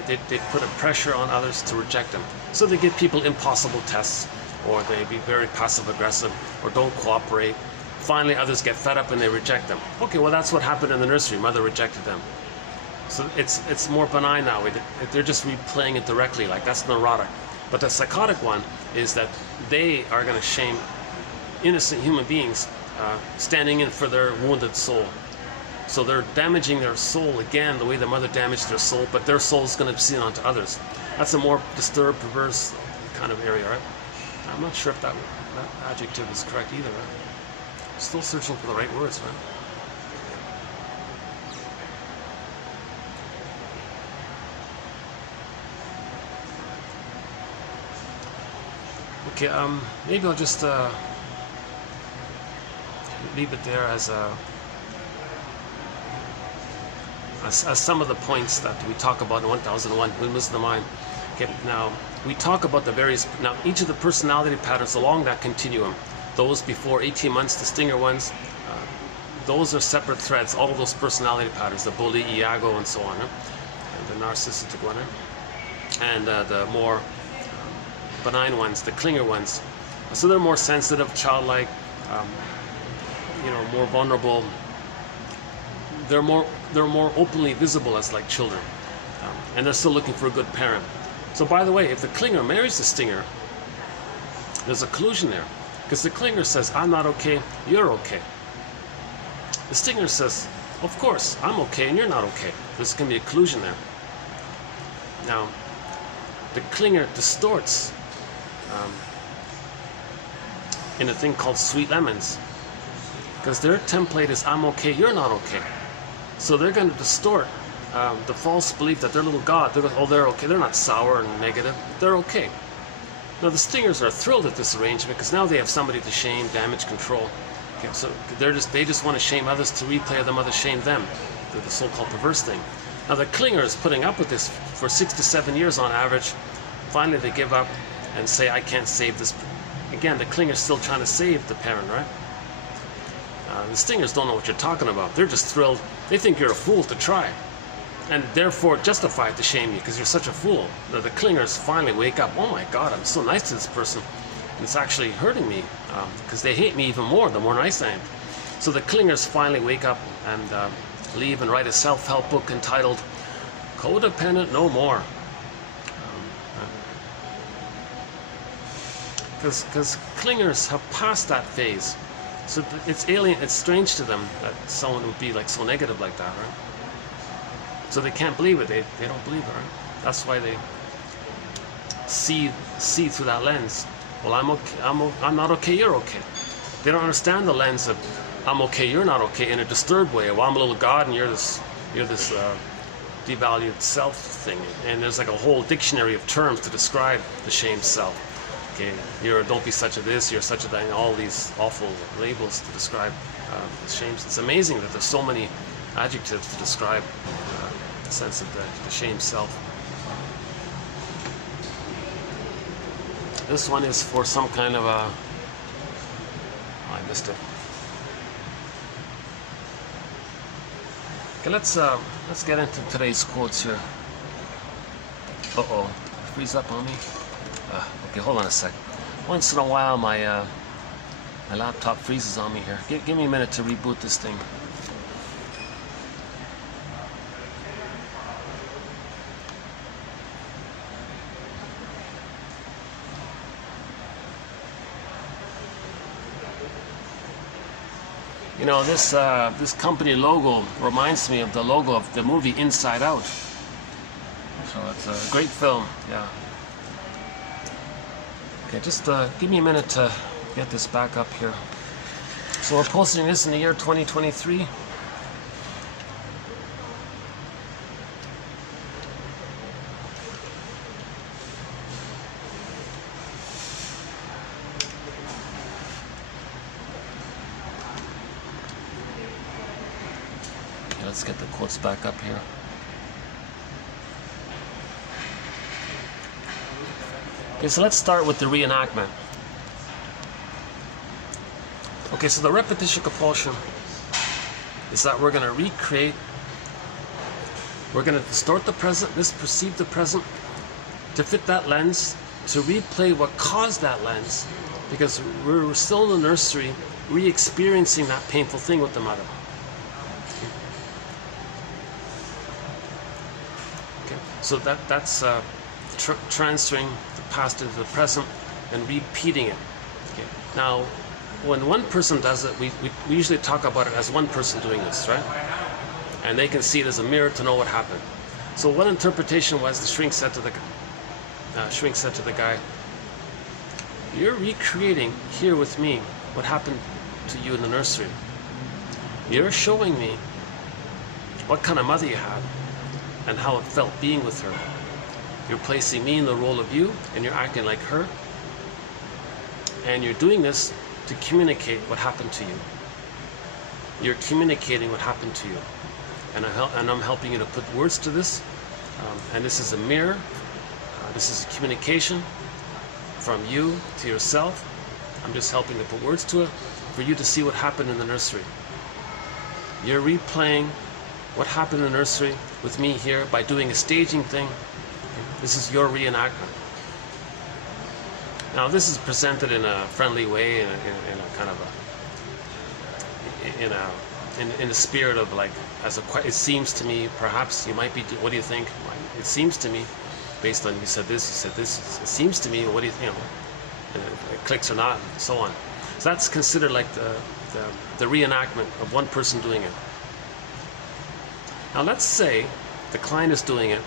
put a pressure on others to reject them. So they give people impossible tests, or they be very passive aggressive, or don't cooperate. Finally, others get fed up and they reject them. Okay, well that's what happened in the nursery. Mother rejected them. So it's more benign now. They're just replaying it directly, like that's neurotic. But the psychotic one is that they are going to shame innocent human beings standing in for their wounded soul. So they're damaging their soul again the way the mother damaged their soul, but their soul is going to be seen onto others. That's a more disturbed, perverse kind of area, right? I'm not sure if that adjective is correct either, right? Still searching for the right words, right? Okay, maybe I'll just leave it there as some of the points that we talk about in 1001 Windmills of the Mind. Okay, now we talk about the various, now each of the personality patterns along that continuum, those before 18 months, the stinger ones, those are separate threads, all of those personality patterns, the bully, Iago, and so on, and the narcissistic one, and the more benign ones, the clinger ones. So they're more sensitive, childlike, more vulnerable. They're more openly visible as like children, and they're still looking for a good parent. So by the way, if the clinger marries the stinger, there's a collusion there, because the clinger says, I'm not okay, you're okay. The stinger says, of course, I'm okay and you're not okay. There's going to be a collusion there. Now, the clinger distorts in a thing called sweet lemons, because their template is I'm okay, you're not okay. So they're going to distort the false belief that their little god, they're okay, they're not sour and negative, they're okay. Now the stingers are thrilled at this arrangement because now they have somebody to shame, damage, control. Okay, so they just want to shame others to replay the mother shame them, the so-called perverse thing. Now the clinger is putting up with this for 6 to 7 years on average. Finally they give up and say, I can't save this. Again, the clinger's still trying to save the parent, right? The stingers don't know what you're talking about. They're just thrilled. They think you're a fool to try, and therefore justified to shame you because you're such a fool. Now the clingers finally wake up. Oh my God, I'm so nice to this person, and it's actually hurting me because they hate me even more the more nice I am. So the clingers finally wake up and leave and write a self-help book entitled Codependent No More. Because clingers have passed that phase. So it's alien, it's strange to them that someone would be like so negative like that, right? So they can't believe it, they don't believe it, right? That's why they see through that lens. Well, I'm okay, I'm not okay, you're okay. They don't understand the lens of I'm okay, you're not okay in a disturbed way. Well, I'm a little god and you're this devalued self thing, and there's like a whole dictionary of terms to describe the shame self. Okay, don't be such a this, you're such a that, all these awful labels to describe the shame. It's amazing that there's so many adjectives to describe the sense of the shame self. This one is for some kind of a, oh, I missed it. Okay, let's get into today's quotes here. Uh-oh, freeze up on me. Okay, hold on a sec. Once in a while, my laptop freezes on me here. Give me a minute to reboot this thing. You know, this company logo reminds me of the logo of the movie Inside Out. So it's a great film, yeah. Okay, just give me a minute to get this back up here. So we're posting this in the year 2023. Let's get the quotes back up here. Okay, so let's start with the reenactment. Okay, so the repetition compulsion is that we're going to recreate, we're going to distort the present, perceive the present, to fit that lens, to replay what caused that lens, because we're still in the nursery re-experiencing that painful thing with the mother. So that's transferring the past into the present and repeating it. Okay. Now, when one person does it, we usually talk about it as one person doing this, right? And they can see it as a mirror to know what happened. So one interpretation was the shrink said to the guy, "You're recreating here with me what happened to you in the nursery. You're showing me what kind of mother you had and how it felt being with her. You're placing me in the role of you, and you're acting like her. And you're doing this to communicate what happened to you. You're communicating what happened to you. And I'm helping you to put words to this. And this is a mirror. This is communication from you to yourself. I'm just helping to put words to it for you to see what happened in the nursery. You're replaying what happened in the nursery with me here by doing a staging thing. This is your reenactment." Now this is presented in a friendly way, in a kind of in the spirit of like, it seems to me, perhaps you might be, what do you think? It seems to me, based on you said this, it seems to me, what do you think? And it clicks or not, and so on. So that's considered like the reenactment of one person doing it. Now let's say the client is doing it.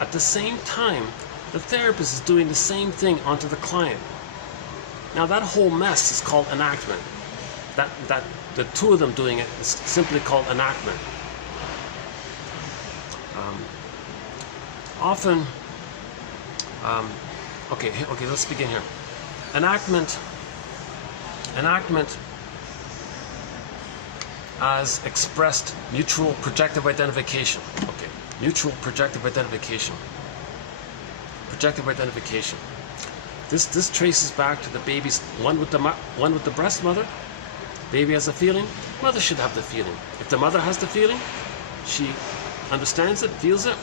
At the same time, the therapist is doing the same thing onto the client. Now that whole mess is called enactment. That the two of them doing it is simply called enactment. Okay, let's begin here. Enactment as expressed mutual projective identification. Okay, mutual projective identification. Projective identification. This traces back to the baby's one with the breast mother. Baby has a feeling. Mother should have the feeling. If the mother has the feeling, she understands it, feels it.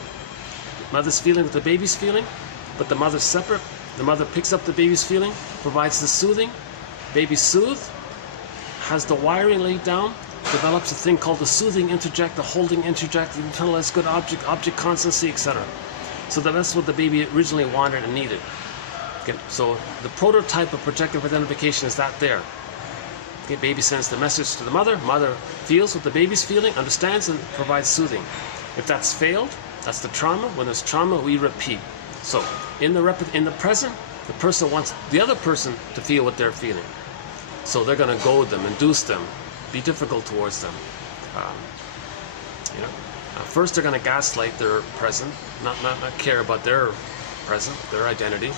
Mother's feeling with the baby's feeling, but the mother's separate. The mother picks up the baby's feeling, provides the soothing. Baby soothed, has the wiring laid down, develops a thing called the soothing interject, the holding interject, the internalized good object constancy, etc. So that's what the baby originally wanted and needed. Okay, so the prototype of projective identification is that there. Okay, baby sends the message to the mother. Mother feels what the baby's feeling, understands, and provides soothing. If that's failed, that's the trauma. When there's trauma, we repeat. So in the present, the person wants the other person to feel what they're feeling. So they're going to goad them, induce them, be difficult towards them. First, they're going to gaslight their present, not care about their present, their identity.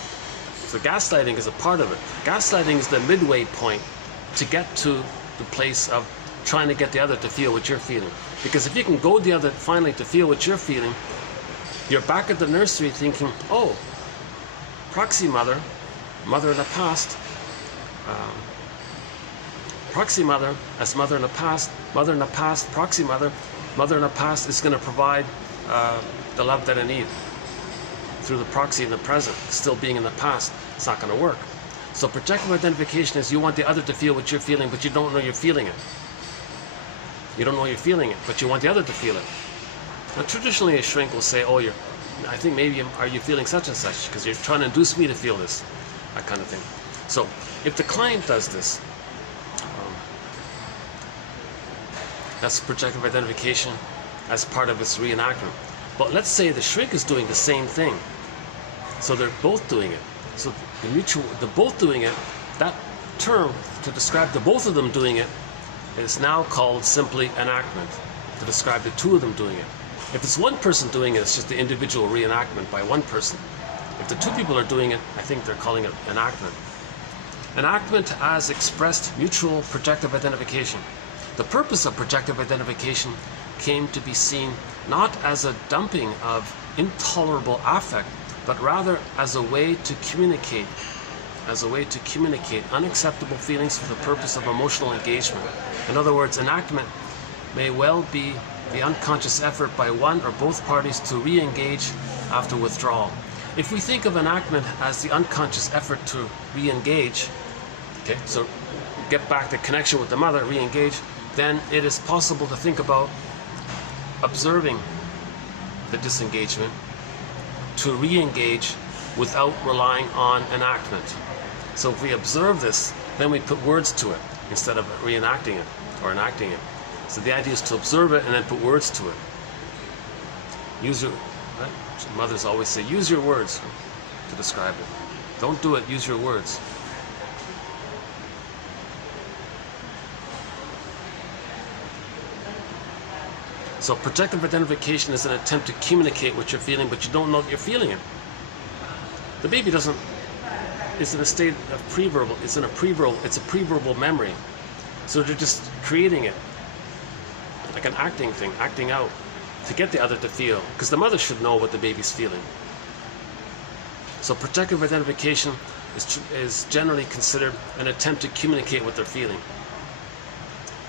So gaslighting is a part of it. Gaslighting is the midway point to get to the place of trying to get the other to feel what you're feeling. Because if you can go the other finally to feel what you're feeling, you're back at the nursery thinking, oh, proxy mother, mother in the past, proxy mother as mother in the past, mother in the past, proxy mother, mother in the past is going to provide the love that I need. Through the proxy in the present, still being in the past, it's not going to work. So projective identification is you want the other to feel what you're feeling, but you don't know you're feeling it. You don't know you're feeling it, but you want the other to feel it. Now traditionally a shrink will say, oh, I think maybe are you feeling such and such, because you're trying to induce me to feel this, that kind of thing. So if the client does this, that's projective identification as part of its reenactment. But let's say the shrink is doing the same thing. So they're both doing it. So they're both doing it. That term to describe the both of them doing it is now called simply enactment, to describe the two of them doing it. If it's one person doing it, it's just the individual reenactment by one person. If the two people are doing it, I think they're calling it enactment. Enactment as expressed mutual projective identification. The purpose of projective identification came to be seen not as a dumping of intolerable affect, but rather as a way to communicate, unacceptable feelings for the purpose of emotional engagement. In other words, enactment may well be the unconscious effort by one or both parties to re-engage after withdrawal. If we think of enactment as the unconscious effort to re-engage, okay, so get back the connection with the mother, re-engage, then it is possible to think about observing the disengagement to re-engage without relying on enactment. So if we observe this, then we put words to it instead of reenacting it or enacting it. So the idea is to observe it and then put words to it. Use your, right? Mothers always say, use your words to describe it. Don't do it, use your words. So projective identification is an attempt to communicate what you're feeling, but you don't know that you're feeling it. The baby is in a state of preverbal, it's a preverbal memory. So they're just creating it, like an acting thing, acting out, to get the other to feel, because the mother should know what the baby's feeling. So projective identification is generally considered an attempt to communicate what they're feeling.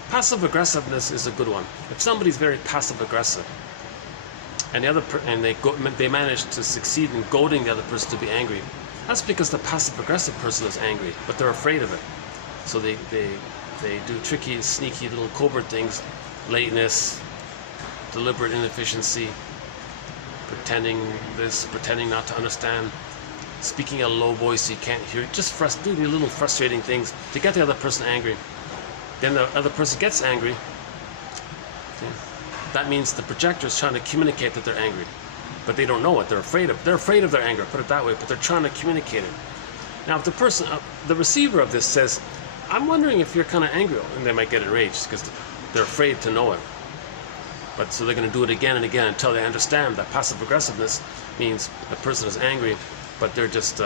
Passive aggressiveness is a good one. If somebody's very passive aggressive, and they manage to succeed in goading the other person to be angry, that's because the passive aggressive person is angry, but they're afraid of it. So they do tricky, sneaky little covert things, lateness, deliberate inefficiency, pretending this, pretending not to understand, speaking at a low voice so you can't hear it, just doing little frustrating things to get the other person angry. Then the other person gets angry. Okay. That means the projector is trying to communicate that they're angry, but they don't know it. They're afraid of their anger. Put it that way. But they're trying to communicate it. Now, if the person, the receiver of this says, "I'm wondering if you're kind of angry," and they might get enraged because they're afraid to know it. But so they're going to do it again and again until they understand that passive aggressiveness means the person is angry, but they're just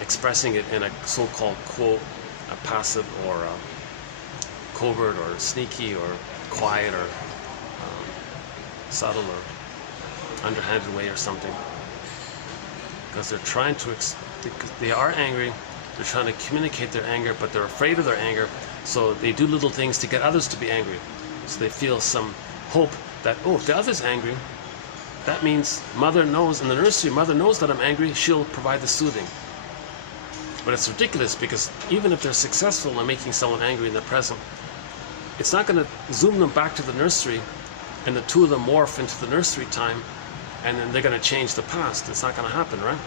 expressing it in a so-called quote, a passive or covert or sneaky or quiet or subtle or underhanded way or something, because they're trying to because they are angry, they're trying to communicate their anger, but they're afraid of their anger, so they do little things to get others to be angry. So they feel some hope that, oh, if the other's angry, that means mother knows, in the nursery, mother knows that I'm angry, she'll provide the soothing. But it's ridiculous, because even if they're successful in making someone angry in the present, it's not going to zoom them back to the nursery and the two of them morph into the nursery time and then they're going to change the past. It's not going to happen, right?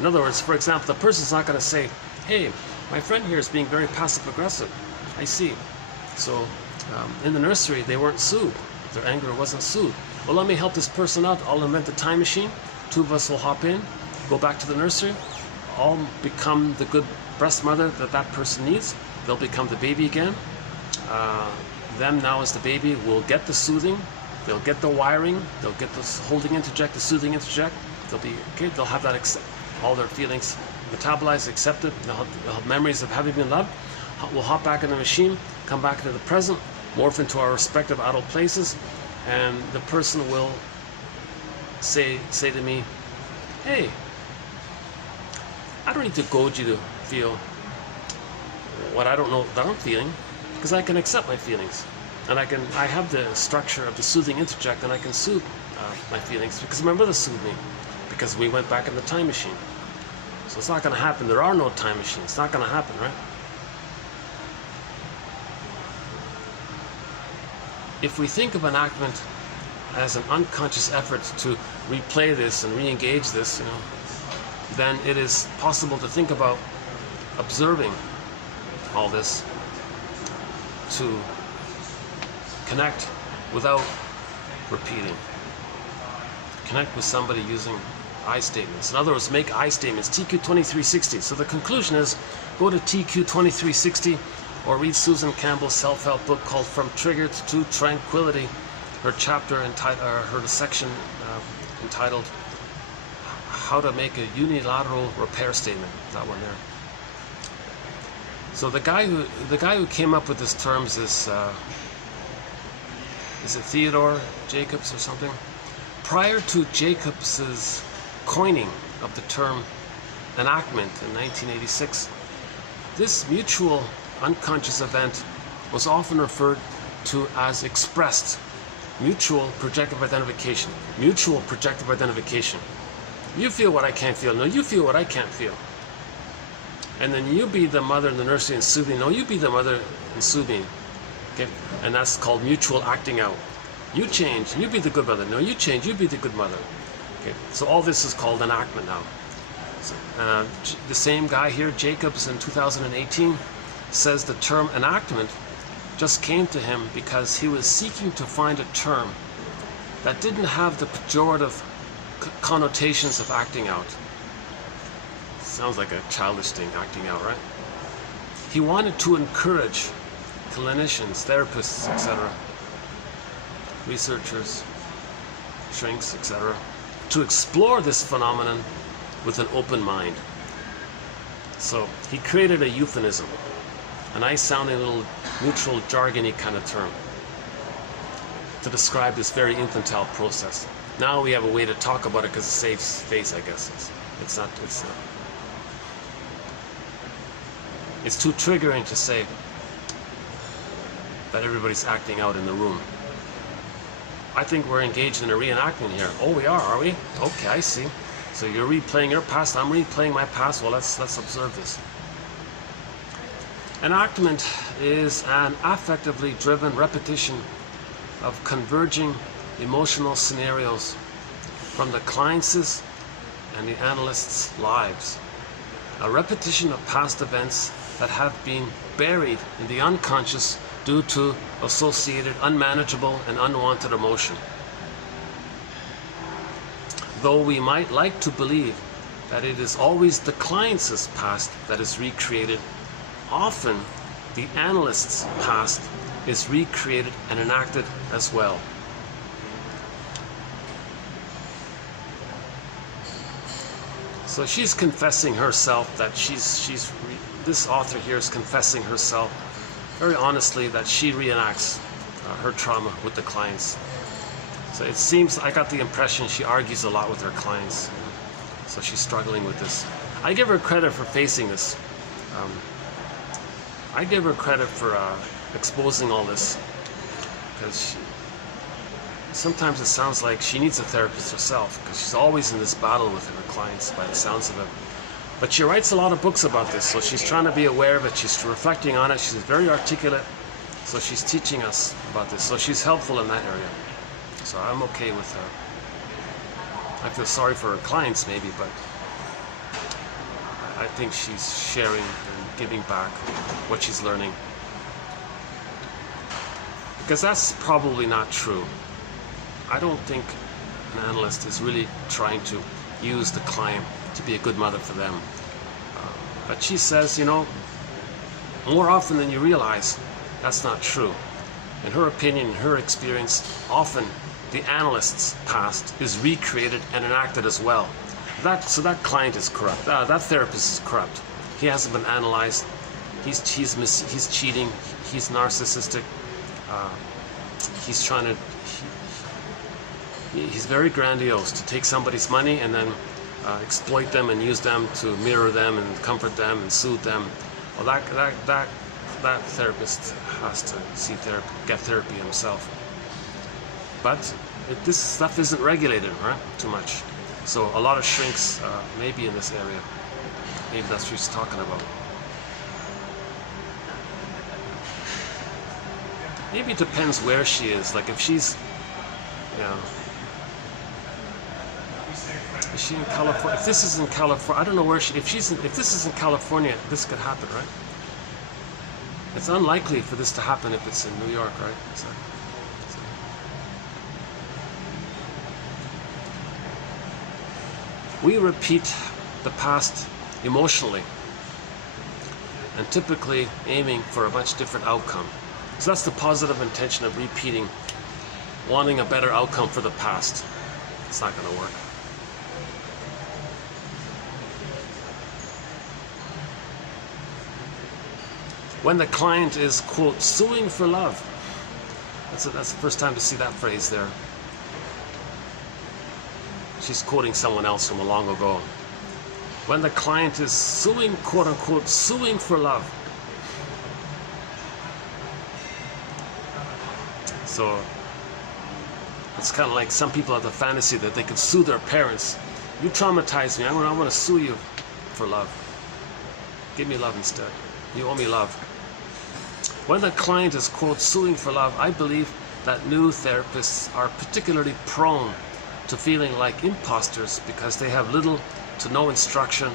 In other words, for example, the person's not going to say, hey, my friend here is being very passive aggressive. I see. So in the nursery, they weren't soothed. Their anger wasn't soothed. Well, let me help this person out. I'll invent a time machine. Two of us will hop in, go back to the nursery, all become the good breast mother that person needs. They'll become the baby again. Them now as the baby will get the soothing They'll get the wiring, they'll get the holding interject, the soothing interject. They'll be okay. They'll have that all their feelings metabolized, accepted. They'll have memories of having been loved. We'll hop back in the machine, come back to the present, morph into our respective adult places, and the person will say to me, "Hey, I don't need to goad you to feel what I don't know that I'm feeling, because I can accept my feelings, and I have the structure of the soothing interject, and I can soothe my feelings because my mother soothed me, because we went back in the time machine. So it's not going to happen. There are no time machines. It's not going to happen, right? If we think of enactment as an unconscious effort to replay this and re-engage this, then it is possible to think about observing all this, to connect without repeating. Connect with somebody using I statements. In other words, make I statements. TQ 2360. So the conclusion is, go to TQ 2360 or read Susan Campbell's self-help book called From Triggered to Tranquility. Her chapter her section entitled How to Make a Unilateral Repair Statement. That one there. So the guy who came up with these terms is it Theodore Jacobs or something? Prior to Jacobs's coining of the term enactment in 1986, this mutual unconscious event was often referred to as expressed mutual projective identification. Mutual projective identification. You feel what I can't feel. No, you feel what I can't feel. And then you be the mother in the nursery and soothe me. No, you be the mother and soothe me. Okay? And that's called mutual acting out. You change, you be the good mother. No, you change, you be the good mother. Okay? So all this is called enactment now. So, the same guy here, Jacobs, in 2018, says the term enactment just came to him because he was seeking to find a term that didn't have the pejorative connotations of acting out. Sounds like a childish thing, acting out, right? He wanted to encourage clinicians, therapists, etc., researchers, shrinks, etc., to explore this phenomenon with an open mind. So he created a euphemism, a nice sounding little neutral, jargony kind of term to describe this very infantile process. Now we have a way to talk about it because it saves face, I guess. It's too triggering to say that everybody's acting out in the room. I think we're engaged in a reenactment here. Oh, we are we? Okay, I see. So you're replaying your past, I'm replaying my past. Well, let's observe this. Enactment is an affectively driven repetition of converging emotional scenarios from the client's and the analyst's lives. A repetition of past events that have been buried in the unconscious due to associated unmanageable and unwanted emotion. Though we might like to believe that it is always the client's past that is recreated, often the analyst's past is recreated and enacted as well. So she's confessing herself that this author here is confessing herself very honestly that she reenacts her trauma with the clients. So it seems, I got the impression she argues a lot with her clients. So she's struggling with this. I give her credit for facing this. I give her credit for exposing all this, because sometimes it sounds like she needs a therapist herself, because she's always in this battle with her clients by the sounds of it. But she writes a lot of books about this, so she's trying to be aware of it, she's reflecting on it, she's very articulate, so she's teaching us about this, so she's helpful in that area. So I'm okay with her. I feel sorry for her clients maybe, but I think she's sharing and giving back what she's learning. Because that's probably not true. I don't think an analyst is really trying to use the client to be a good mother for them. But she says, more often than you realize, that's not true. In her opinion, in her experience, often the analyst's past is recreated and enacted as well. So that client is corrupt. That therapist is corrupt. He hasn't been analyzed. He's cheating. He's narcissistic. He's trying to. He's very grandiose to take somebody's money and then exploit them and use them to mirror them and comfort them and soothe them. Well, that therapist has to get therapy himself. But this stuff isn't regulated, right? Too much. So a lot of shrinks may be in this area. Maybe that's what she's talking about. Maybe it depends where she is. Like if she's, is she in California? If this is in California, I don't know where she. If this is in California, this could happen, right? It's unlikely for this to happen if it's in New York, right? So. We repeat the past emotionally and typically aiming for a much different outcome. So that's the positive intention of repeating, wanting a better outcome for the past. It's not going to work. When the client is, quote, suing for love. That's the first time to see that phrase there. She's quoting someone else from a long ago. When the client is suing, quote unquote, suing for love. So it's kind of like some people have the fantasy that they can sue their parents. You traumatized me. I want to sue you for love. Give me love instead. You owe me love. When the client is, quote, suing for love, I believe that new therapists are particularly prone to feeling like imposters because they have little to no instruction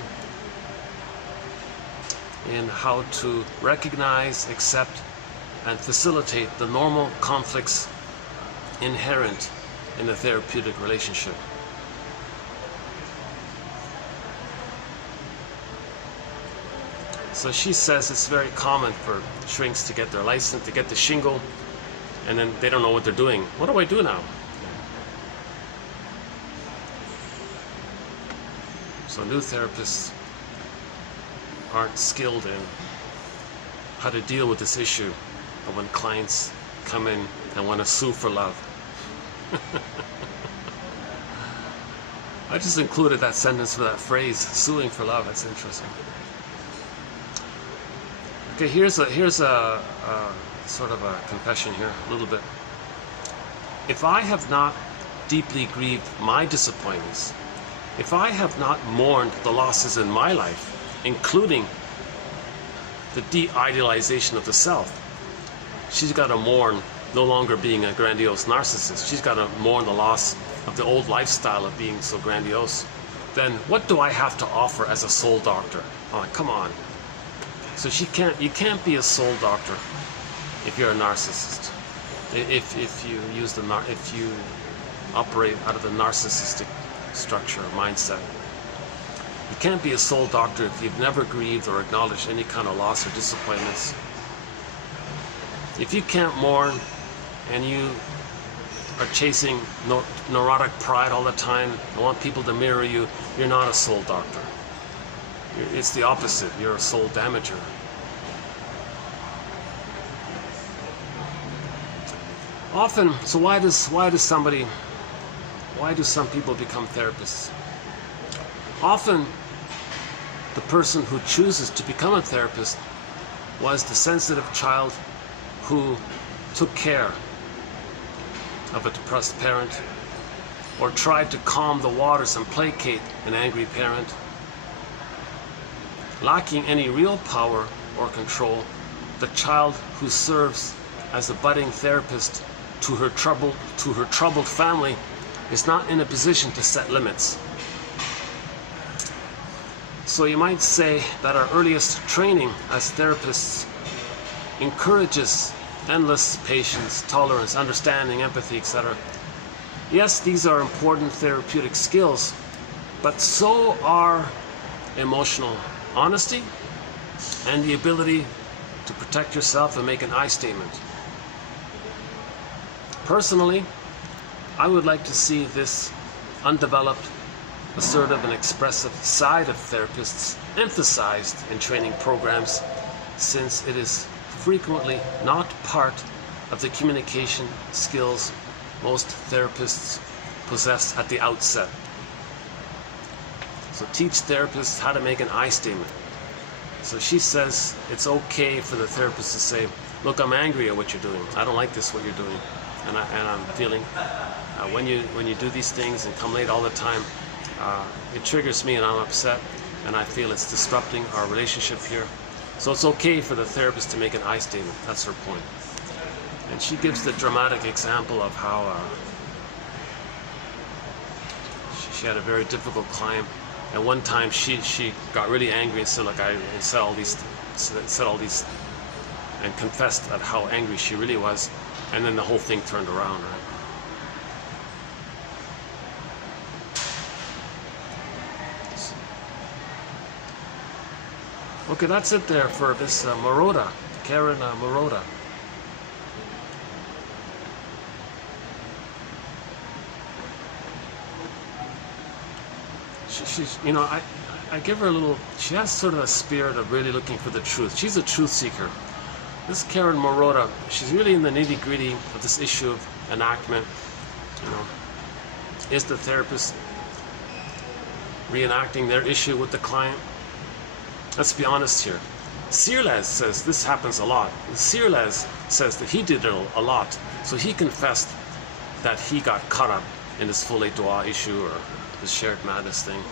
in how to recognize, accept, and facilitate the normal conflicts inherent in a therapeutic relationship. So she says it's very common for shrinks to get their license, to get the shingle, and then they don't know what they're doing. What do I do now? So new therapists aren't skilled in how to deal with this issue of when clients come in and want to sue for love. I just included that sentence for that phrase, suing for love. That's interesting. Okay, here's a sort of a confession here, a little bit. If I have not deeply grieved my disappointments, if I have not mourned the losses in my life, including the de-idealization of the self, she's got to mourn no longer being a grandiose narcissist. She's got to mourn the loss of the old lifestyle of being so grandiose. Then what do I have to offer as a soul doctor? I'm like, come on. So you can't be a soul doctor if you're a narcissist. If you operate out of the narcissistic structure or mindset. You can't be a soul doctor if you've never grieved or acknowledged any kind of loss or disappointments. If you can't mourn and you are chasing neurotic pride all the time and want people to mirror you, you're not a soul doctor. It's the opposite. You're a soul damager. Often, so why do some people become therapists? Often, the person who chooses to become a therapist was the sensitive child who took care of a depressed parent or tried to calm the waters and placate an angry parent. Lacking any real power or control, the child who serves as a budding therapist to her troubled family is not in a position to set limits. So you might say that our earliest training as therapists encourages endless patience, tolerance, understanding, empathy, etc. Yes, these are important therapeutic skills, but so are emotional honesty and the ability to protect yourself and make an I statement. Personally, I would like to see this undeveloped, assertive, and expressive side of therapists emphasized in training programs, since it is frequently not part of the communication skills most therapists possess at the outset. So teach therapists how to make an I statement. So she says it's okay for the therapist to say, look, I'm angry at what you're doing. I don't like this, what you're doing. And I'm feeling, when you do these things and come late all the time, it triggers me and I'm upset, and I feel it's disrupting our relationship here. So it's okay for the therapist to make an I statement. That's her point. And she gives the dramatic example of how she had a very difficult client. At one time, she got really angry and said, "Look, I said all these, and confessed at how angry she really was, and then the whole thing turned around." Right? Okay, that's it there for this Moroda, Karen Moroda. She's, you know, I give her a little, she has sort of a spirit of really looking for the truth. She's a truth seeker. This Karen Moroda, she's really in the nitty-gritty of this issue of enactment. You know, is the therapist reenacting their issue with the client? Let's be honest here. Sirles says this happens a lot. Sirles says that he did it a lot. So he confessed that he got caught up in this folie droit issue, or the shared madness thing.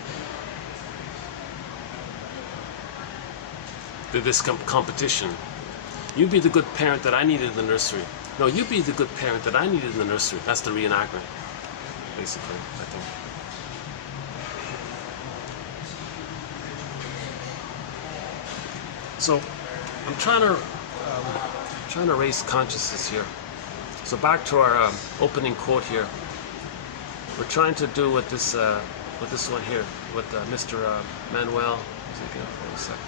This competition. You be the good parent that I needed in the nursery. No, you be the good parent that I needed in the nursery. That's the reenactment, basically, I think. So I'm trying to raise consciousness here. So back to our opening quote here. We're trying to do with this one here, with Mr. Manuel. Wait a second.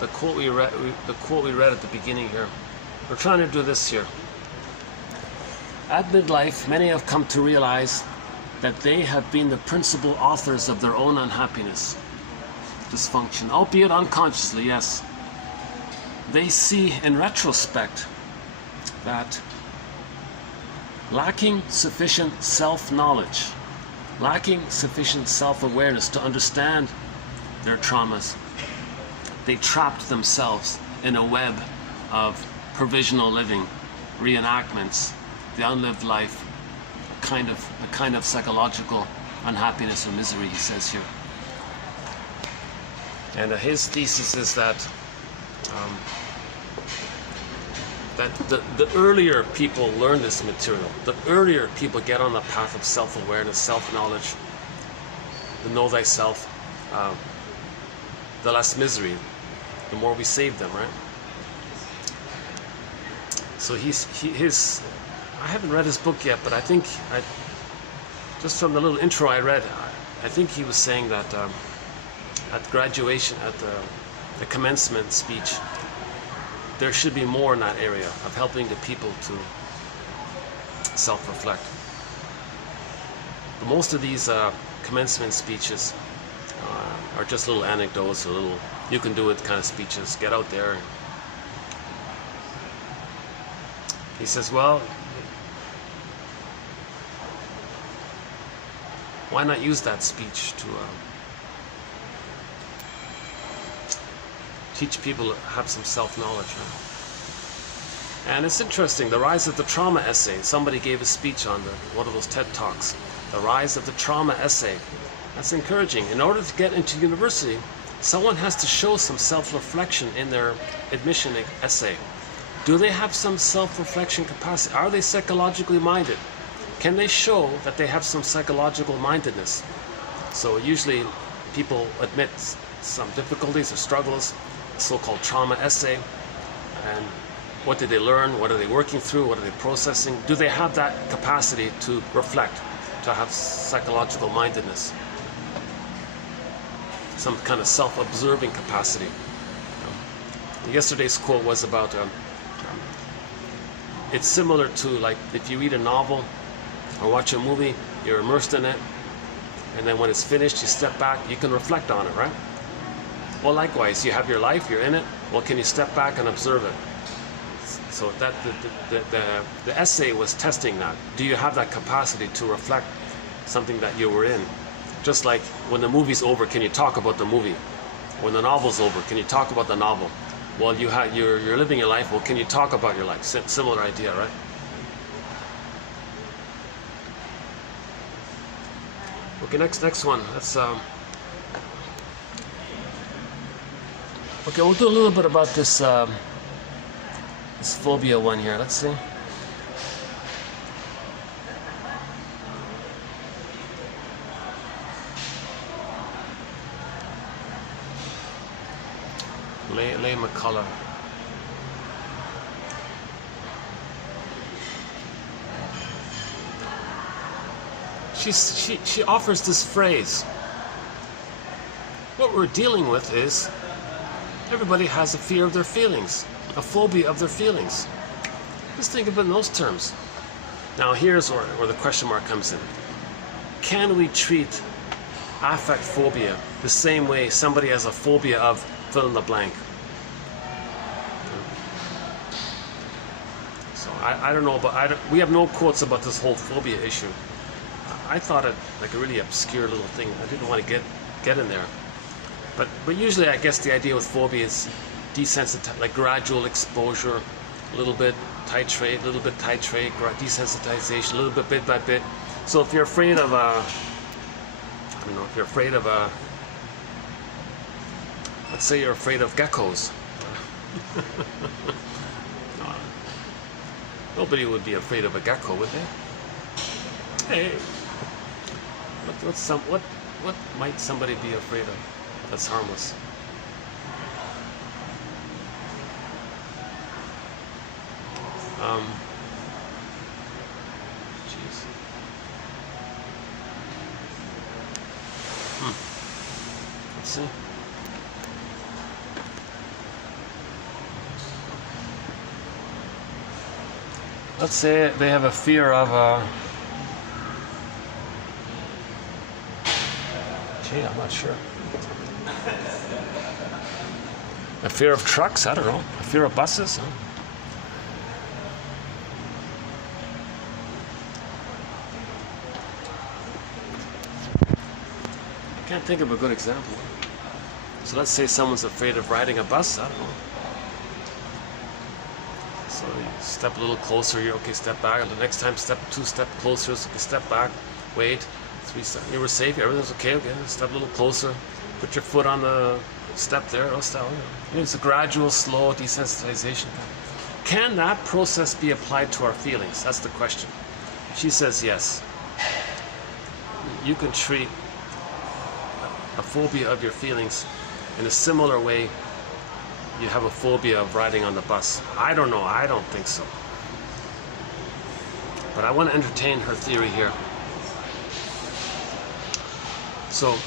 The quote we read at the beginning here. We're trying to do this here. At midlife, many have come to realize that they have been the principal authors of their own unhappiness, dysfunction, albeit unconsciously. Yes, they see in retrospect that lacking sufficient self-knowledge, lacking sufficient self-awareness to understand their traumas, they trapped themselves in a web of provisional living, reenactments, the unlived life, a kind of psychological unhappiness or misery, he says here. And his thesis is that the earlier people learn this material, the earlier people get on the path of self-awareness, self-knowledge, the know thyself, the less misery, the more we save them, right? So I haven't read his book yet, but I think just from the little intro I read, I think he was saying that at graduation, at the commencement speech, there should be more in that area of helping the people to self-reflect. But most of these commencement speeches are just little anecdotes, or little you can do it kind of speeches. Get out there. He says, well, why not use that speech to teach people to have some self-knowledge? Right? And it's interesting, the rise of the trauma essay. Somebody gave a speech on one of those TED Talks. The rise of the trauma essay. That's encouraging. In order to get into university, someone has to show some self-reflection in their admission essay. Do they have some self-reflection capacity? Are they psychologically minded? Can they show that they have some psychological mindedness? So usually people admit some difficulties or struggles, so-called trauma essay, and what did they learn? What are they working through? What are they processing? Do they have that capacity to reflect, to have psychological mindedness? Some kind of self-observing capacity. Yesterday's quote was about, it's similar to, like, if you read a novel or watch a movie, you're immersed in it, and then when it's finished, you step back, you can reflect on it, right? Well, likewise, you have your life, you're in it. Well, can you step back and observe it? So that the essay was testing that. Do you have that capacity to reflect something that you were in? Just like when the movie's over, can you talk about the movie? When the novel's over, can you talk about the novel? Well, you're living your life. Well, can you talk about your life? Similar idea, right? Okay, next one. Let's okay, we'll do a little bit about this this phobia one here. Let's see. Leigh McCullough. She offers this phrase. What we're dealing with is everybody has a fear of their feelings, a phobia of their feelings. Just think of it in those terms. Now here's where the question mark comes in. Can we treat affect phobia the same way somebody has a phobia of fill in the blank? So I don't know, but we have no quotes about this whole phobia issue. I thought it like a really obscure little thing. I didn't want to get in there. But usually I guess the idea with phobia is desensitize, like gradual exposure, a little bit titrate, desensitization, a little bit by bit. So if you're afraid of I don't know, if you're afraid of let's say you're afraid of geckos. Nobody would be afraid of a gecko, would they? Hey, what might somebody be afraid of that's harmless? Jeez. Let's see. Let's say they have a fear of gee, I'm not sure. A fear of trucks? I don't know. A fear of buses? Huh? I can't think of a good example. So let's say someone's afraid of riding a bus. I don't know. So you step a little closer. You're okay. Step back. And the next time, step 2 steps closer. So you can step back. Wait. 3 steps. You were safe. Everything's okay. Okay. Step a little closer. Put your foot on the step there. Oh, step. It's a gradual, slow desensitization. Can that process be applied to our feelings? That's the question. She says yes. You can treat a phobia of your feelings in a similar way you have a phobia of riding on the bus. I don't know. I don't think so. But I want to entertain her theory here. So,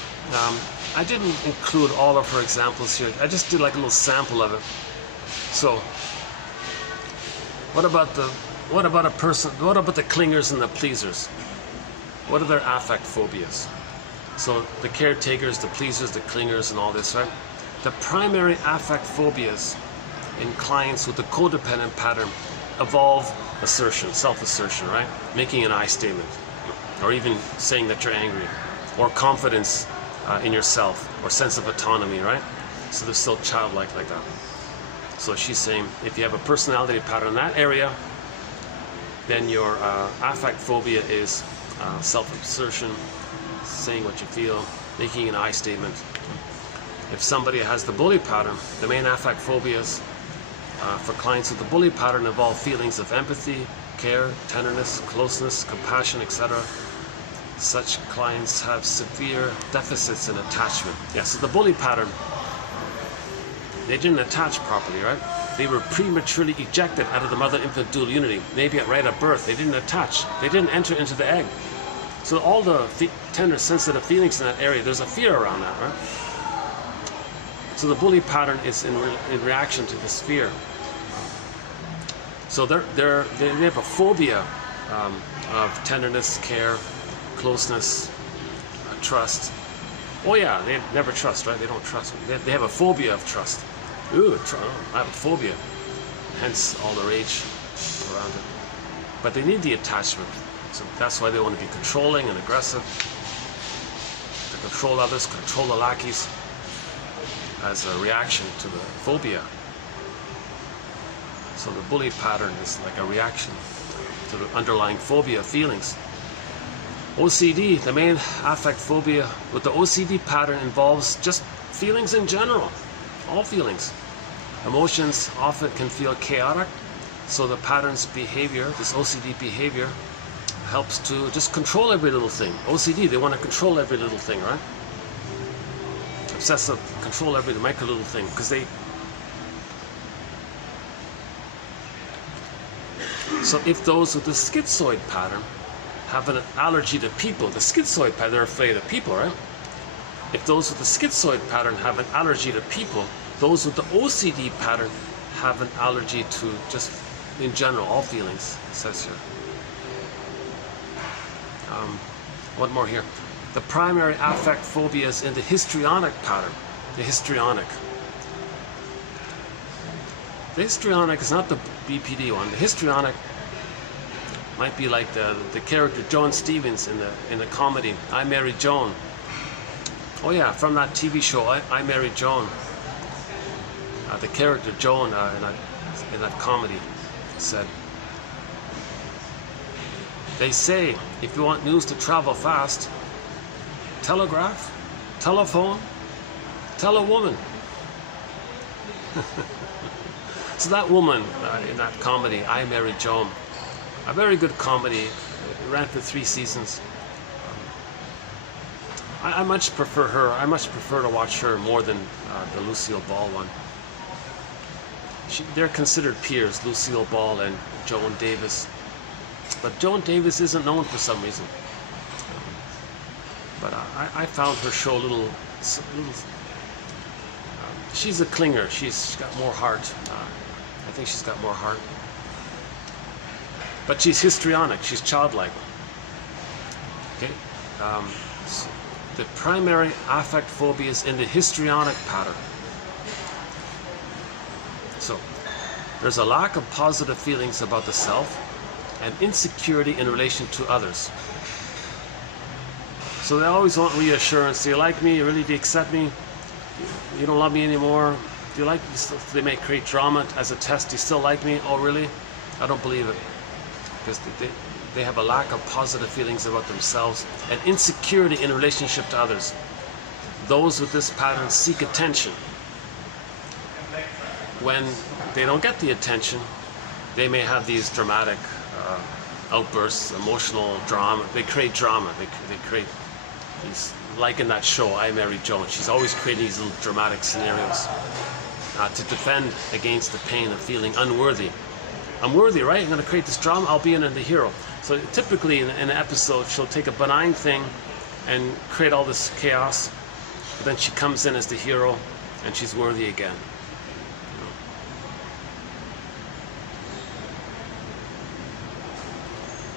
I didn't include all of her examples here. I just did like a little sample of it. So, what about the clingers and the pleasers? What are their affect phobias? So the caretakers, the pleasers, the clingers, and all this, right? The primary affect phobias in clients with the codependent pattern involve assertion, self-assertion, right? Making an I statement, or even saying that you're angry, or confidence in yourself, or sense of autonomy, right? So they're still childlike like that. So she's saying if you have a personality pattern in that area, then your affect phobia is self-assertion, saying what you feel, making an I statement. If somebody has the bully pattern, the main affect phobias for clients with the bully pattern involve feelings of empathy, care, tenderness, closeness, compassion, etc. Such clients have severe deficits in attachment. Yeah, so the bully pattern, they didn't attach properly, right? They were prematurely ejected out of the mother-infant dual unity. Maybe right at birth, they didn't attach. They didn't enter into the egg. So all the tender, sensitive feelings in that area, there's a fear around that, right? So the bully pattern is in reaction to this fear. So they have a phobia of tenderness, care, closeness, trust. Oh yeah, they never trust, right? They don't trust. They have a phobia of trust. Ooh, I have a phobia. Hence all the rage around it. But they need the attachment. So that's why they want to be controlling and aggressive. To control others, control the lackeys as a reaction to the phobia. So the bully pattern is like a reaction to the underlying phobia feelings. OCD, the main affect phobia with the OCD pattern involves just feelings in general, all feelings. Emotions often can feel chaotic, so the pattern's behavior, this OCD behavior, helps to just control every little thing. OCD, they want to control every little thing, right? Obsessive, control every micro little thing, because they... So if those with the schizoid pattern have an allergy to people, the schizoid pattern, they're afraid of people, right? If those with the schizoid pattern have an allergy to people, those with the OCD pattern have an allergy to just, in general, all feelings, it says here. One more here. The primary affect phobia is in the histrionic pattern. The histrionic. The histrionic is not the BPD one. The histrionic might be like the character Joan Stevens in the comedy I Married Joan. Oh yeah, from that TV show I Married Joan. The character Joan in that comedy said, "They say if you want news to travel fast, telegraph, telephone, tell a woman." So that woman in that comedy, I Married Joan, a very good comedy, it ran for 3 seasons. I much prefer her. I much prefer to watch her more than the Lucille Ball one. They're considered peers, Lucille Ball and Joan Davis. But Joan Davis isn't known for some reason. But I found her show a little she's a clinger. She's got more heart. I think she's got more heart. But she's histrionic. She's childlike. Okay. So the primary affect phobia is in the histrionic pattern. So there's a lack of positive feelings about the self and insecurity in relation to others. So they always want reassurance. Do you like me? Really, do you accept me? You don't love me anymore? Do you like me? They may create drama as a test. Do you still like me? Oh, really? I don't believe it. Because they have a lack of positive feelings about themselves and insecurity in relationship to others. Those with this pattern seek attention. When they don't get the attention, they may have these dramatic outbursts, emotional drama. They create drama. They create these, like in that show, I Married Joan. She's always creating these little dramatic scenarios to defend against the pain of feeling unworthy. I'm worthy, right? I'm going to create this drama. I'll be in the hero. So typically in an episode, she'll take a benign thing and create all this chaos. But then she comes in as the hero and she's worthy again.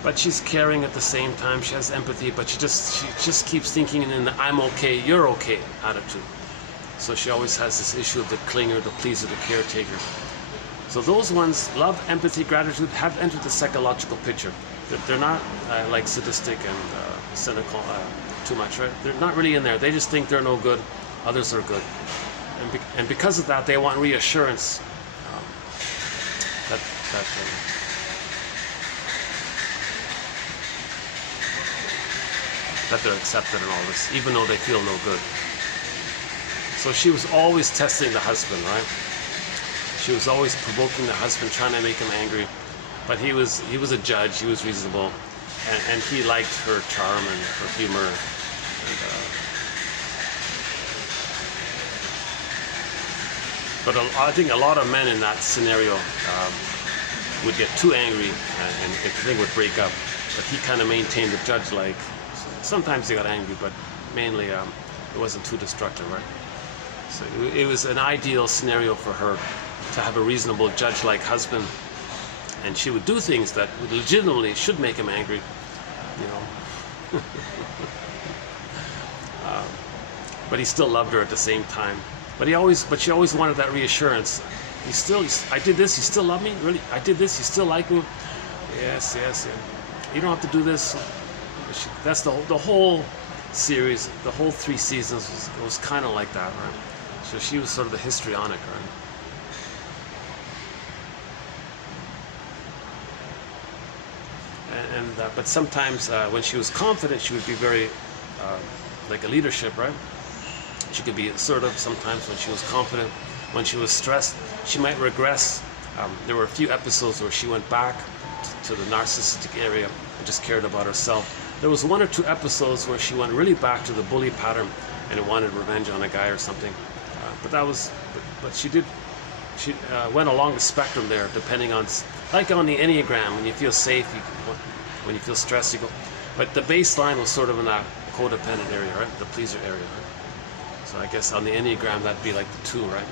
But she's caring at the same time. She has empathy, but she just keeps thinking in the "I'm okay, you're okay" attitude. So she always has this issue of the clinger, the pleaser, the caretaker. So those ones, love, empathy, gratitude, have entered the psychological picture. They're not like sadistic and cynical too much, right? They're not really in there. They just think they're no good, others are good. And because of that, they want reassurance that they're accepted in all this, even though they feel no good. So she was always testing the husband, right? She was always provoking the husband, trying to make him angry. But he was a judge, he was reasonable, and he liked her charm and her humor. But I think a lot of men in that scenario would get too angry and the thing would break up. But he kind of maintained the judge-like. Sometimes they got angry, but mainly it wasn't too destructive, right? So it was an ideal scenario for her to have a reasonable judge-like husband, and she would do things that legitimately should make him angry, you know. But he still loved her at the same time. But she always wanted that reassurance. I did this, you still love me? Really? I did this, you still like me? Yes, yes, yeah. You don't have to do this. That's the whole series, the whole 3 seasons was kind of like that, right? So she was sort of the histrionic, right? But sometimes when she was confident, she would be very like a leadership, right? She could be assertive sometimes when she was confident. When she was stressed, she might regress. There were a few episodes where she went back to the narcissistic area and just cared about herself. There was 1 or 2 episodes where she went really back to the bully pattern and wanted revenge on a guy or something. But she went along the spectrum there, depending on, like on the Enneagram, when you feel safe, when you feel stressed, you go. But the baseline was sort of in that codependent area, right? The pleaser area, right? So I guess on the Enneagram, that'd be like the 2, right?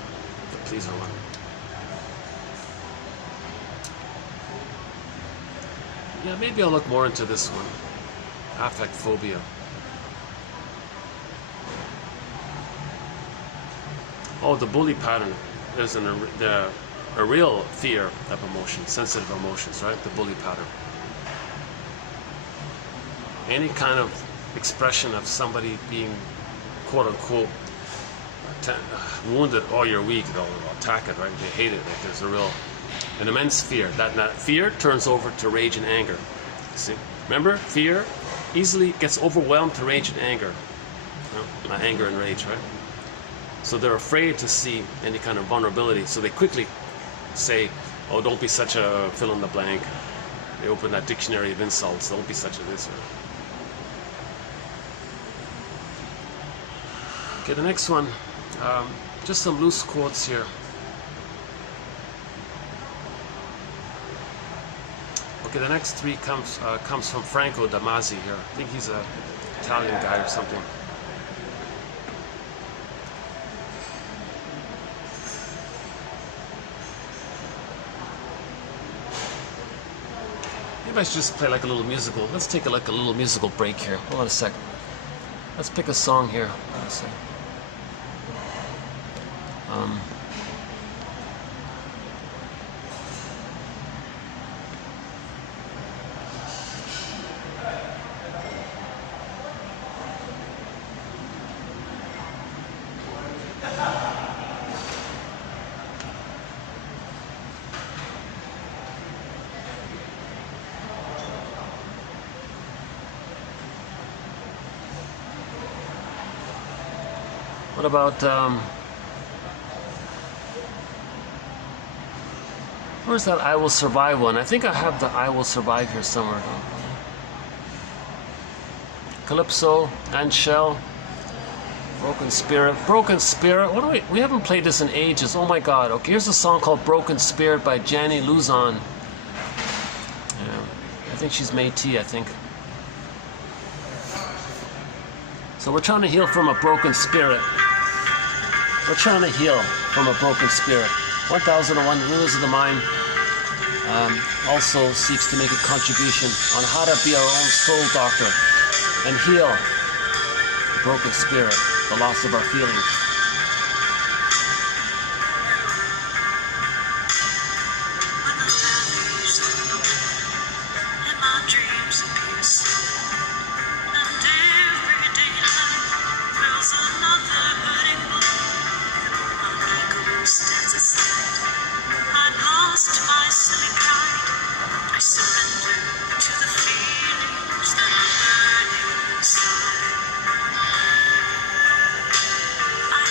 The pleaser one. Yeah, maybe I'll look more into this one. Affect phobia. Oh, the bully pattern. There's a real fear of emotion, sensitive emotions, right? The bully pattern. Any kind of expression of somebody being, quote unquote, wounded, oh, you're weak, they'll attack it, right? They hate it. Like there's an immense fear. That fear turns over to rage and anger. See? Remember, fear easily gets overwhelmed to rage and anger. Not anger and rage, right? So they're afraid to see any kind of vulnerability. So they quickly say, oh, don't be such a fill in the blank. They open that dictionary of insults. Don't be such a this. Right? Okay, the next one. Just some loose quotes here. Okay, the next 3 comes from Franco Damazzi here. I think he's an Italian guy or something. Maybe I should just play like a little musical. Let's take a little musical break here. Hold on a second. Let's pick a song here. Let's see. What about, where's that I Will Survive one? I think I have the I Will Survive here somewhere. Calypso and Shell. Broken Spirit. Broken Spirit. What do we haven't played this in ages. Oh my god. Okay, here's a song called Broken Spirit by Janny Luzon. Yeah, I think she's Métis, I think. So we're trying to heal from a broken spirit. We're trying to heal from a broken spirit. 1001 Windmills of the Mind also seeks to make a contribution on how to be our own soul doctor and heal the broken spirit, the loss of our feelings. I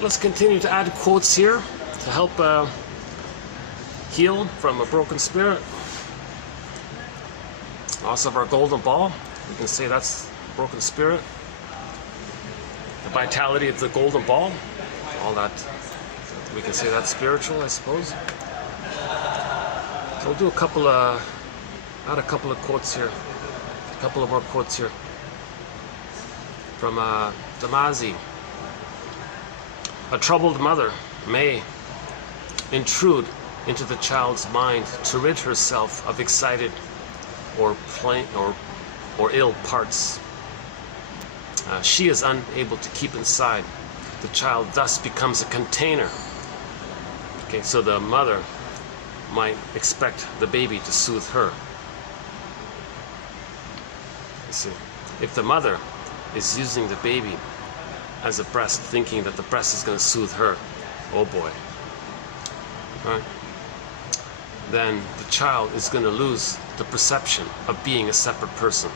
So let's continue to add quotes here to help heal from a broken spirit. Loss of our golden ball, we can say that's broken spirit. The vitality of the golden ball, all that, we can say that's spiritual, I suppose. So we'll do add a couple of quotes here, a couple of more quotes here from Damazi. A troubled mother may intrude into the child's mind to rid herself of excited or ill parts. She is unable to keep inside. The child thus becomes a container. Okay, so the mother might expect the baby to soothe her. You see, if the mother is using the baby as a breast, thinking that the breast is going to soothe her, oh boy, right? Then the child is going to lose the perception of being a separate person.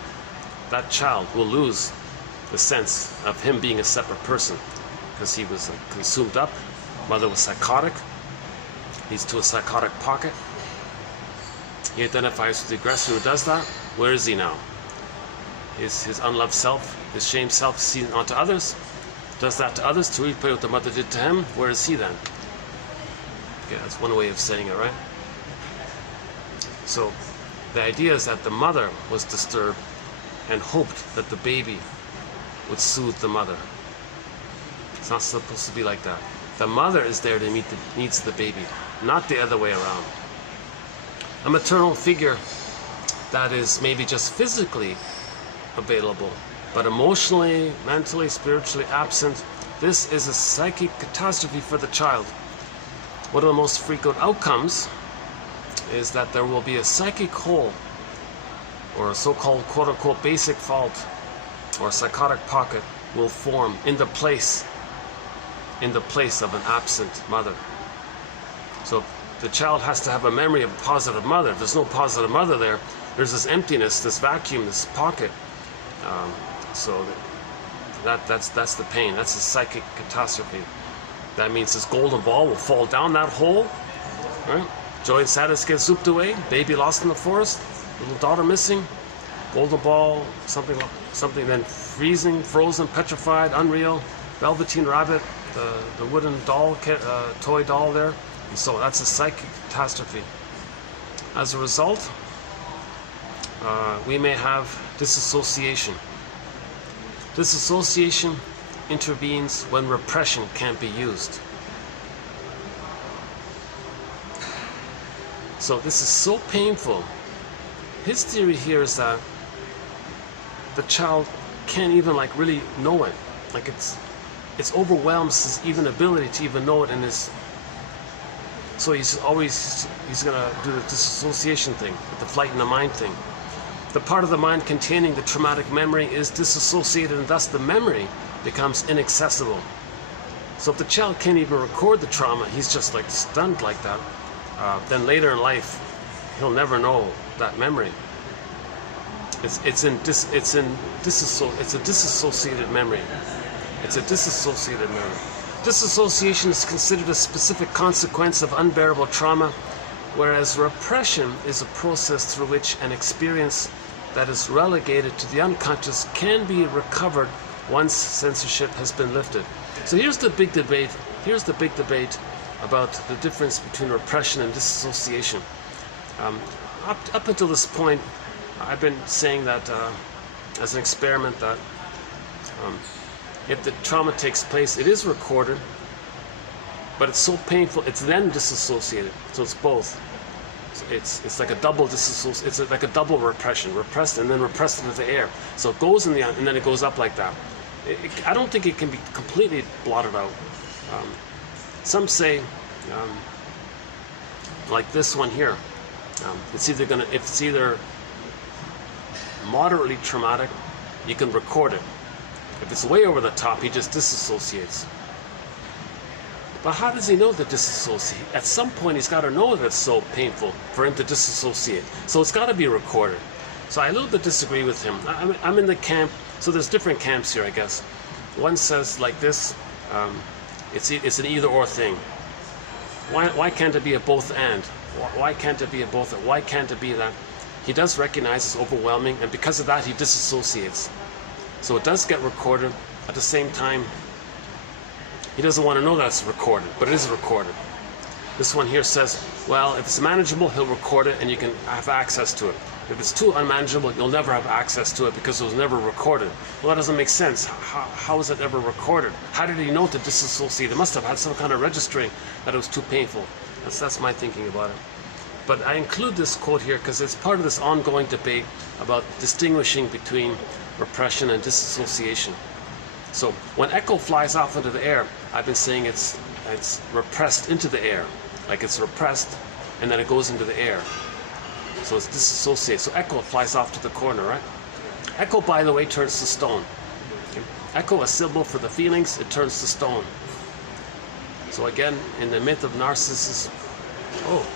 That child will lose the sense of him being a separate person because he was consumed up. Mother was psychotic. Leads to a psychotic pocket. He identifies with the aggressor who does that. Where is he now? Is his unloved self, his shame self, seen onto others? Does that to others to repay what the mother did to him? Where is he then? Okay, that's one way of saying it, right? So the idea is that the mother was disturbed and hoped that the baby would soothe the mother. It's not supposed to be like that. The mother is there to meet the needs of the baby, not the other way around. A maternal figure that is maybe just physically available, but emotionally, mentally, spiritually absent, this is a psychic catastrophe for the child. One of the most frequent outcomes is that there will be a psychic hole, or a so-called quote-unquote basic fault, or psychotic pocket will form in the place of an absent mother. So the child has to have a memory of a positive mother. If there's no positive mother there, there's this emptiness, this vacuum, this pocket. So that's the pain. That's a psychic catastrophe. That means this golden ball will fall down that hole, right? Joy and sadness get zooped away. Baby lost in the forest. Little daughter missing. Golden ball, something then freezing, frozen, petrified, unreal. Velveteen rabbit, the wooden doll, toy doll there. And so that's a psychic catastrophe. As a result, we may have disassociation. Disassociation intervenes when repression can't be used. So this is so painful. His theory here is that the child can't even really know it. Like it's overwhelms his even ability to even know it, and so he's gonna do the disassociation thing, the flight in the mind thing. The part of the mind containing the traumatic memory is disassociated, and thus the memory becomes inaccessible. So if the child can't even record the trauma, he's just stunned like that. Then later in life, he'll never know that memory. It's a disassociated memory. It's a disassociated memory. Disassociation is considered a specific consequence of unbearable trauma, whereas repression is a process through which an experience that is relegated to the unconscious can be recovered once censorship has been lifted. So here's the big debate. Here's the big debate about the difference between repression and disassociation. Up until this point, I've been saying that as an experiment that if the trauma takes place, it is recorded, but it's so painful, it's then disassociated. So it's both. It's like a double disassociation. It's like a double repression, repressed and then repressed into the air. So it goes in the and then it goes up like that. I don't think it can be completely blotted out. Some say, like this one here, it's either moderately traumatic, you can record it. If it's way over the top, he just disassociates. But how does he know to disassociate? At some point, he's got to know that it's so painful for him to disassociate. So it's got to be recorded. So I a little bit disagree with him. I'm in the camp, so there's different camps here, I guess. One says like this, It's an either-or thing. Why can't it be a both and? Why can't it be a both? Why can't it be that? He does recognize it's overwhelming, and because of that, he disassociates. So it does get recorded. At the same time, he doesn't want to know that it's recorded, but it is recorded. This one here says, well, if it's manageable, he'll record it and you can have access to it. If it's too unmanageable, you'll never have access to it because it was never recorded. Well, that doesn't make sense. How is it ever recorded? How did he know to disassociate? It must have had some kind of registering that it was too painful. That's my thinking about it. But I include this quote here because it's part of this ongoing debate about distinguishing between repression and disassociation. So when echo flies off into the air, I've been saying it's repressed into the air. Like it's repressed and then it goes into the air. So it's disassociated. So echo flies off to the corner, right? Echo, by the way, turns to stone. Okay? Echo, a symbol for the feelings, it turns to stone. So again, in the myth of Narcissus, oh,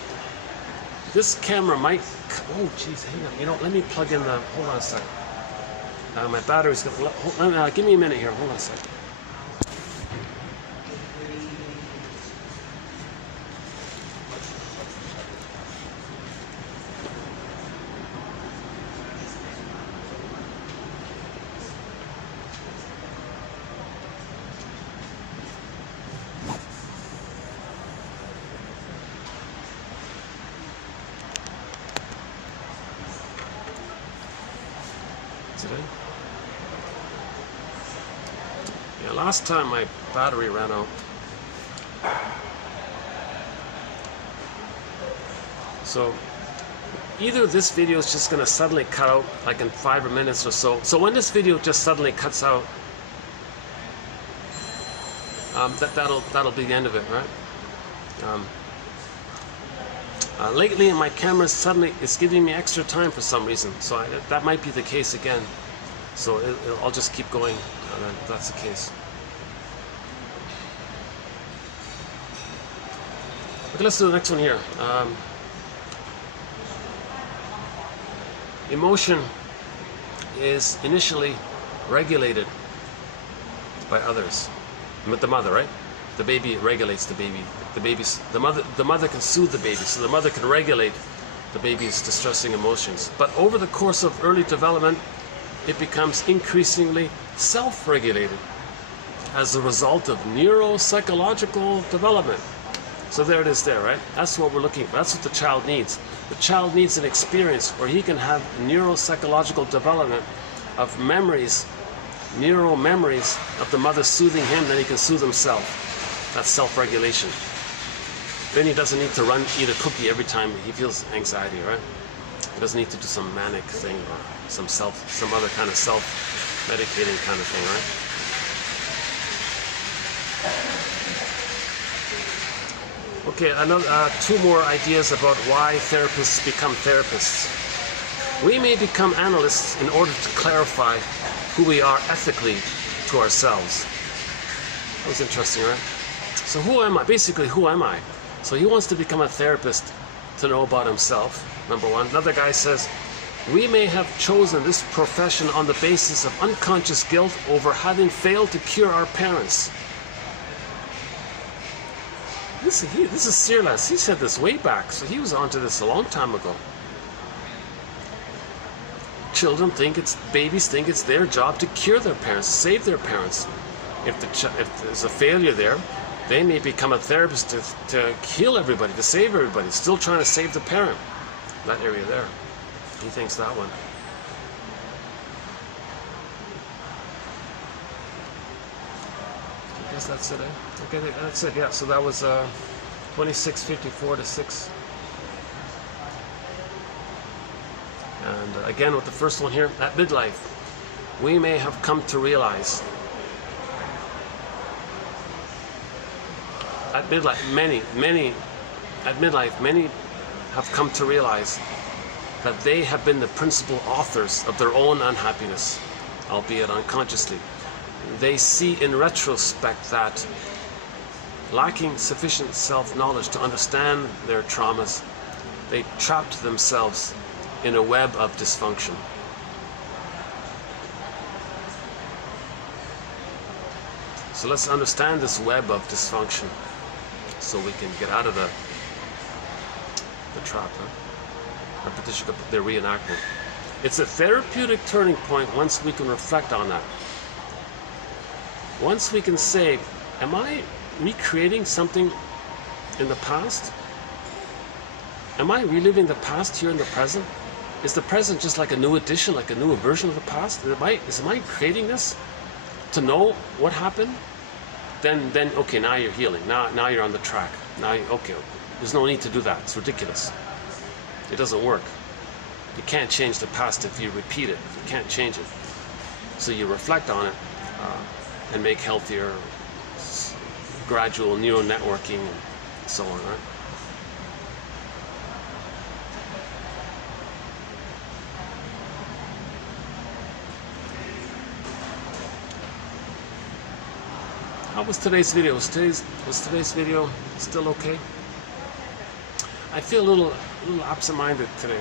this camera might, oh geez, hang on, you know, let me plug in the, hold on a second. My battery's gonna, give me a minute here, hold on a second. Yeah, last time my battery ran out. So either this video is just going to suddenly cut out like in 5 minutes or so. So when this video just suddenly cuts out, that'll be the end of it, right? Lately, my camera suddenly is giving me extra time for some reason, so that might be the case again. So I'll just keep going if that's the case. Okay, let's do the next one here. Emotion is initially regulated by others, with the mother, right? The baby regulates the baby. The mother can soothe the baby, so the mother can regulate the baby's distressing emotions. But over the course of early development, it becomes increasingly self-regulated as a result of neuropsychological development. So there it is there, right? That's what we're looking for. That's what the child needs. The child needs an experience where he can have neuropsychological development of memories, neural memories of the mother soothing him, then he can soothe himself. That's self-regulation. Then he doesn't need to eat a cookie every time he feels anxiety, right? He doesn't need to do some manic thing or some other kind of self-medicating kind of thing, right? Okay, another two more ideas about why therapists become therapists. We may become analysts in order to clarify who we are ethically to ourselves. That was interesting, right? So who am I? Basically, who am I? So he wants to become a therapist to know about himself, number one. Another guy says, we may have chosen this profession on the basis of unconscious guilt over having failed to cure our parents. This is Searles. He said this way back, so he was onto this a long time ago. Babies think it's their job to cure their parents, save their parents. If there's a failure there, they may become a therapist to heal everybody, to save everybody, still trying to save the parent. That area there. He thinks that one. I guess that's it, eh? Okay, that's it, yeah. So that was 2654 to 6. And again, with the first one here, at midlife, we may have come to realize at midlife, many have come to realize that they have been the principal authors of their own unhappiness, albeit unconsciously. They see in retrospect that, lacking sufficient self-knowledge to understand their traumas, they trapped themselves in a web of dysfunction. So let's understand this web of dysfunction so we can get out of the trap, repetition, the reenactment. It's a therapeutic turning point once we can reflect on that. Once we can say, am I recreating something in the past? Am I reliving the past here in the present? Is the present just like a new edition, like a new version of the past? Am I creating this to know what happened? Then okay, now you're healing. Now you're on the track. Okay, there's no need to do that. It's ridiculous. It doesn't work. You can't change the past if you repeat it. You can't change it. So you reflect on it and make healthier, gradual neural networking and so on, right? How was today's video? Was today's video still okay? I feel a little absent-minded today.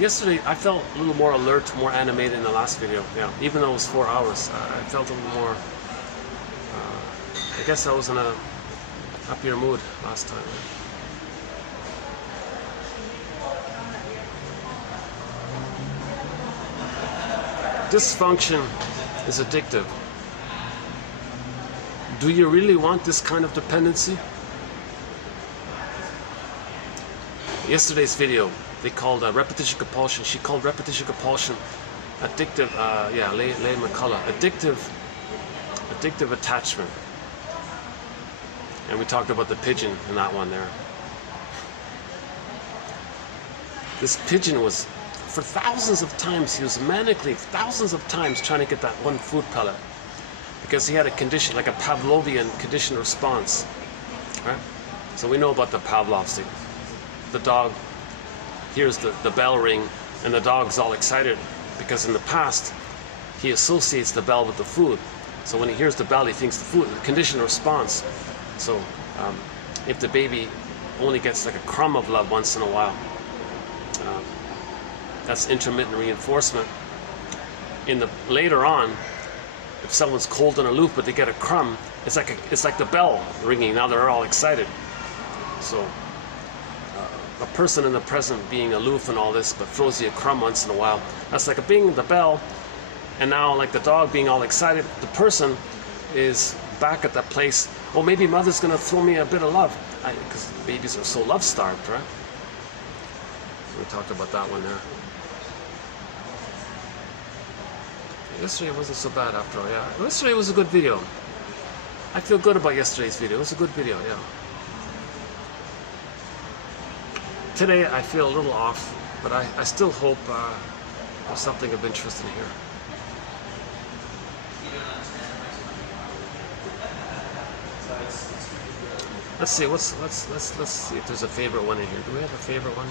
Yesterday I felt a little more alert, more animated in the last video. Yeah, even though it was 4 hours, I felt a little more. I guess I was in a happier mood last time. Dysfunction is addictive. Do you really want this kind of dependency? Yesterday's video, they called repetition compulsion. She called repetition compulsion addictive. Yeah, Leigh McCullough, addictive attachment. And we talked about the pigeon in that one there. This pigeon was, for thousands of times, he was manically, thousands of times trying to get that one food pellet. Because he had a condition, like a Pavlovian conditioned response, right? So we know about the Pavlovs. The dog hears the bell ring, and the dog's all excited because in the past he associates the bell with the food. So when he hears the bell, he thinks the food, the conditioned response. So if the baby only gets like a crumb of love once in a while, that's intermittent reinforcement. Later on, if someone's cold and aloof but they get a crumb, it's like the bell ringing. Now they're all excited. So a person in the present being aloof and all this, but throws you a crumb once in a while, that's like a bing, the bell. And now, like the dog being all excited, the person is back at that place. Oh, maybe mother's gonna throw me a bit of love, because babies are so love-starved, right? So we talked about that one there. Yesterday wasn't so bad after all, yeah. Yesterday was a good video. I feel good about yesterday's video. It was a good video, yeah. Today I feel a little off, but I still hope there's something of interest in here. Let's see. Let's see if there's a favorite one in here. Do we have a favorite one?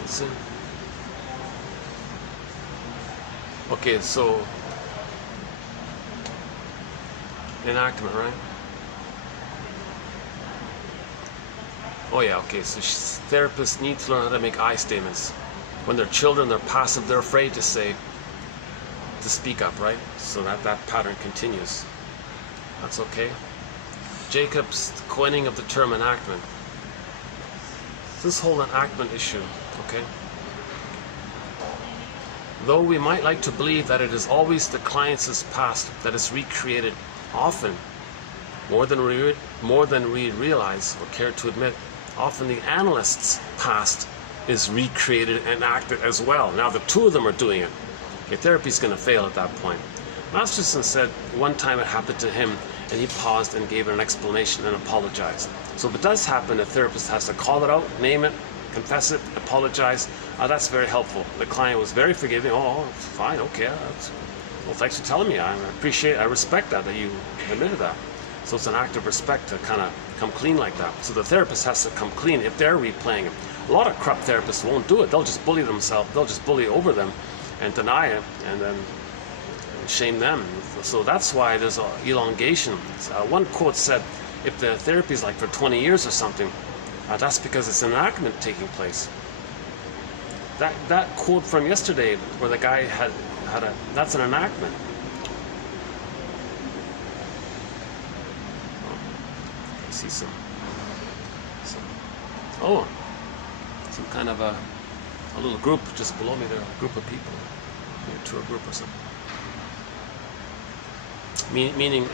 Let's see. Okay, so enactment, right? Oh yeah, okay, so therapists need to learn how to make I statements. When they're children, they're passive, they're afraid to speak up, right? So that pattern continues. That's okay. Jacob's coining of the term enactment. This whole enactment issue, okay? Though we might like to believe that it is always the client's past that is recreated, often, more than we realize or care to admit, often the analyst's past is recreated and acted as well. Now the two of them are doing it. Okay, therapy's going to fail at that point. Masterson said one time it happened to him and he paused and gave an explanation and apologized. So if it does happen, the therapist has to call it out, name it, confess it, apologize. That's very helpful. The client was very forgiving. Oh, fine, okay. Well, thanks for telling me. I respect that you admitted that. So it's an act of respect to kind of come clean like that. So the therapist has to come clean if they're replaying it. A lot of corrupt therapists won't do it. They'll just bully themselves. They'll just bully over them and deny it and then shame them. So that's why there's elongation. One quote said, if the therapy is like for 20 years or something, that's because it's an enactment taking place. That quote from yesterday where the guy had that's an enactment. see some oh, some kind of a little group just below me there, a group of people, maybe a tour group or something. Meaning,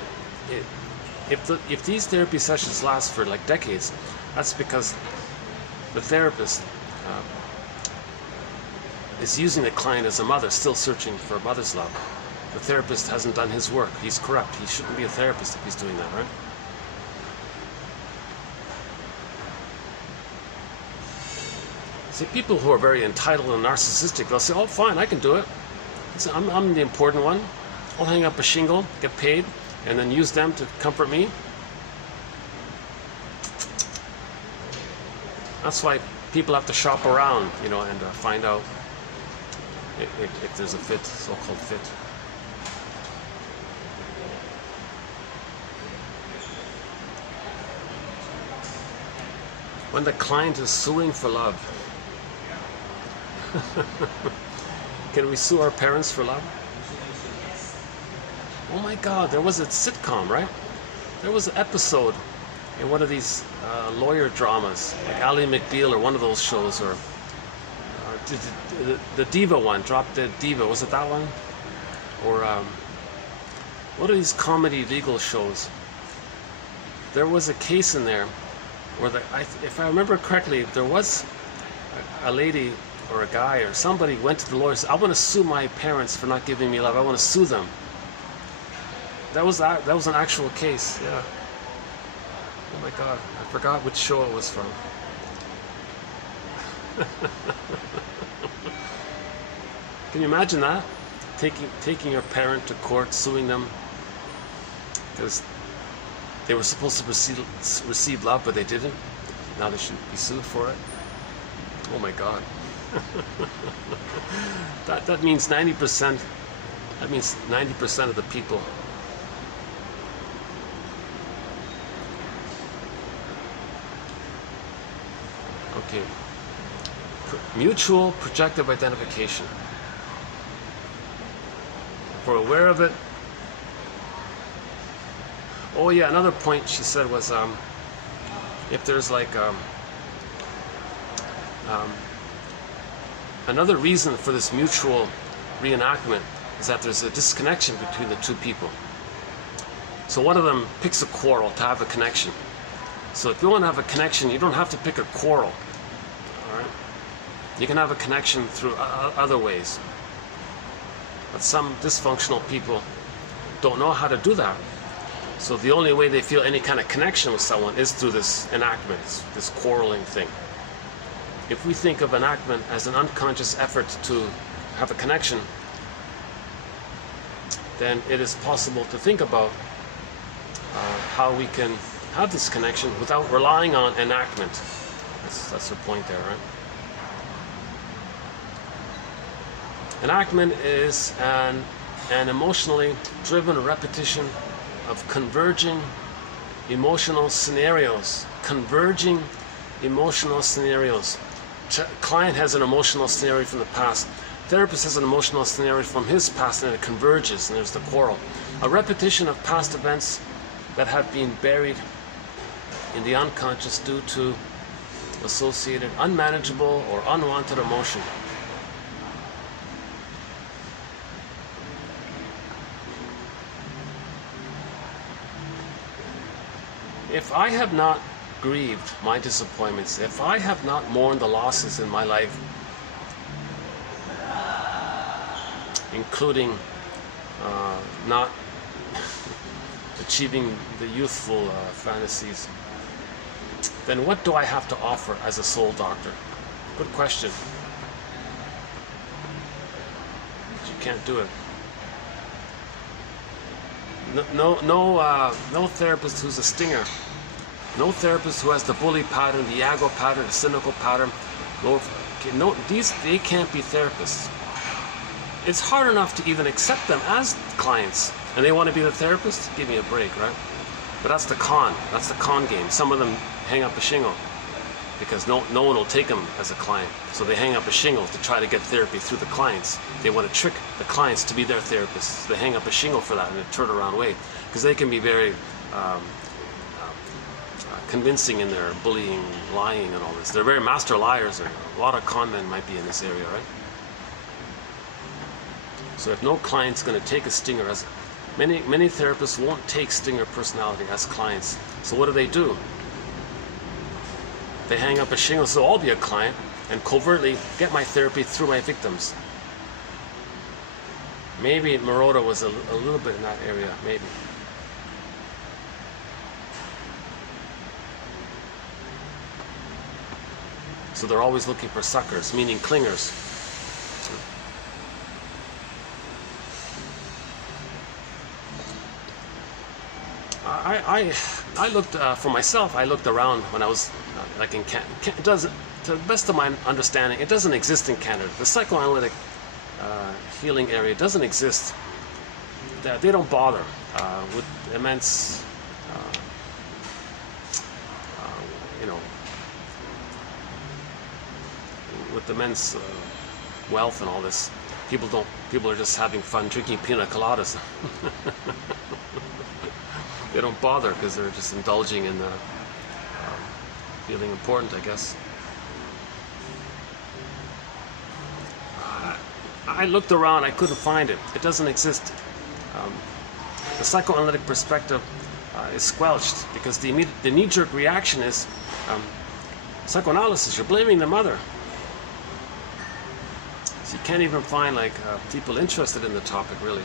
if these therapy sessions last for like decades, that's because the therapist is using the client as a mother, still searching for a mother's love. The therapist hasn't done his work. He's corrupt. He shouldn't be a therapist if he's doing that, right? See, people who are very entitled and narcissistic, they'll say, oh, fine, I can do it. I'm the important one. I'll hang up a shingle, get paid, and then use them to comfort me. That's why people have to shop around, you know, and find out if there's a fit, so-called fit. When the client is suing for love, can we sue our parents for love? Oh my God, there was a sitcom, right? There was an episode in one of these lawyer dramas, like Ally McBeal or one of those shows, or the Diva one, Drop Dead Diva, was it that one? Or what are these comedy legal shows? There was a case in there where, if I remember correctly, there was a lady or a guy or somebody went to the lawyer and said, I want to sue my parents for not giving me love. I want to sue them. That was an actual case, yeah. Oh my God, I forgot which show it was from. Can you imagine that? Taking your parent to court, suing them because they were supposed to receive love, but they didn't. Now they should be sued for it. Oh my God. that means 90%. That means 90% of the people. Okay. Mutual projective identification. If we're aware of it. Oh yeah, another point she said was if there's like another reason for this mutual reenactment is that there's a disconnection between the two people. So one of them picks a quarrel to have a connection. So if you want to have a connection, you don't have to pick a quarrel. All right? You can have a connection through other ways. But some dysfunctional people don't know how to do that. So the only way they feel any kind of connection with someone is through this enactment, this quarreling thing. If we think of enactment as an unconscious effort to have a connection, then it is possible to think about how we can have this connection without relying on enactment. That's her point there, right? Enactment is an emotionally driven repetition of converging emotional scenarios. Converging emotional scenarios. Client has an emotional scenario from the past. Therapist has an emotional scenario from his past, and it converges, and there's the quarrel. A repetition of past events that have been buried in the unconscious due to associated unmanageable or unwanted emotion. If I have not grieved my disappointments, if I have not mourned the losses in my life, including not achieving the youthful fantasies, then what do I have to offer as a soul doctor? Good question. But you can't do it. No therapist who's a stinger. No therapist who has the bully pattern, the ego pattern, the cynical pattern. They can't be therapists. It's hard enough to even accept them as clients, and they want to be the therapist? Give me a break, right? But that's the con. That's the con game. Some of them hang up a shingle because no one will take them as a client. So they hang up a shingle to try to get therapy through the clients. They want to trick the clients to be their therapists. They hang up a shingle for that in a turnaround way because they can be very convincing in their bullying, lying, and all this. They're very master liars. A lot of con men might be in this area, right? So if no client's going to take a stinger, as many therapists won't take stinger personality as clients. So what do? They hang up a shingle, so I'll be a client, and covertly get my therapy through my victims. Maybe Maroda was a little bit in that area, maybe. So they're always looking for suckers, meaning clingers. I looked for myself. I looked around when I was like in Canada. It doesn't, to the best of my understanding, it doesn't exist in Canada. The psychoanalytic healing area doesn't exist. They don't bother with immense, with immense wealth and all this. People are just having fun drinking pina coladas. They don't bother because they're just indulging in feeling important, I guess. I looked around, I couldn't find it. It doesn't exist. The psychoanalytic perspective is squelched because the knee-jerk reaction is psychoanalysis. You're blaming the mother. So you can't even find like people interested in the topic, really.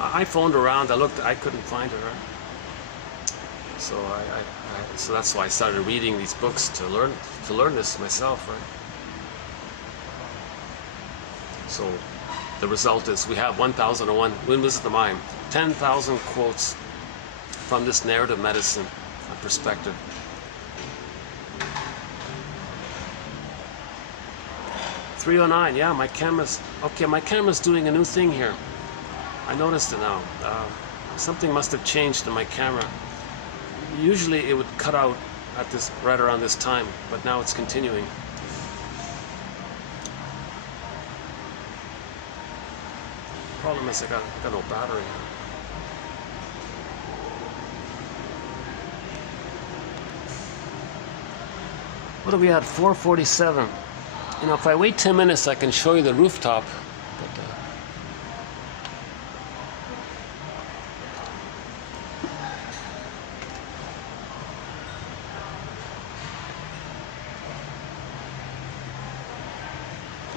I phoned around. I looked. I couldn't find her. So so that's why I started reading these books to learn this myself, right? So the result is we have 1001 Windmills of the Mind, 10,000 quotes from this narrative medicine perspective. .309, yeah, my camera's doing a new thing here. I noticed it now. Something must have changed in my camera. Usually it would cut out at right around this time, but now it's continuing. Problem is I got no battery. What are we at? 4:47. You know, if I wait 10 minutes, I can show you the rooftop. But,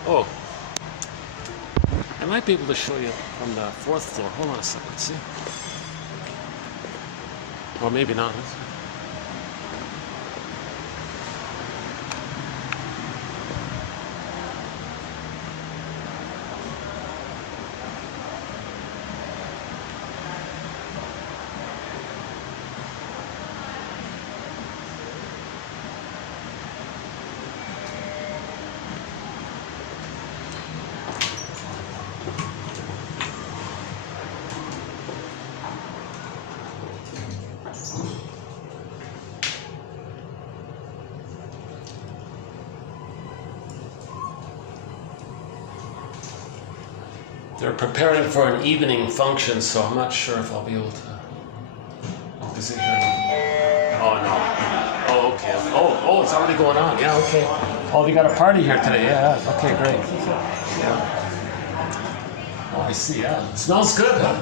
oh, I might be able to show you from the 4th floor. Hold on a second, let's see. Or maybe not. They're preparing for an evening function, so I'm not sure if I'll be able to. Is it here? Oh no. Oh okay. Oh, it's already going on. Yeah, okay. Oh, we got a party here today. Yeah. Okay, great. Yeah. Oh, I see. Yeah. It smells good, huh?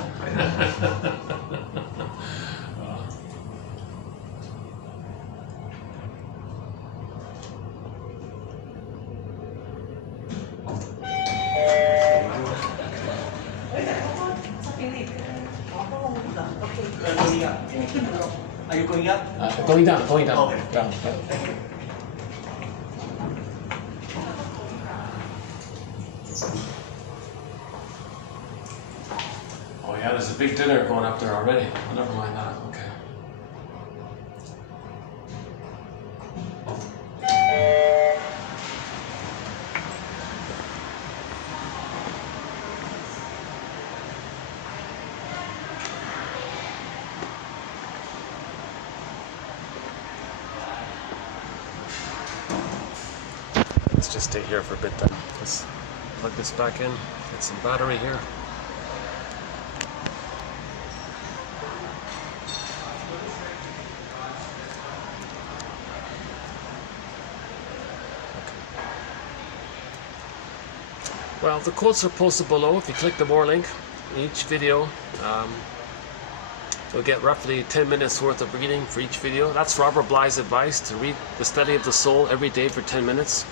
Are you going up? Going down. Okay. Down. Thank you. Oh yeah, there's a big dinner going up there already. Oh, never mind that. Okay. Let's just stay here for a bit then. Let's plug this back in, get some battery here. Well, the quotes are posted below. If you click the more link in each video, you'll get roughly 10 minutes worth of reading for each video. That's Robert Bly's advice, to read The Study of the Soul every day for 10 minutes.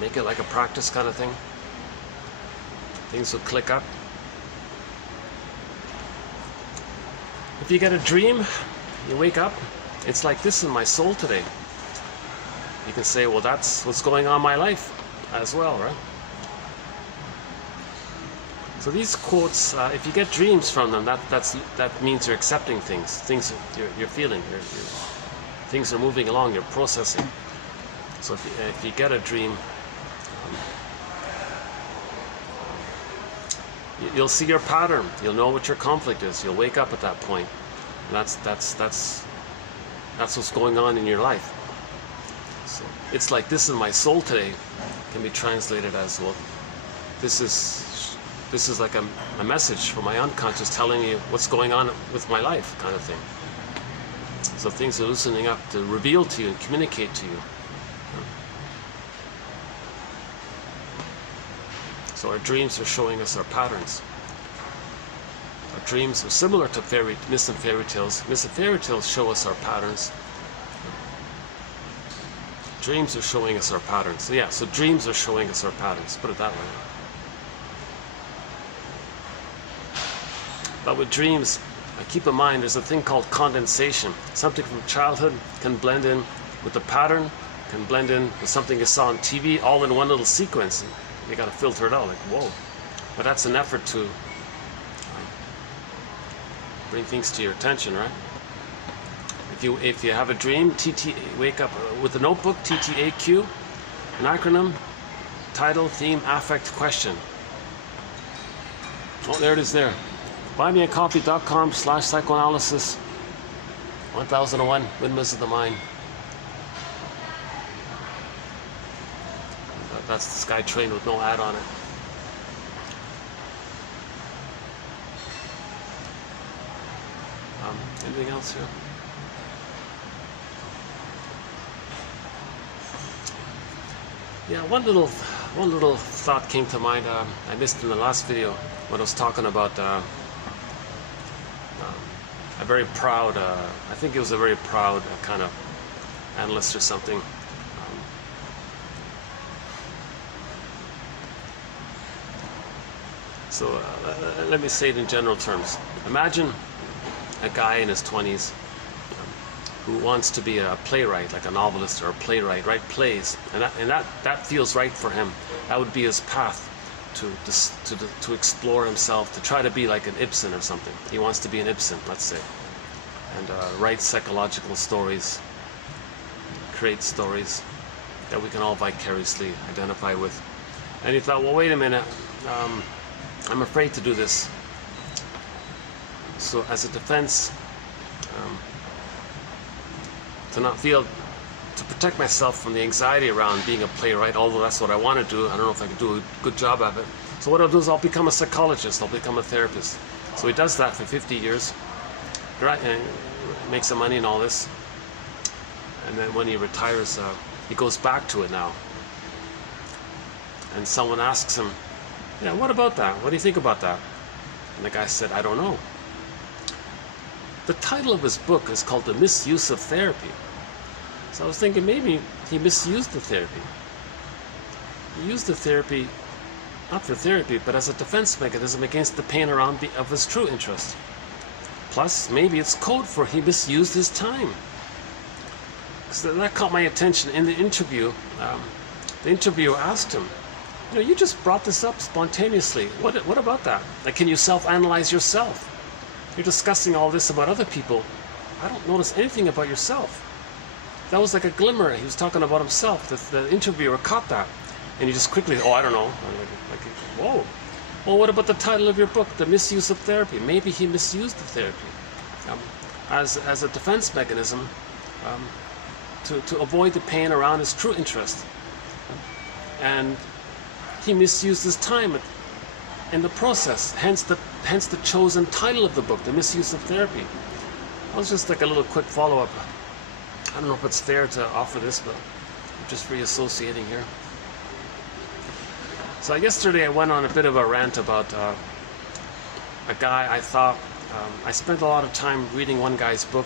Make it like a practice kind of thing. Things will click up. If you get a dream, you wake up, it's like this in my soul today. You can say, well, that's what's going on in my life as well, right? So these quotes, if you get dreams from them, that means you're accepting things you're feeling, things are moving along, you're processing. So if you get a dream, you'll see your pattern. You'll know what your conflict is. You'll wake up at that point. And that's what's going on in your life. So it's like this in my soul today can be translated as, well, this is like a message from my unconscious telling you what's going on with my life, kind of thing. So things are loosening up to reveal to you and communicate to you. So our dreams are showing us our patterns. Our dreams are similar to myths and fairy tales. Myths and fairy tales show us our patterns. Dreams are showing us our patterns. So yeah, so dreams are showing us our patterns. Put it that way. But with dreams, keep in mind there's a thing called condensation. Something from childhood can blend in with the pattern, can blend in with something you saw on TV, all in one little sequence. You got to filter it out, like, whoa. But that's an effort to bring things to your attention, right? If you have a dream, wake up with a notebook, TTAQ, an acronym, title, theme, affect, question. Oh, there it is there. buymeacoffee.com/psychoanalysis. 1001 Windmills of the Mind. That's the Sky Train with no ad on it. Anything else here? Yeah, one little thought came to mind. I missed in the last video when I was talking about a very proud. I think it was a very proud kind of analyst or something. So let me say it in general terms. Imagine a guy in his 20s who wants to be a playwright, like a novelist or a playwright, write plays, and that feels right for him. That would be his path to explore himself, to try to be like an Ibsen or something. He wants to be an Ibsen, let's say, and write psychological stories, create stories that we can all vicariously identify with. And he thought, well, wait a minute. I'm afraid to do this. So as a defense, to protect myself from the anxiety around being a playwright, although that's what I want to do, I don't know if I can do a good job of it. So what I'll do is I'll become a psychologist, I'll become a therapist. So he does that for 50 years, makes some money and all this. And then when he retires, he goes back to it now. And someone asks him, yeah, what about that? What do you think about that? And the guy said, I don't know. The title of his book is called The Misuse of Therapy. So I was thinking maybe he misused the therapy. He used the therapy, not for therapy, but as a defense mechanism against the pain around of his true interest. Plus, maybe it's code for he misused his time. So that caught my attention in the interview. The interviewer asked him, you know, you just brought this up spontaneously. What about that? Like, can you self-analyze yourself? You're discussing all this about other people. I don't notice anything about yourself. That was like a glimmer. He was talking about himself. The interviewer caught that. And he just quickly, oh, I don't know. Like, whoa. Well, what about the title of your book, The Misuse of Therapy? Maybe he misused the therapy as a defense mechanism to avoid the pain around his true interest. And he misused his time in the process, hence the chosen title of the book, The Misuse of Therapy. That was just like a little quick follow-up. I don't know if it's fair to offer this, but I'm just reassociating here. So yesterday I went on a bit of a rant about a guy I thought, I spent a lot of time reading one guy's book,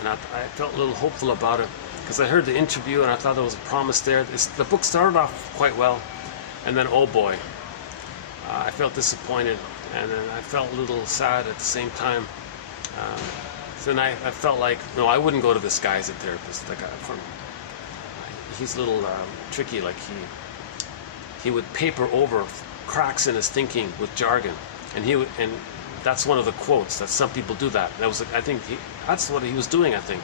and I felt a little hopeful about it because I heard the interview and I thought there was a promise there. The book started off quite well, and then oh boy, I felt disappointed, and then I felt a little sad at the same time. So then I felt like, no, I wouldn't go to this guy as a therapist. The guy he's a little tricky, like he would paper over cracks in his thinking with jargon, and that's one of the quotes that some people do that. That was, I think, that's what he was doing. I think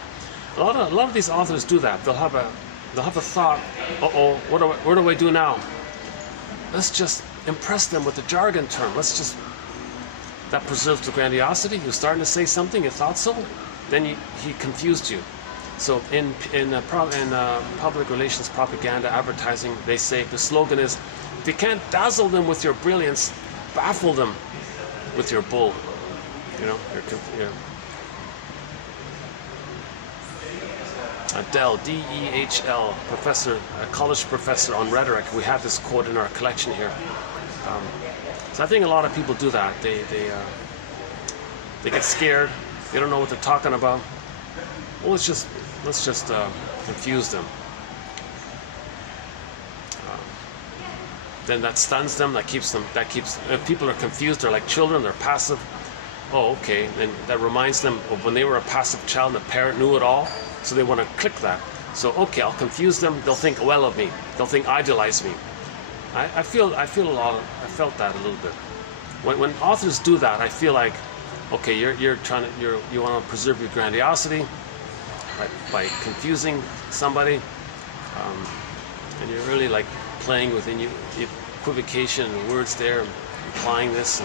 a lot of these authors do that. They'll have a thought. What do I do now? Let's just impress them with the jargon term. That preserves the grandiosity. You're starting to say something, you thought so, then he confused you. So in public relations, propaganda, advertising, they say the slogan is, if you can't dazzle them with your brilliance, baffle them with your bull. You know, Dehl, D-E-H-L, professor, a college professor on rhetoric. We have this quote in our collection here. So I think a lot of people do that. They get scared. They don't know what they're talking about. Well, let's just confuse them. Then that stuns them. That keeps. If people are confused, they're like children. They're passive. Oh, okay. Then that reminds them of when they were a passive child and the parent knew it all. So they want to click that. So okay, I'll confuse them. They'll think well of me. They'll think idolize me. I felt that a little bit. When authors do that, I feel like, okay, you want to preserve your grandiosity by confusing somebody, and you're really like playing within you, equivocation and words there, implying this,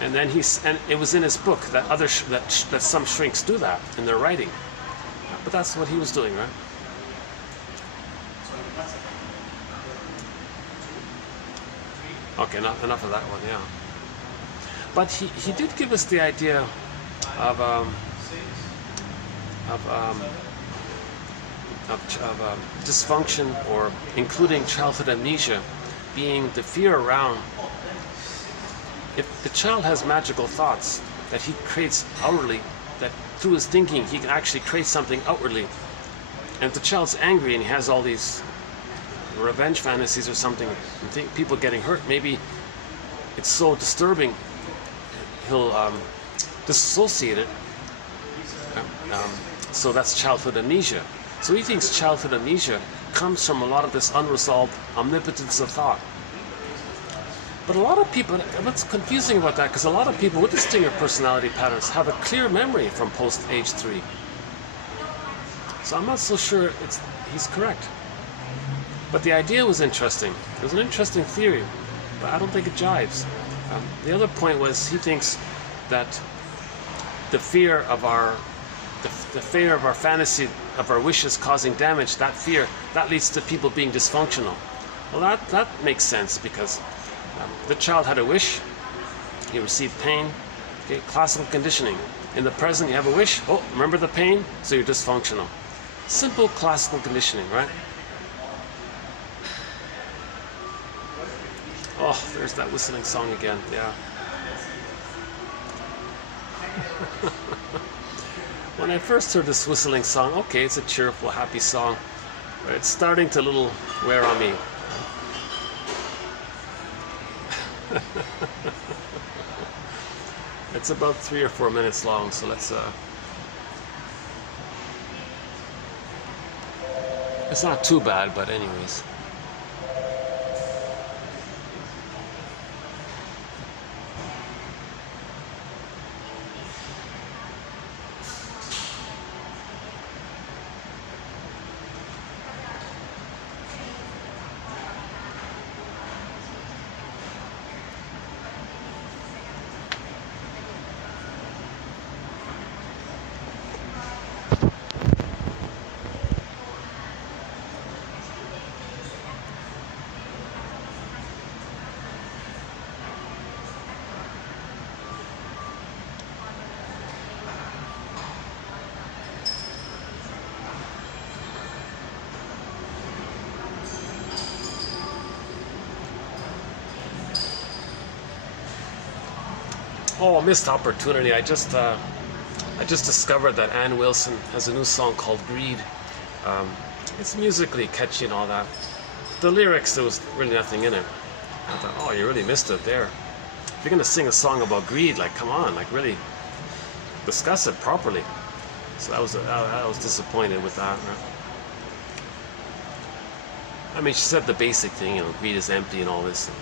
and then it was in his book that some shrinks do that in their writing, but that's what he was doing, right? Okay, enough of that one, yeah. But he did give us the idea of dysfunction, or including childhood amnesia, being the fear around. If the child has magical thoughts that he creates outwardly, that through his thinking he can actually create something outwardly, and if the child's angry and he has all these revenge fantasies or something, and think people getting hurt, maybe it's so disturbing he'll dissociate it. So that's childhood amnesia. So he thinks childhood amnesia comes from a lot of this unresolved omnipotence of thought. But a lot of people, what's confusing about that, because a lot of people with distinct personality patterns have a clear memory from post age 3. So I'm not so sure he's correct. But the idea was interesting. It was an interesting theory, but I don't think it jives. The other point was he thinks that the fear of our fantasy, of our wishes causing damage, that fear, that leads to people being dysfunctional. Well, that makes sense, because the child had a wish, he received pain. Okay, classical conditioning. In the present, you have a wish. Oh, remember the pain, so you're dysfunctional. Simple classical conditioning, right? Oh, there's that whistling song again, yeah. When I first heard this whistling song, okay, it's a cheerful, happy song, but it's starting to a little wear on me. It's about 3 or 4 minutes long, so let's it's not too bad, but anyways. Oh, missed opportunity. I just discovered that Ann Wilson has a new song called Greed. It's musically catchy and all that. The lyrics, there was really nothing in it. I thought, oh, you really missed it there. If you're gonna sing a song about greed, like, come on, like, really discuss it properly. So I was disappointed with that. I mean, she said the basic thing, you know, greed is empty and all this. And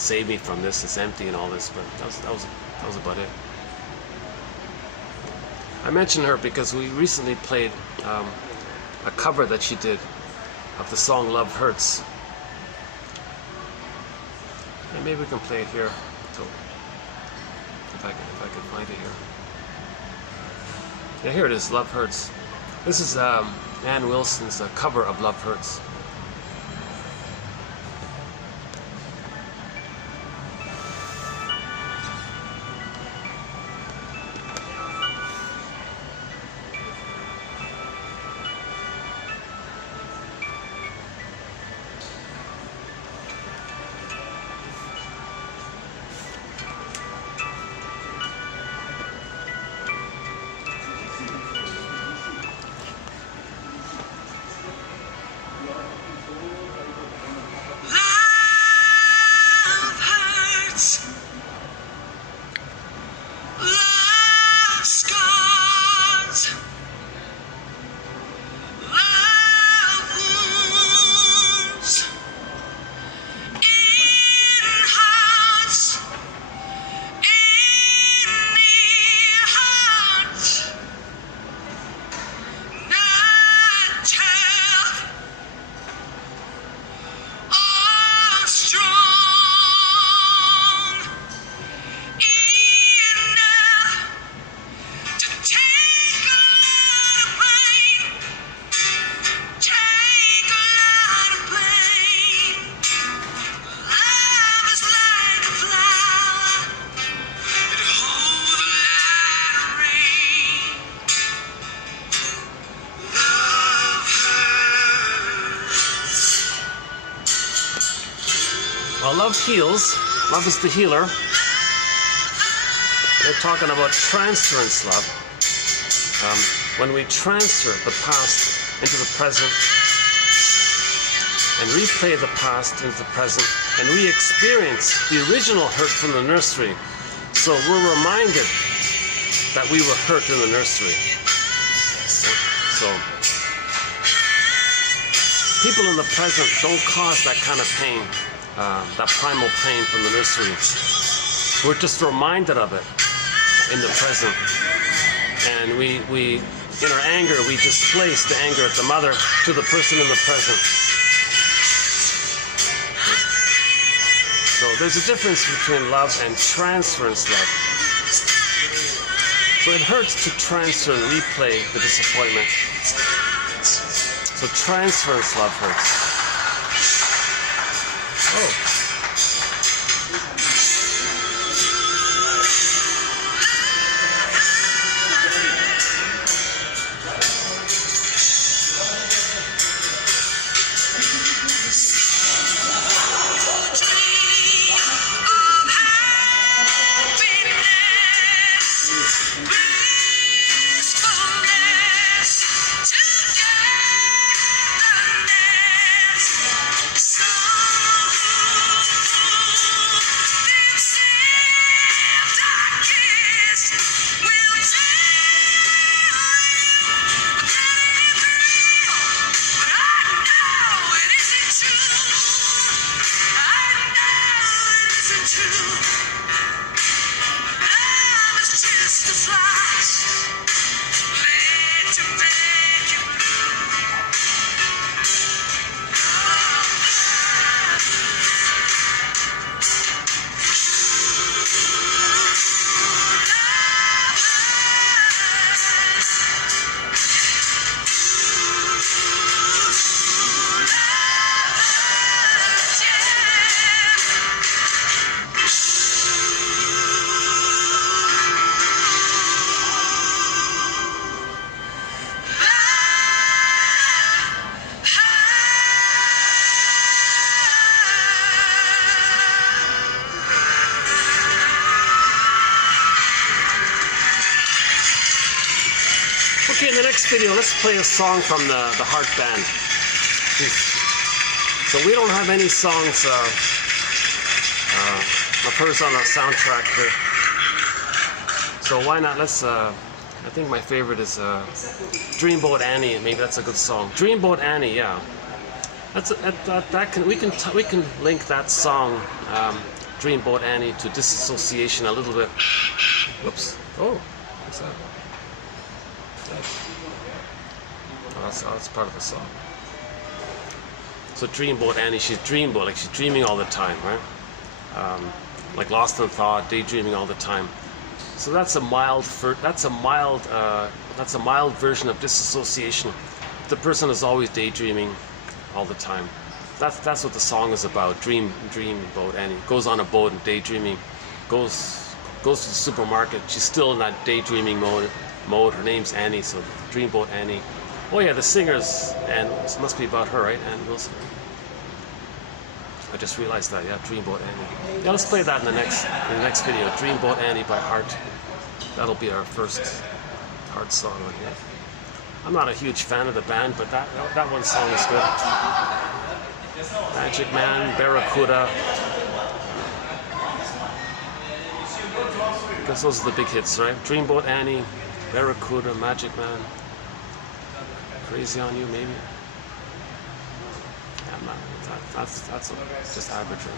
save me from this, it's empty and all this. But that was about it. I mentioned her because we recently played a cover that she did of the song Love Hurts. And maybe we can play it here too, if I can find it here. Yeah, here it is, Love Hurts. This is Ann Wilson's cover of Love Hurts. Well, love heals. Love is the healer. We're talking about transference love. When we transfer the past into the present and replay the past into the present and re-experience the original hurt from the nursery. So we're reminded that we were hurt in the nursery. So people in the present don't cause that kind of pain. That primal pain from the nursery. We're just reminded of it in the present. And we in our anger, we displace the anger at the mother to the person in the present. So there's a difference between love and transference love. So it hurts to transfer and replay the disappointment. So transference love hurts. Oh. next video, let's play a song from the Heart Band. So we don't have any songs of hers on our soundtrack here. So why not? Let's. I think my favorite is Dreamboat Annie. Maybe that's a good song. Dreamboat Annie, yeah. We can link that song, Dreamboat Annie, to disassociation a little bit. Whoops. Oh, what's that? That's part of the song. So Dreamboat Annie, she's dreamboat, like she's dreaming all the time, right? Like lost in thought, daydreaming all the time. So that's a mild version of disassociation. The person is always daydreaming all the time. That's what the song is about. Dreamboat Annie goes on a boat and daydreaming, goes to the supermarket. She's still in that daydreaming mode. Her name's Annie, so Dreamboat Annie. Oh yeah, the singers, and this must be about her, right? Ann Wilson. I just realized that. Yeah, Dreamboat Annie. Yeah, let's play that in the next video. Dreamboat Annie by Heart. That'll be our first Heart song on here. I'm not a huge fan of the band, but that one song is good. Magic Man, Barracuda. I guess those are the big hits, right? Dreamboat Annie, Barracuda, Magic Man. Crazy on You, maybe. Yeah, I'm not. That's just average. Right?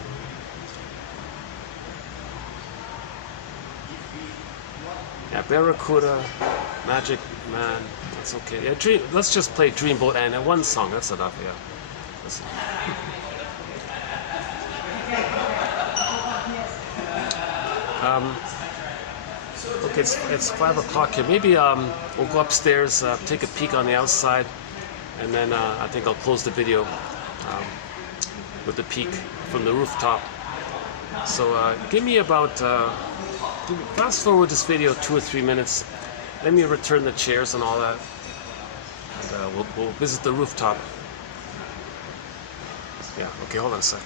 Yeah, Barracuda, Magic Man. That's okay. Yeah, let's just play Dreamboat Annie. One song. That's enough. Yeah. Okay, it's 5 o'clock here. Maybe we'll go upstairs, take a peek on the outside, and then I think I'll close the video with the peek from the rooftop. So give me about fast forward this video 2 or 3 minutes. Let me return the chairs and all that, and we'll visit the rooftop. Yeah. Okay. Hold on a sec.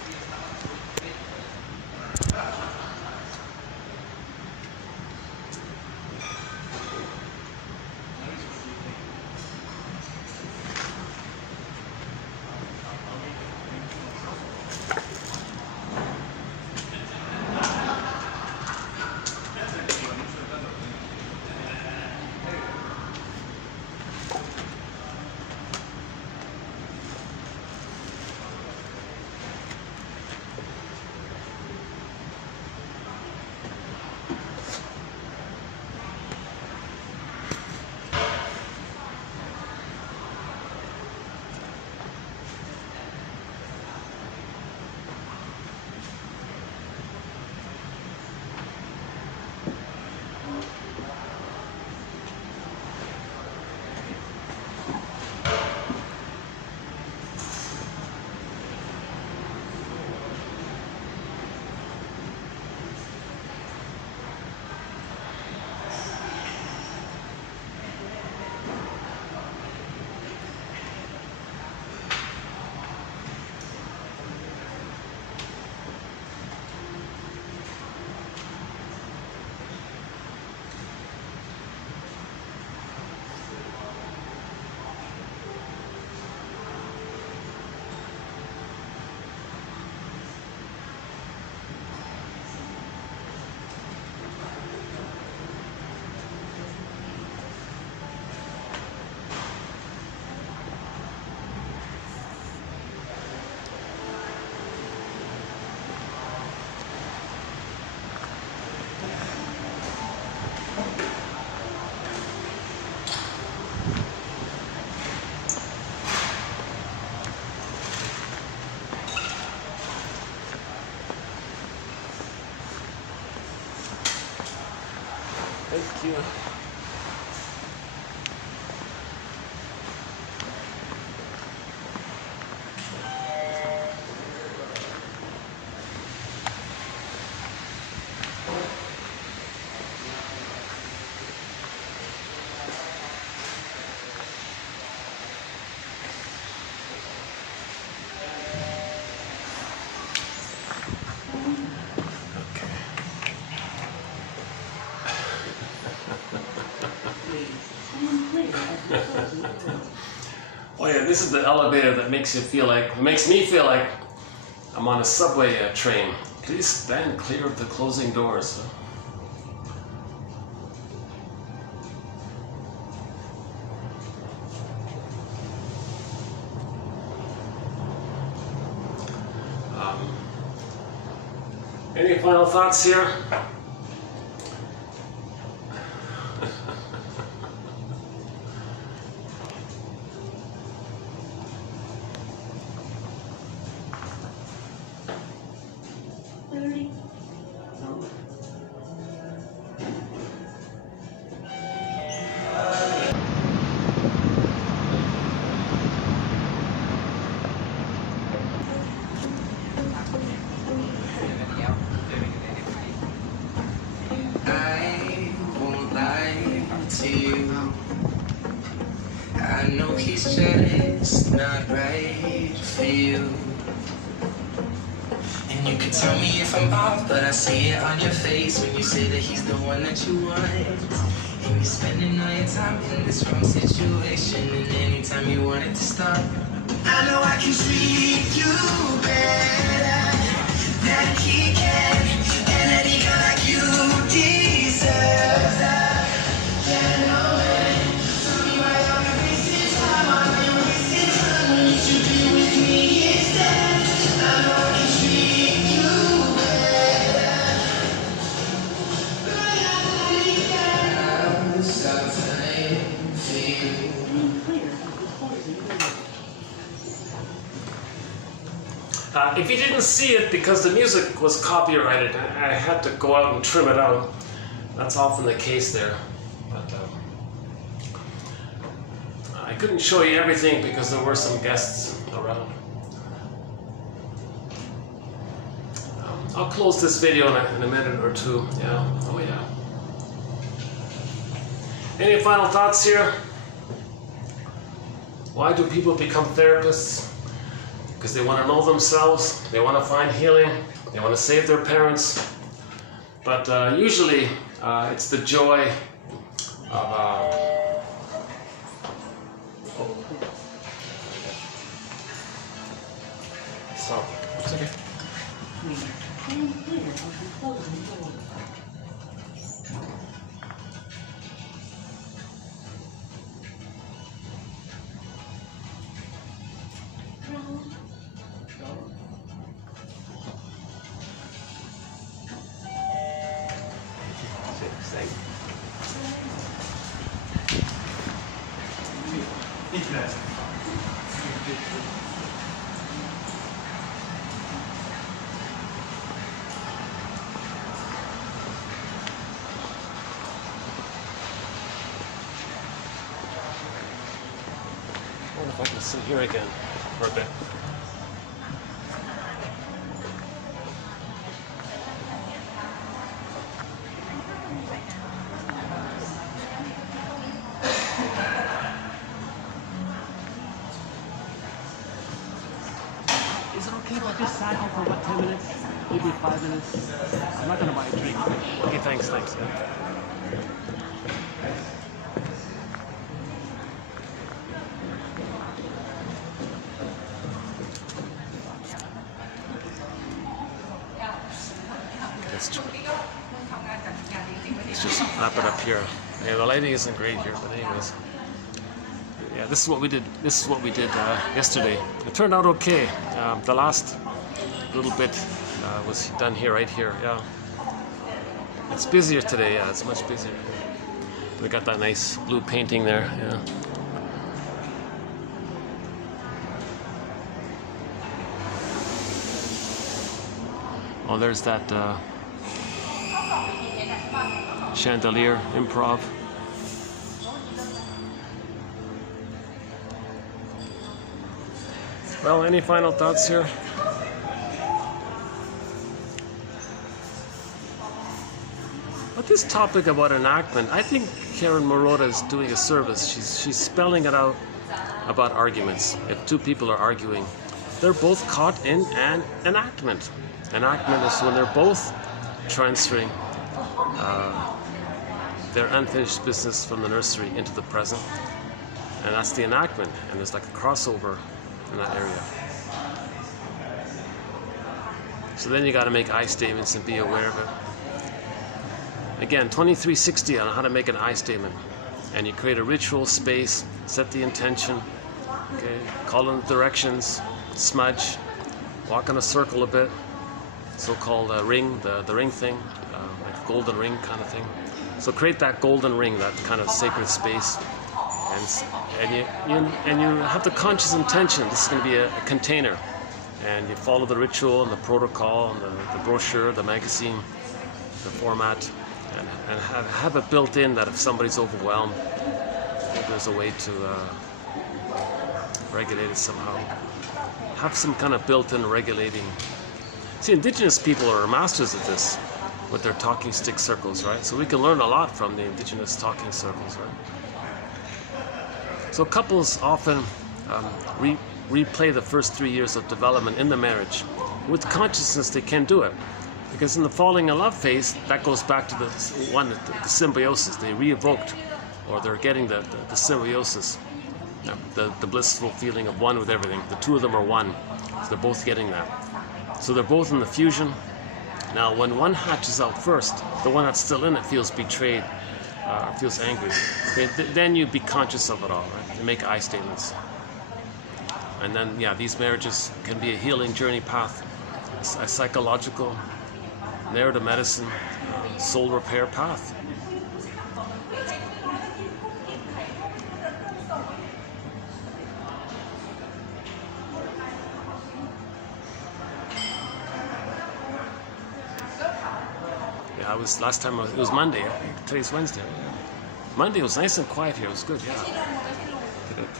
Thank you. this is the elevator that makes me feel like I'm on a subway train. Please stand clear of the closing doors. Any final thoughts here? I know he's just not right for you. And you can tell me if I'm off, but I see it on your face when you say that he's the one that you want. And you're spending all your time in this wrong situation, and anytime you want it to stop, I know I can treat you better than he can, and any girl like you deserves that. Yeah, no way. Tell me why I'm wasting time, why I'm wasting time when you should be with me instead. I know I can treat you better. I'll stop time for you. If you didn't see it, because the music was copyrighted, I had to go out and trim it out. That's often the case there. But I couldn't show you everything because there were some guests around. I'll close this video in a minute or two. Yeah. Oh yeah. Any final thoughts here? Why do people become therapists? Because they want to know themselves, they want to find healing, they want to save their parents. But usually it's the joy of so it's okay. I wonder if I can sit here again for a bit. Is it okay if I just sat here for about 10 minutes? Maybe 5 minutes? I'm not gonna buy a drink. Okay, thanks. Yeah. Let's just wrap it up here. Yeah, the lighting isn't great here, but anyways. Yeah, this is what we did. Yesterday. It turned out okay. The last little bit was done here, right here. Yeah, it's busier today. Yeah, it's much busier. We got that nice blue painting there. Yeah. Oh, there's that chandelier improv. Well, any final thoughts here? But this topic about enactment, I think Karen Morota is doing a service. She's spelling it out about arguments. If two people are arguing, they're both caught in an enactment. Enactment is when they're both transferring their unfinished business from the nursery into the present. and that's the enactment, and there's like a crossover in that area. So then you got to make I statements and be aware of it. Again, 2360 on how to make an I statement. And you create a ritual space, set the intention, okay, call in the directions, smudge, walk in a circle a bit, so-called ring, the ring thing, like a golden ring kind of thing. So create that golden ring, that kind of sacred space, and you have the conscious intention. This is going to be a container, and you follow the ritual and the protocol and the brochure, the magazine, the format, and have it built in that if somebody's overwhelmed, there's a way to regulate it somehow. Have some kind of built-in regulating. See, indigenous people are masters of this with their talking stick circles, right? So we can learn a lot from the indigenous talking circles, right? So couples often replay the first 3 years of development in the marriage. With consciousness, they can do it. Because in the falling in love phase, that goes back to the symbiosis. They re-evoked, or they're getting the symbiosis, the blissful feeling of one with everything. The two of them are one, so they're both getting that. So they're both in the fusion. Now, when one hatches out first, the one that's still in it feels betrayed, feels angry. Okay, then you be conscious of it all, right? You make I statements. And then, yeah, these marriages can be a healing journey path, a psychological, narrative medicine, soul repair path. Yeah, it was Monday. Today's Wednesday. Monday was nice and quiet here. It was good, yeah.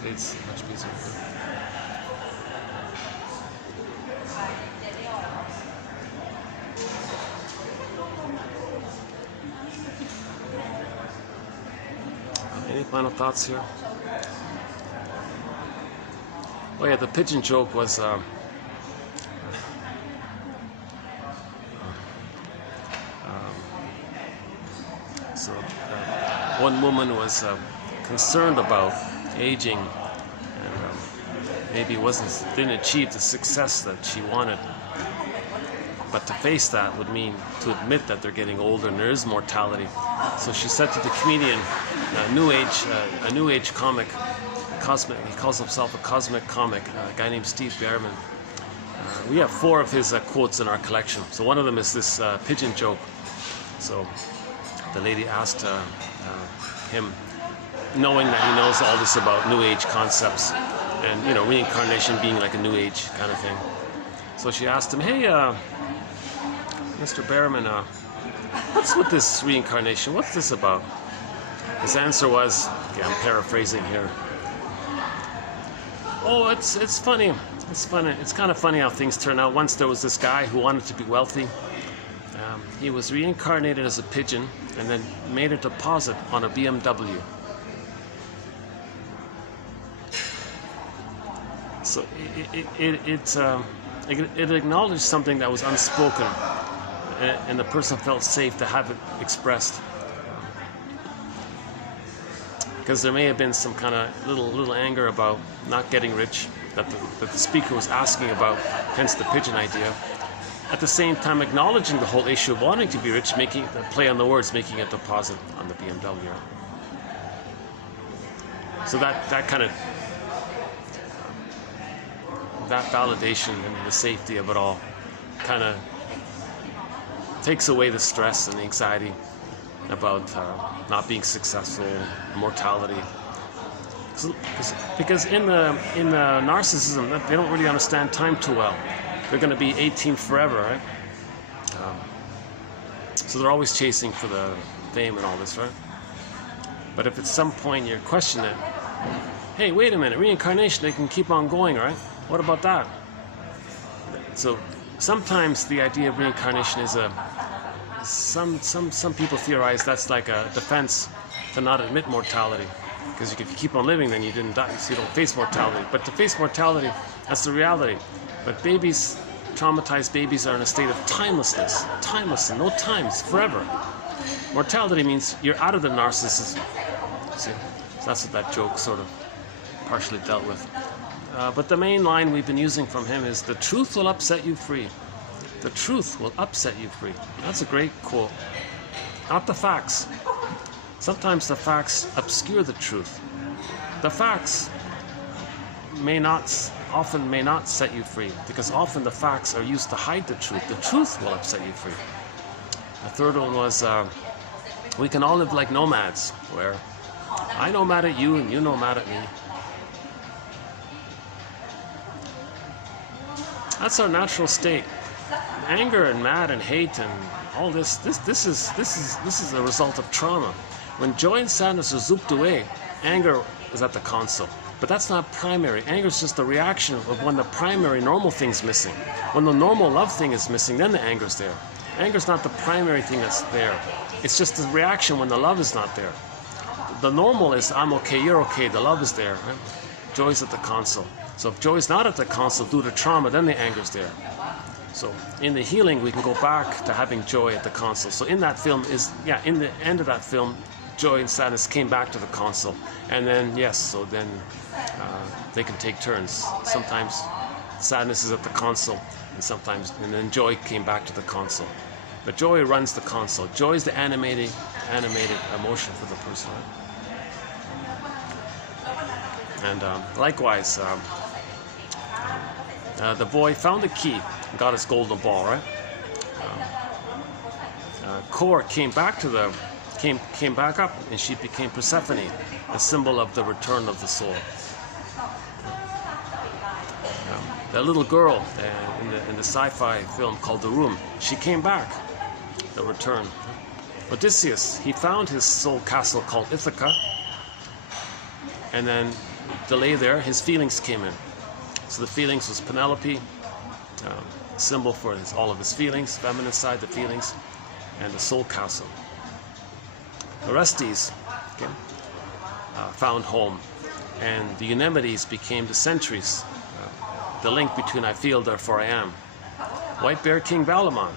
Today's much busier. Any final thoughts here? Oh yeah, the pigeon joke was one woman was concerned about aging, and maybe didn't achieve the success that she wanted. But to face that would mean to admit that they're getting older and there is mortality. So she said to the comedian, a new age comic, cosmic. He calls himself a cosmic comic, a guy named Steve Behrman. We have 4 of his quotes in our collection. So one of them is this pigeon joke. So the lady asked him, knowing that he knows all this about new age concepts and reincarnation being like a new age kind of thing. So she asked him, "Hey, Mr. Behrman, what's with this reincarnation? What's this about?" His answer was, okay, I'm paraphrasing here. "Oh, it's funny. It's funny. It's kind of funny how things turn out. Once there was this guy who wanted to be wealthy. He was reincarnated as a pigeon and then made a deposit on a BMW. So it acknowledged something that was unspoken, and the person felt safe to have it expressed. Because there may have been some kind of little anger about not getting rich that the speaker was asking about, hence the pigeon idea. At the same time acknowledging the whole issue of wanting to be rich, making the play on the words, making a deposit on the BMW. So that kind of, that validation and the safety of it all kind of takes away the stress and the anxiety about not being successful, mortality. So, because in the narcissism, they don't really understand time too well. They're going to be 18 forever, right? So they're always chasing for the fame and all this, right? But if at some point you're questioning it, hey, wait a minute, reincarnation, they can keep on going, right? What about that? So sometimes the idea of reincarnation is some people theorize that's like a defense to not admit mortality. Because if you keep on living, then you didn't die, so you don't face mortality. But to face mortality, that's the reality. But babies, traumatized babies, are in a state of timelessness. Timeless, no time, it's forever. Mortality means you're out of the narcissism. See? So that's what that joke sort of partially dealt with. But the main line we've been using from him is, "The truth will upset you free. The truth will upset you free." That's a great quote. Not the facts. Sometimes the facts obscure the truth. The facts often may not set you free, because often the facts are used to hide the truth. The truth will upset you free. The third one was, we can all live like nomads, where I nomad at you and you nomad at me. That's our natural state. Anger and mad and hate and all this is a result of trauma. When joy and sadness are zooped away, anger is at the console. But that's not primary. Anger is just a reaction of when the primary normal thing's missing. When the normal love thing is missing, then the anger's there. Anger's not the primary thing that's there. It's just the reaction when the love is not there. The normal is, I'm okay, you're okay, the love is there. Right? Joy's at the console. So if joy's not at the console due to trauma, then the anger's there. So in the healing, we can go back to having joy at the console. So in that film in the end of that film, joy and sadness came back to the console. And then, yes, so then they can take turns. Sometimes sadness is at the console, and then joy came back to the console. But joy runs the console. Joy is the animated emotion for the person. Right? And likewise, the boy found the key and got his golden ball, right? Kor came back up, and she became Persephone, a symbol of the return of the soul. That little girl in the sci-fi film called The Room, she came back, the return. Odysseus, he found his soul castle called Ithaca, and then delay there, his feelings came in. So the feelings was Penelope, symbol for all of his feelings, feminine side, the feelings, and the soul castle. Orestes found home, and the Eumenides became the sentries, the link between I feel, therefore I am. White Bear King Valamon.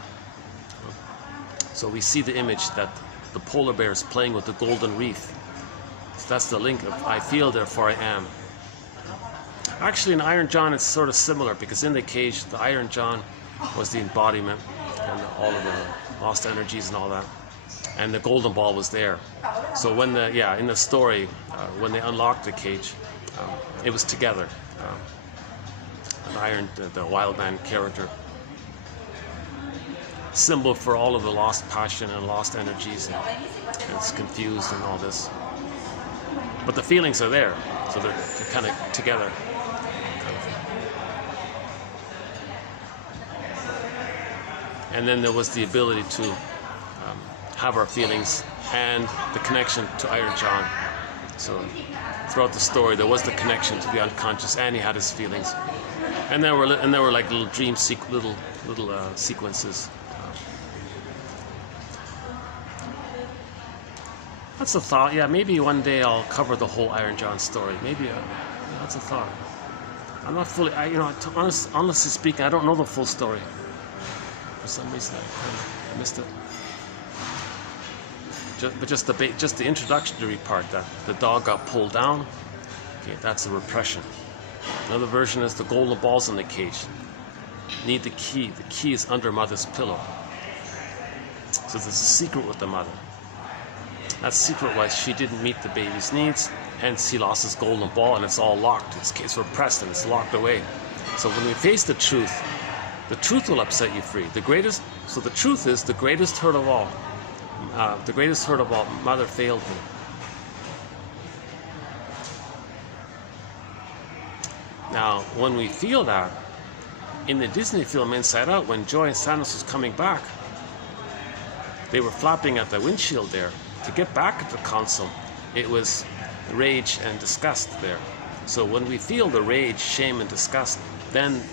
So we see the image that the polar bear is playing with the golden wreath. So that's the link of I feel, therefore I am. Actually, in Iron John, it's sort of similar, because in the cage, the Iron John was the embodiment and all of the lost energies and all that. And the golden ball was there. So when in the story, when they unlocked the cage, it was together. The wild man character, symbol for all of the lost passion and lost energies, and it's confused and all this. But the feelings are there, so they're kind of together. And then there was the ability to have our feelings and the connection to Iron John. So throughout the story, there was the connection to the unconscious, and he had his feelings. And there were like little dream sequences. That's a thought. Yeah, maybe one day I'll cover the whole Iron John story. Maybe that's a thought. I'm not fully. Honestly speaking, I don't know the full story. For some reason, I missed it. But just the introductory part, that the dog got pulled down. Okay, that's a repression. Another version is the golden balls in the cage. Need the key. The key is under mother's pillow. So there's a secret with the mother. That secret was she didn't meet the baby's needs, hence he lost his golden ball, and it's all locked. It's repressed and it's locked away. So when we face the truth will upset you free. The truth is the greatest hurt of all. The greatest hurt of all, mother failed me. Now, when we feel that, in the Disney film Inside Out, when Joy and Sadness was coming back, they were flapping at the windshield there. To get back at the console, it was rage and disgust there. So when we feel the rage, shame, and disgust, then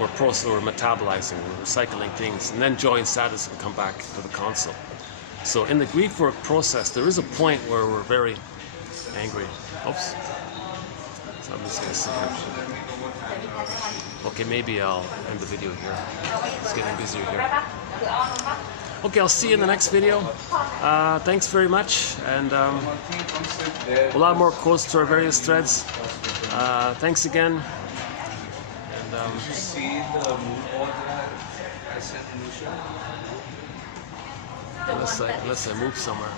we're metabolizing, we're recycling things, and then joy and sadness will come back to the console. So in the grief work process, there is a point where we're very angry. Oops. Somebody's gonna sit here. Okay, maybe I'll end the video here. It's getting busier here. Okay, I'll see you in the next video. Thanks very much, and a lot more quotes to our various threads. Thanks again. And see the mood board that I sent initially? unless I move somewhere.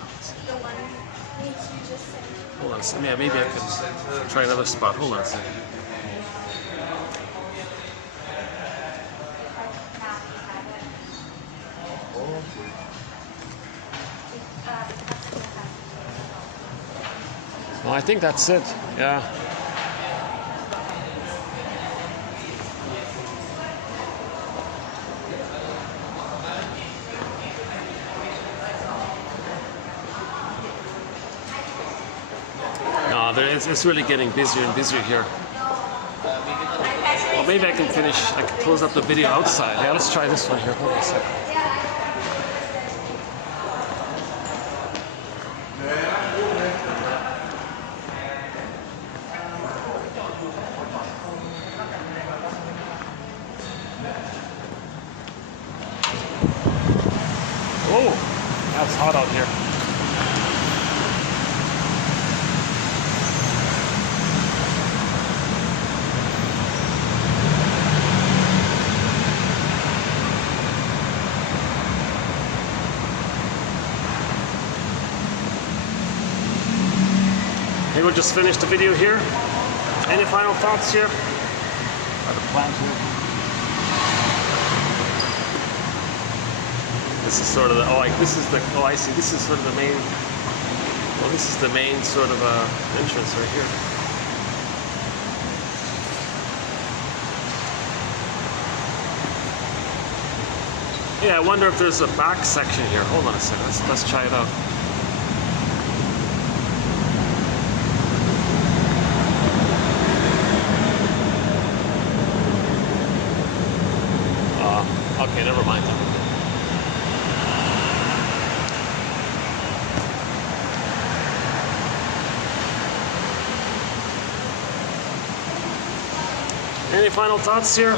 Hold on a second. Yeah, maybe I can try another spot. Hold on a second. Well, I think that's it. Yeah. No, it's really getting busier and busier here. Well, maybe I can finish. I can close up the video outside. Yeah, let's try this one here. Hold on a second. Oh, that's hot out here. Maybe we'll just finish the video here. Any final thoughts here? Are the plant here? This is sort of the, I see, this is sort of the main, well, this is the main sort of entrance right here. Yeah, I wonder if there's a back section here. Hold on a second, let's try it out. Okay, never mind. Any final thoughts here?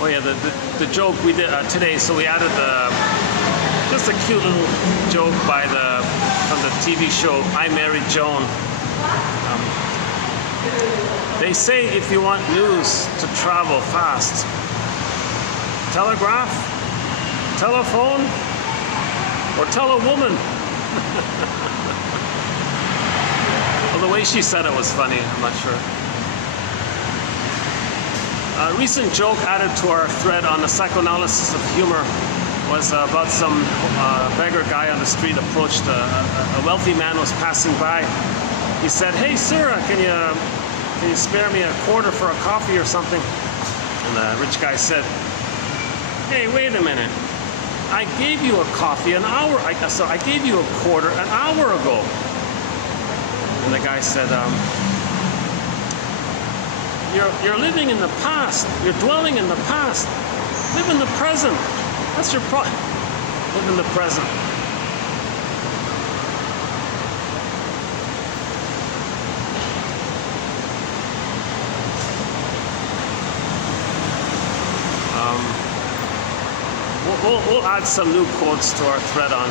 Oh yeah, the joke we did today. So we added just a cute little joke from the TV show I Married Joan. They say if you want news to travel fast, telegraph, telephone, or tell a woman. Well, the way she said it was funny, I'm not sure. A recent joke added to our thread on the psychoanalysis of humor was about some beggar guy on the street approached a wealthy man who was passing by. He said, "Hey, sir, can you spare me a quarter for a coffee or something?" And the rich guy said, "Hey, wait a minute. I gave you a coffee an hour. I gave you a quarter an hour ago." And the guy said, You're living in the past. You're dwelling in the past. Live in the present. That's your problem. Live in the present." We'll add some new quotes to our thread on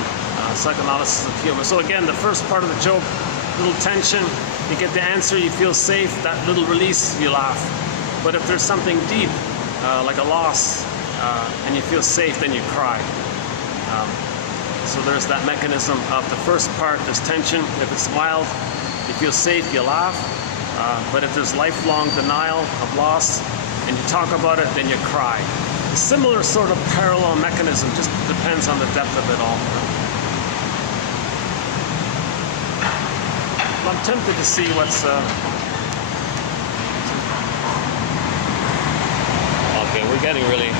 psychoanalysis of humor. So again, the first part of the joke, little tension, you get the answer, you feel safe, that little release, you laugh. But if there's something deep, like a loss, and you feel safe, then you cry. So there's that mechanism of the first part, there's tension. If it's mild, you feel safe, you laugh. But if there's lifelong denial of loss, and you talk about it, then you cry. A similar sort of parallel mechanism, just depends on the depth of it all. I'm tempted to see what's... Okay, we're getting really...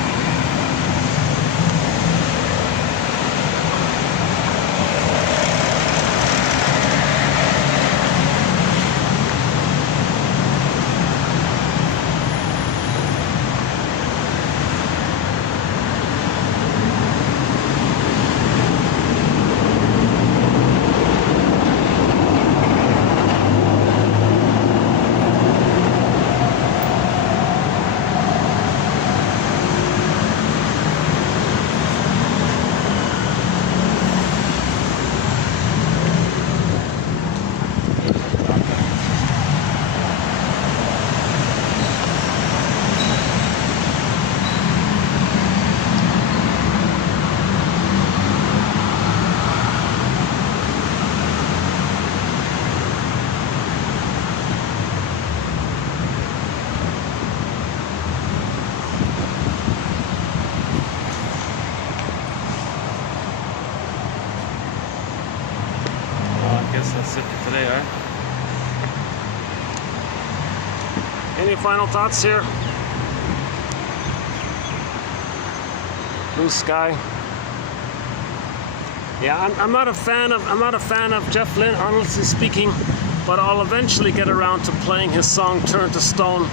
guess that's it for today, right? Any final thoughts here? Blue sky. Yeah, I'm not a fan of Jeff Lynne, honestly speaking, but I'll eventually get around to playing his song "Turn to Stone,"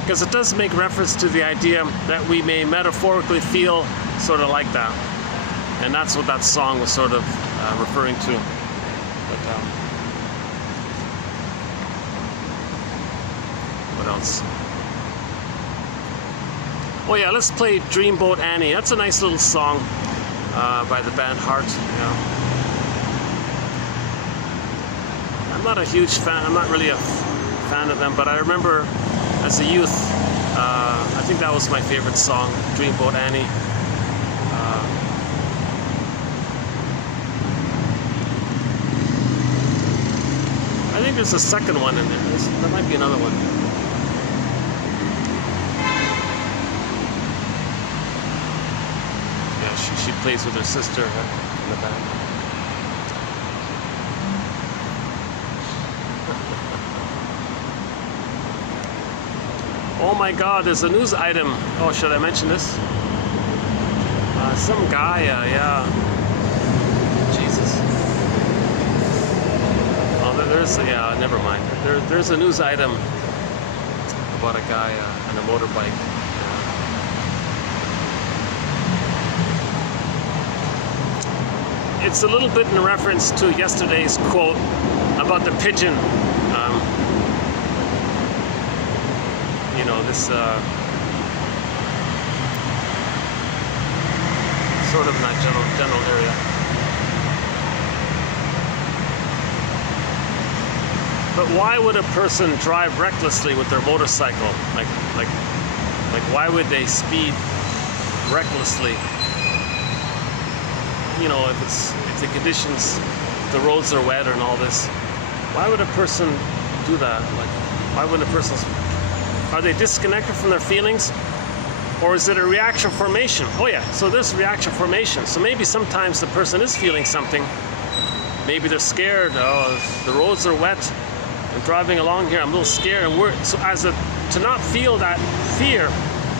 because it does make reference to the idea that we may metaphorically feel sort of like that, and that's what that song was sort of referring to. But what else? Oh yeah, let's play Dreamboat Annie. That's a nice little song by the band Heart. Yeah. I'm not a huge fan. I'm not really a fan of them, but I remember as a youth, I think that was my favorite song, Dreamboat Annie. I think there's a second one in there. There might be another one. She plays with her sister in the band. Oh my God, there's a news item. Oh, should I mention this? Some guy, yeah. Jesus. Oh, there's, yeah, never mind. There's a news item about a guy on a motorbike. It's a little bit in reference to yesterday's quote about the pigeon. You know, this sort of in that general area. But why would a person drive recklessly with their motorcycle? Like why would they speed recklessly? You know, if the conditions, the roads are wet and all this, why would a person do that? Like, why would a person? Are they disconnected from their feelings, or is it a reaction formation? Oh yeah, so there's reaction formation. So maybe sometimes the person is feeling something. Maybe they're scared. Oh, the roads are wet. I'm driving along here. I'm a little scared. And so to not feel that fear,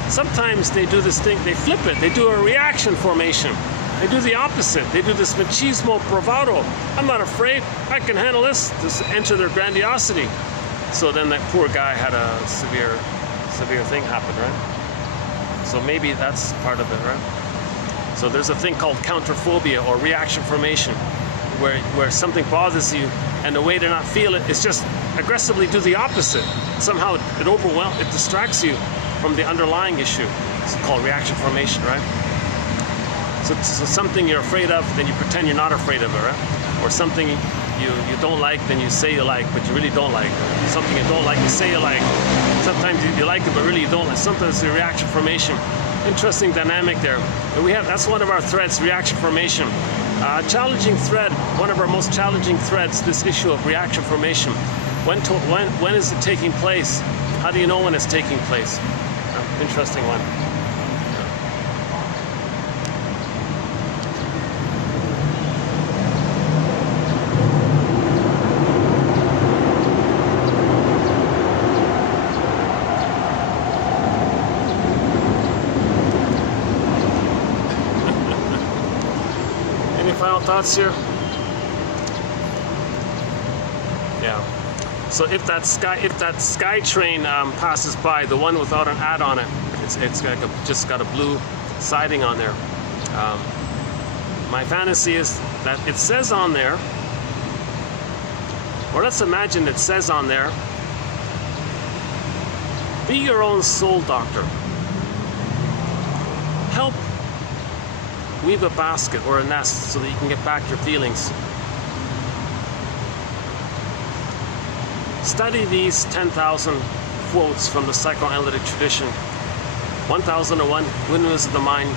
sometimes they do this thing. They flip it. They do a reaction formation. They do the opposite. They do this machismo bravado. I'm not afraid. I can handle this. Just enter their grandiosity. So then that poor guy had a severe thing happen, right? So maybe that's part of it, right? So there's a thing called counterphobia or reaction formation, where something bothers you, and the way to not feel it is just aggressively do the opposite. Somehow it overwhelms, it distracts you from the underlying issue. It's called reaction formation, right? So something you're afraid of, then you pretend you're not afraid of it, right? Or something you don't like, then you say you like, but you really don't like. Something you don't like, you say you like. Sometimes you like it, but really you don't like. Sometimes it's a reaction formation. Interesting dynamic there. And that's one of our threads, reaction formation. Challenging thread, one of our most challenging threads, this issue of reaction formation. When is it taking place? How do you know when it's taking place? Interesting one. Final thoughts here? Yeah. So if that sky train passes by, the one without an ad on it, it's got just got a blue siding on there. My fantasy is that it says on there, or let's imagine it says on there, be your own soul doctor. Help weave a basket or a nest so that you can get back your feelings. Study these 10,000 quotes from the psychoanalytic tradition. 1001 Windmills of the Mind.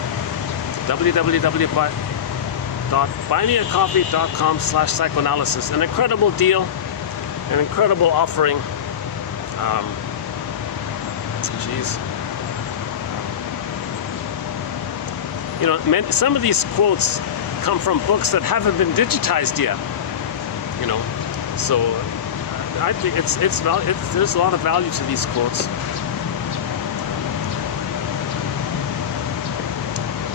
www.buymeacoffee.com/psychoanalysis. An incredible deal, an incredible offering. You know, some of these quotes come from books that haven't been digitized yet. You know, So I think there's a lot of value to these quotes.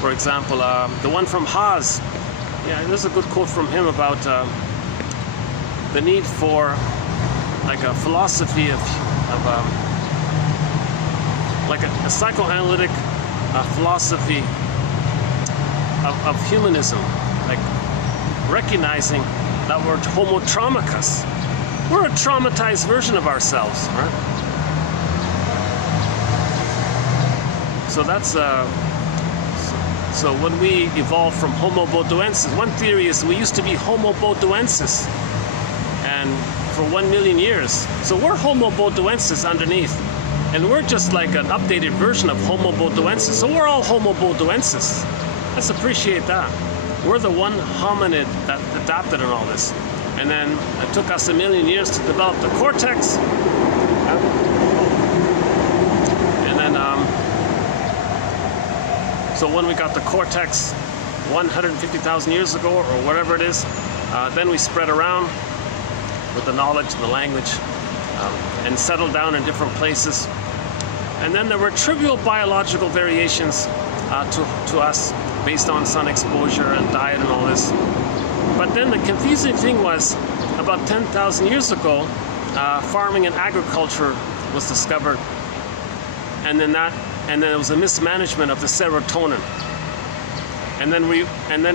For example, the one from Haas. Yeah, there's a good quote from him about the need for like a philosophy of like a psychoanalytic philosophy of humanism, like recognizing that we're homo traumicus. We're a traumatized version of ourselves, right? So that's so when we evolved from Homo bodoensis, one theory is we used to be Homo bodoensis, and for 1 million years. So we're Homo bodoensis underneath, and we're just like an updated version of Homo bodoensis. So we're all Homo bodoensis. Let's appreciate that. We're the one hominid that adapted in all this. And then it took us 1 million years to develop the cortex. And then, so when we got the cortex 150,000 years ago, or whatever it is, then we spread around with the knowledge and the language and settled down in different places. And then there were trivial biological variations to us based on sun exposure and diet and all this. But then the confusing thing was, about 10,000 years ago, farming and agriculture was discovered, and then there was a mismanagement of the serotonin, and then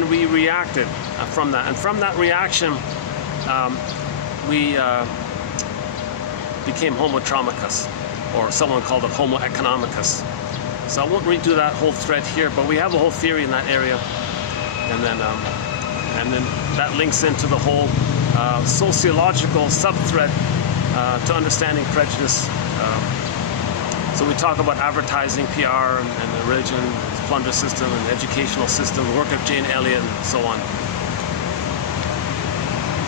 we reacted from that, and from that reaction, we became Homo traumicus, or someone called it Homo economicus. So I won't redo that whole thread here, but we have a whole theory in that area, and then that links into the whole sociological sub-thread to understanding prejudice. So we talk about advertising, PR, and the religion, the plunder system, and the educational system, the work of Jane Elliott, and so on.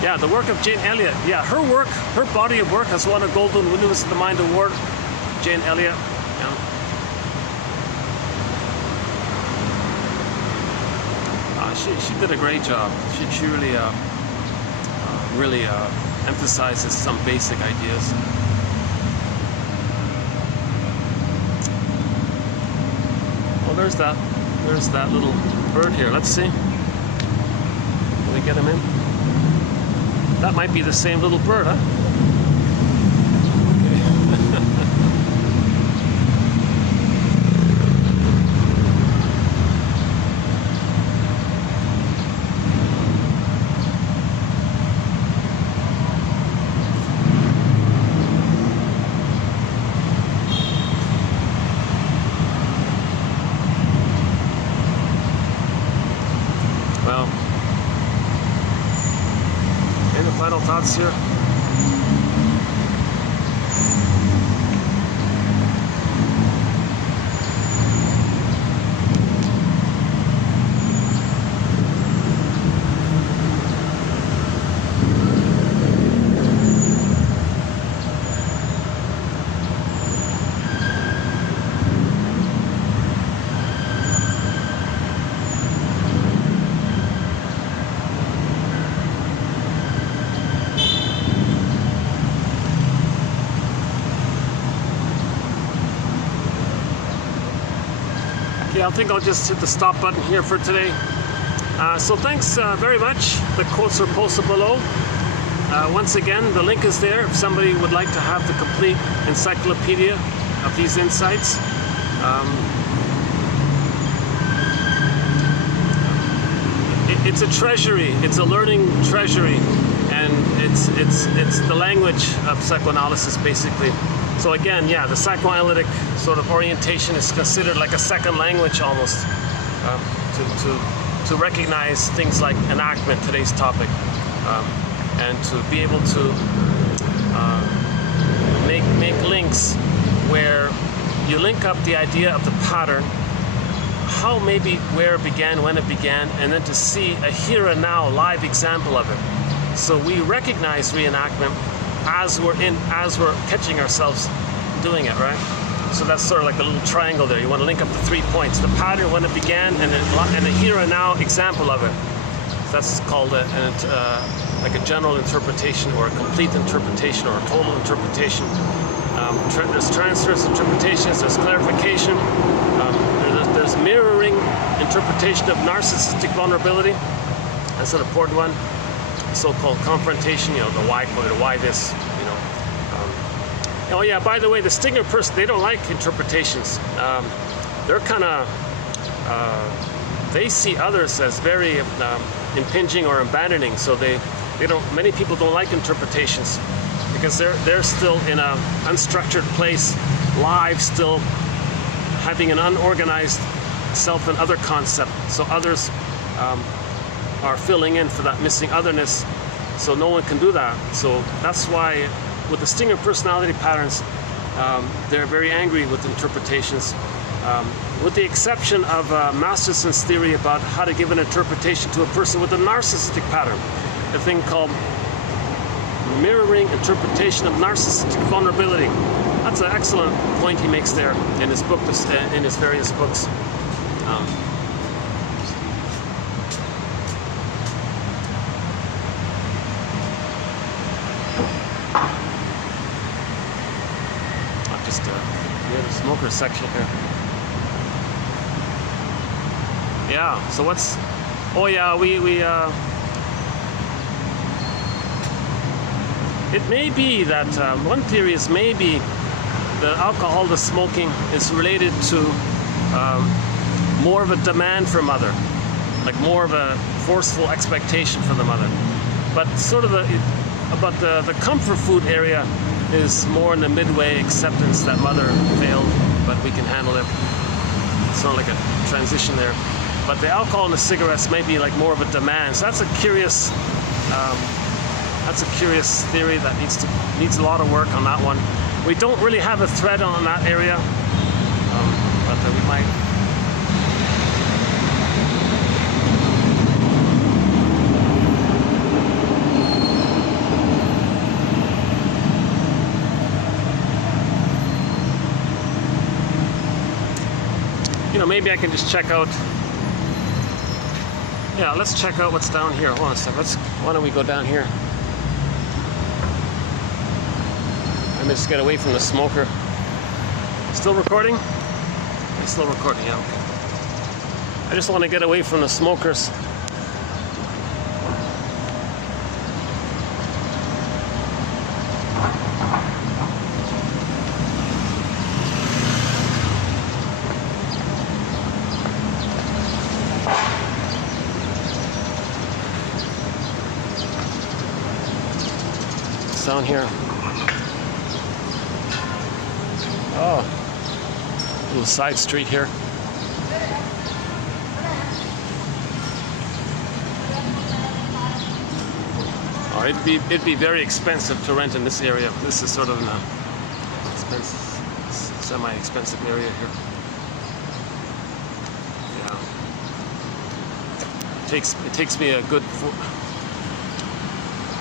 Yeah, the work of Jane Elliott. Yeah, her work, her body of work has won a Golden Windmills of the Mind Award. Jane Elliott. Yeah. She did a great job. She really emphasizes some basic ideas. Well, there's that little bird here. Let's see. Can we get him in? That might be the same little bird, huh? Well, any final thoughts here? Yeah, I think I'll just hit the stop button here for today. So thanks very much. The quotes are posted below. Once again, the link is there if somebody would like to have the complete encyclopedia of these insights. It's a treasury. It's a learning treasury, and it's the language of psychoanalysis, basically. So again, yeah, the psychoanalytic sort of orientation is considered like a second language almost, to recognize things like enactment, today's topic, and to be able to make links where you link up the idea of the pattern, how maybe where it began, when it began, and then to see a here and now live example of it. So we recognize reenactment as we're catching ourselves doing it, right? So that's sort of like a little triangle there. You want to link up the 3 points: the pattern when it began, and a here and now example of it. So that's called an like a general interpretation or a complete interpretation or a total interpretation. There's transverse interpretations, there's clarification, there's mirroring interpretation of narcissistic vulnerability. That's an important one. So-called confrontation, you know, the why this, you know. Oh yeah, by the way, the Stigner person, they don't like interpretations. They're kind of, they see others as very impinging or abandoning, so many people don't like interpretations because they're still in a unstructured place, live, still having an unorganized self and other concept. So others are filling in for that missing otherness, so no one can do that. So that's why with the Stigner personality patterns, they're very angry with interpretations, with the exception of Masterson's theory about how to give an interpretation to a person with a narcissistic pattern, a thing called mirroring interpretation of narcissistic vulnerability. That's an excellent point he makes there in his book, in his various books. Just near the smoker section here. Yeah. So what's? Oh yeah, we it may be that one theory is maybe the alcohol, the smoking, is related to more of a demand for mother, like more of a forceful expectation for the mother. But sort of the comfort food area is more in the midway acceptance that mother failed, but we can handle it. It's sort of like a transition there. But the alcohol and the cigarettes may be like more of a demand. So that's a curious theory that needs a lot of work on that one. We don't really have a thread on that area, but we might. You know, maybe I can just check out. Yeah, let's check out what's down here. Hold on a second. Why don't we go down here? Let me just get away from the smoker. Still recording? It's still recording, yeah, okay. I just want to get away from the smokers. Down here. Oh, little side street here. Oh, it'd be very expensive to rent in this area. This is sort of an expensive, semi-expensive area here. Yeah. It takes me a good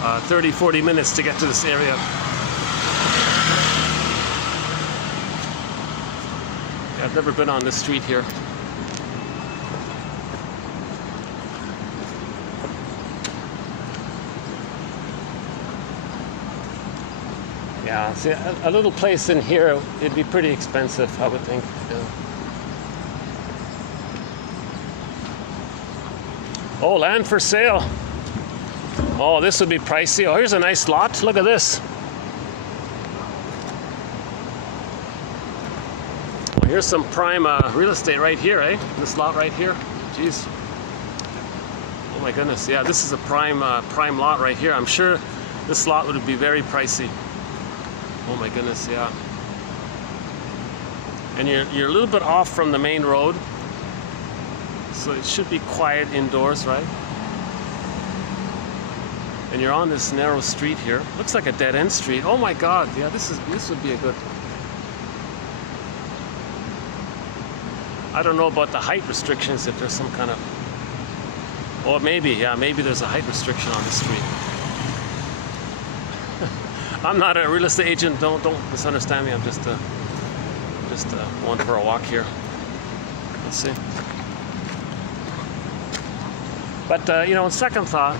30-40 minutes to get to this area. Yeah, I've never been on this street here. Yeah, see, a little place in here, it'd be pretty expensive, I would think. Yeah. Oh, land for sale. Oh, this would be pricey. Oh, here's a nice lot. Look at this. Well, here's some prime real estate right here, eh? This lot right here. Jeez. Oh my goodness. Yeah, this is a prime lot right here. I'm sure this lot would be very pricey. Oh my goodness, yeah. And you're a little bit off from the main road, so it should be quiet indoors, right? And you're on this narrow street here. Looks like a dead-end street. Oh my God! Yeah, this would be a good. I don't know about the height restrictions. If there's some kind of. Oh, maybe there's a height restriction on this street. I'm not a real estate agent. Don't misunderstand me. I'm just going for a walk here. Let's see. But you know, on second thought,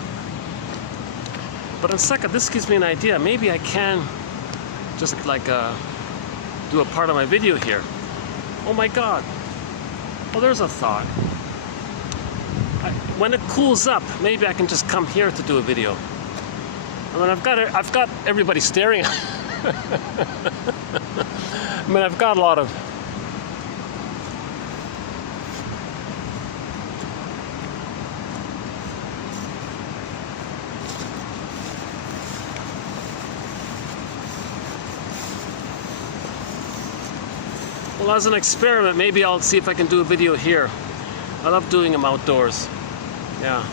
But on second, this gives me an idea. Maybe I can just like do a part of my video here. Oh my God. Well, there's a thought. When it cools up, maybe I can just come here to do a video. I mean, I've got everybody staring. I mean, I've got a lot of. Well, as an experiment, maybe I'll see if I can do a video here. I love doing them outdoors. Yeah.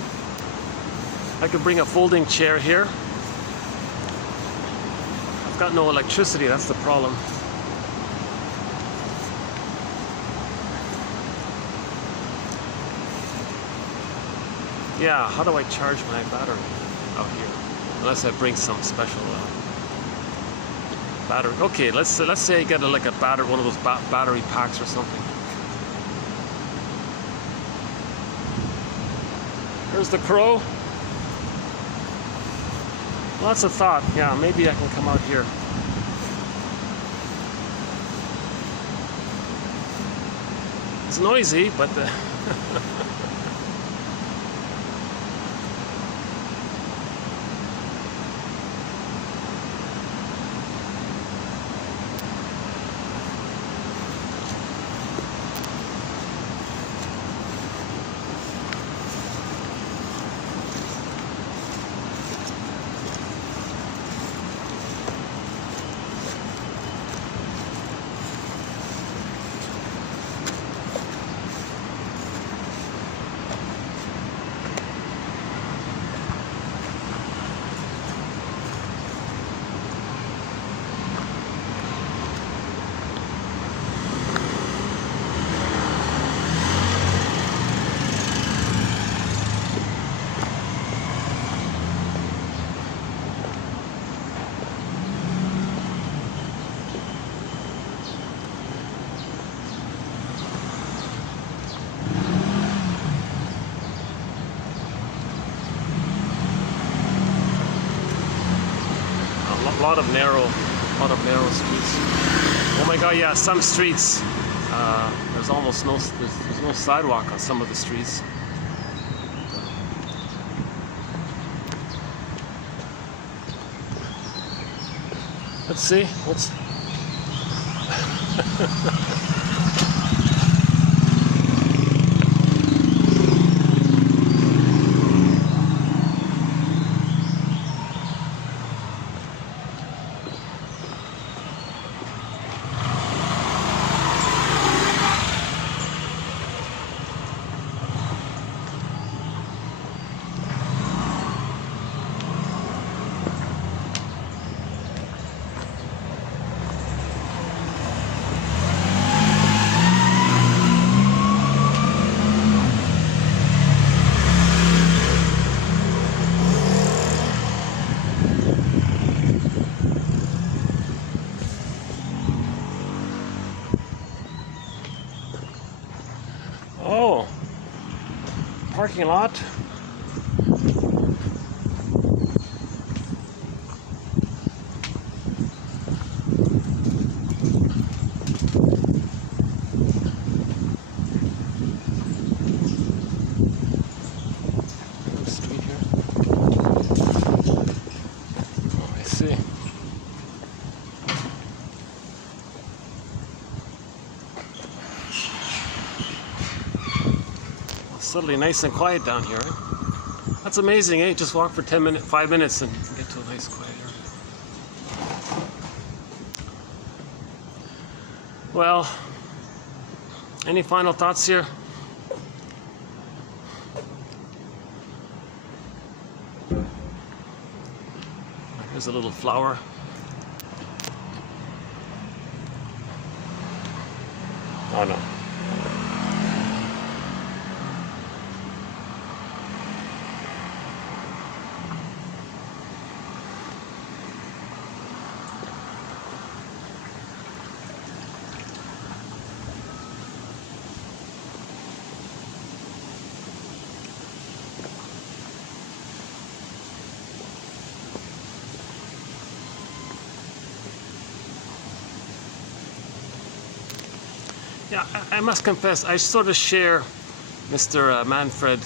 I could bring a folding chair here. I've got no electricity, that's the problem. Yeah, how do I charge my battery out here? Unless I bring some special battery. Okay, let's say I get like a battery, one of those battery packs or something. There's the crow. Well, that's a thought. Yeah, maybe I can come out here. It's noisy, but a lot of narrow streets. Oh my God, yeah, some streets there's almost there's no sidewalk on some of the streets. Let's see. Oh, parking lot. Street here. Oh, I see. Suddenly nice and quiet down here. Eh? That's amazing, eh? Just walk for 5 minutes and get to a nice quiet area. Well, any final thoughts here? Here's a little flower. Oh no. Yeah, I must confess, I sort of share Mr. Manfred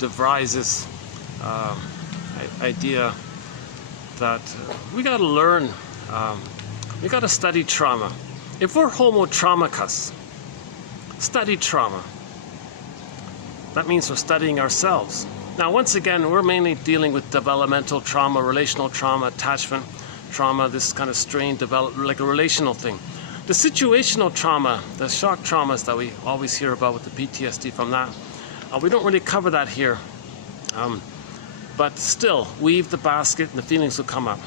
de Vries's idea that we got to learn, we got to study trauma. If we're homo traumicus, study trauma. That means we're studying ourselves. Now, once again, we're mainly dealing with developmental trauma, relational trauma, attachment trauma, this kind of strain, like a relational thing. The situational trauma, the shock traumas that we always hear about with the PTSD from that, we don't really cover that here. But still, weave the basket and the feelings will come up.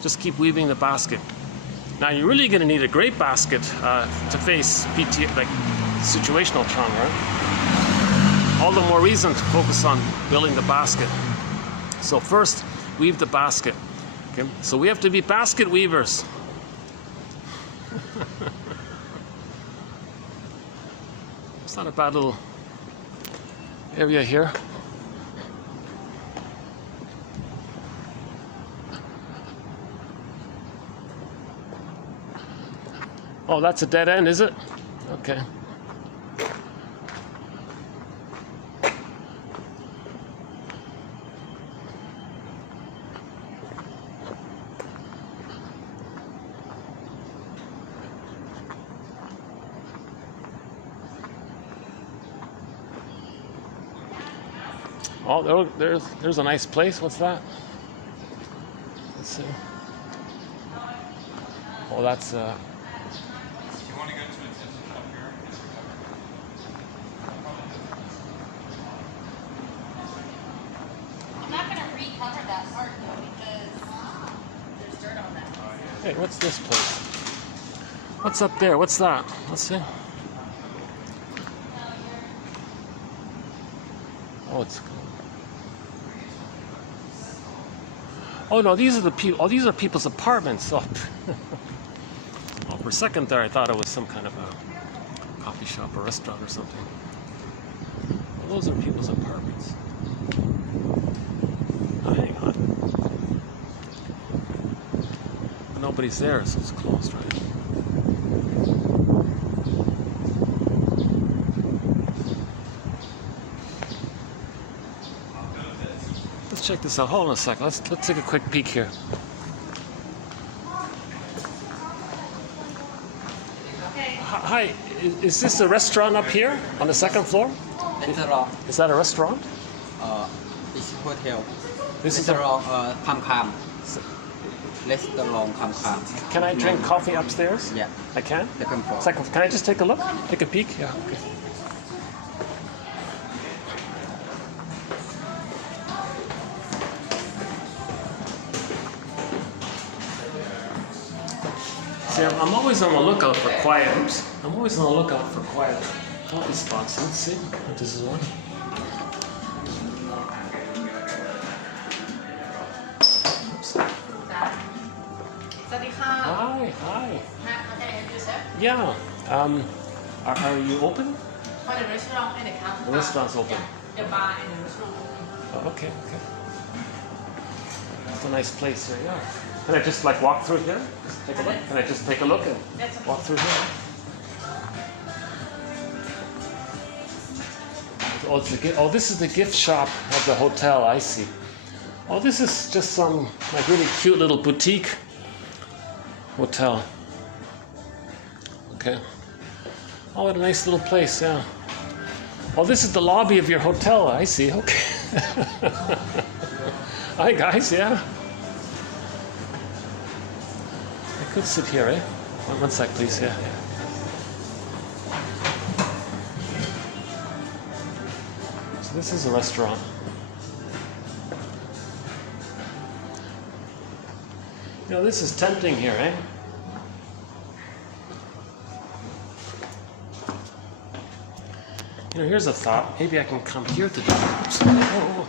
Just keep weaving the basket. Now, you're really going to need a great basket to face like situational trauma, right? All the more reason to focus on building the basket. So first, weave the basket. Okay? So we have to be basket weavers. It's not a bad little area here. Oh, that's a dead end, is it? Okay. Oh, there's a nice place. What's that? Let's see. Oh, that's You want to go to it up here? I'm not going to recover that part though because there's dirt on that. Hey, what's this place? What's up there? What's that? Let's see. Oh, it's. Oh no, these are the people. Oh, these are people's apartments. Oh. Oh, for a second there, I thought it was some kind of a coffee shop or restaurant or something. Well, those are people's apartments. Oh, hang on. Nobody's there, so it's closed, right? Let's check this out. Hold on a second. Let's take a quick peek here. Hi, is this a restaurant up here on the second floor? Restaurant. Is that a restaurant? It's hotel. This is a, Restaurant Kham. Restaurant Kham. can I drink coffee upstairs? Yeah. I can? Second floor. Second, can I just take a look? Take a peek? Yeah, okay. See, I'm always on the lookout for quiet. Oops. I'm always on the lookout for quiet coffee spots. Let's see. This is one. Oops. Hi, hi. How can I help you, sir? Yeah. Are you open? For the restaurant and the counter. The restaurant's open. Yeah, the bar and the restaurant open. Oh, okay, okay. It's a nice place here. Yeah. Can I just like walk through here? Just take a look. Can I just take a look and That's okay. walk through here? Oh, oh, this is the gift shop of the hotel. I see. Oh, this is just some like really cute little boutique hotel. Okay. Oh, what a nice little place. Yeah. Oh, this is the lobby of your hotel. I see. Okay. Hi guys. Yeah. I could sit here, eh? One sec, please. Yeah. So this is a restaurant. You know, this is tempting here, eh? You know, here's a thought. Maybe I can come here to do it. Oops. Oh.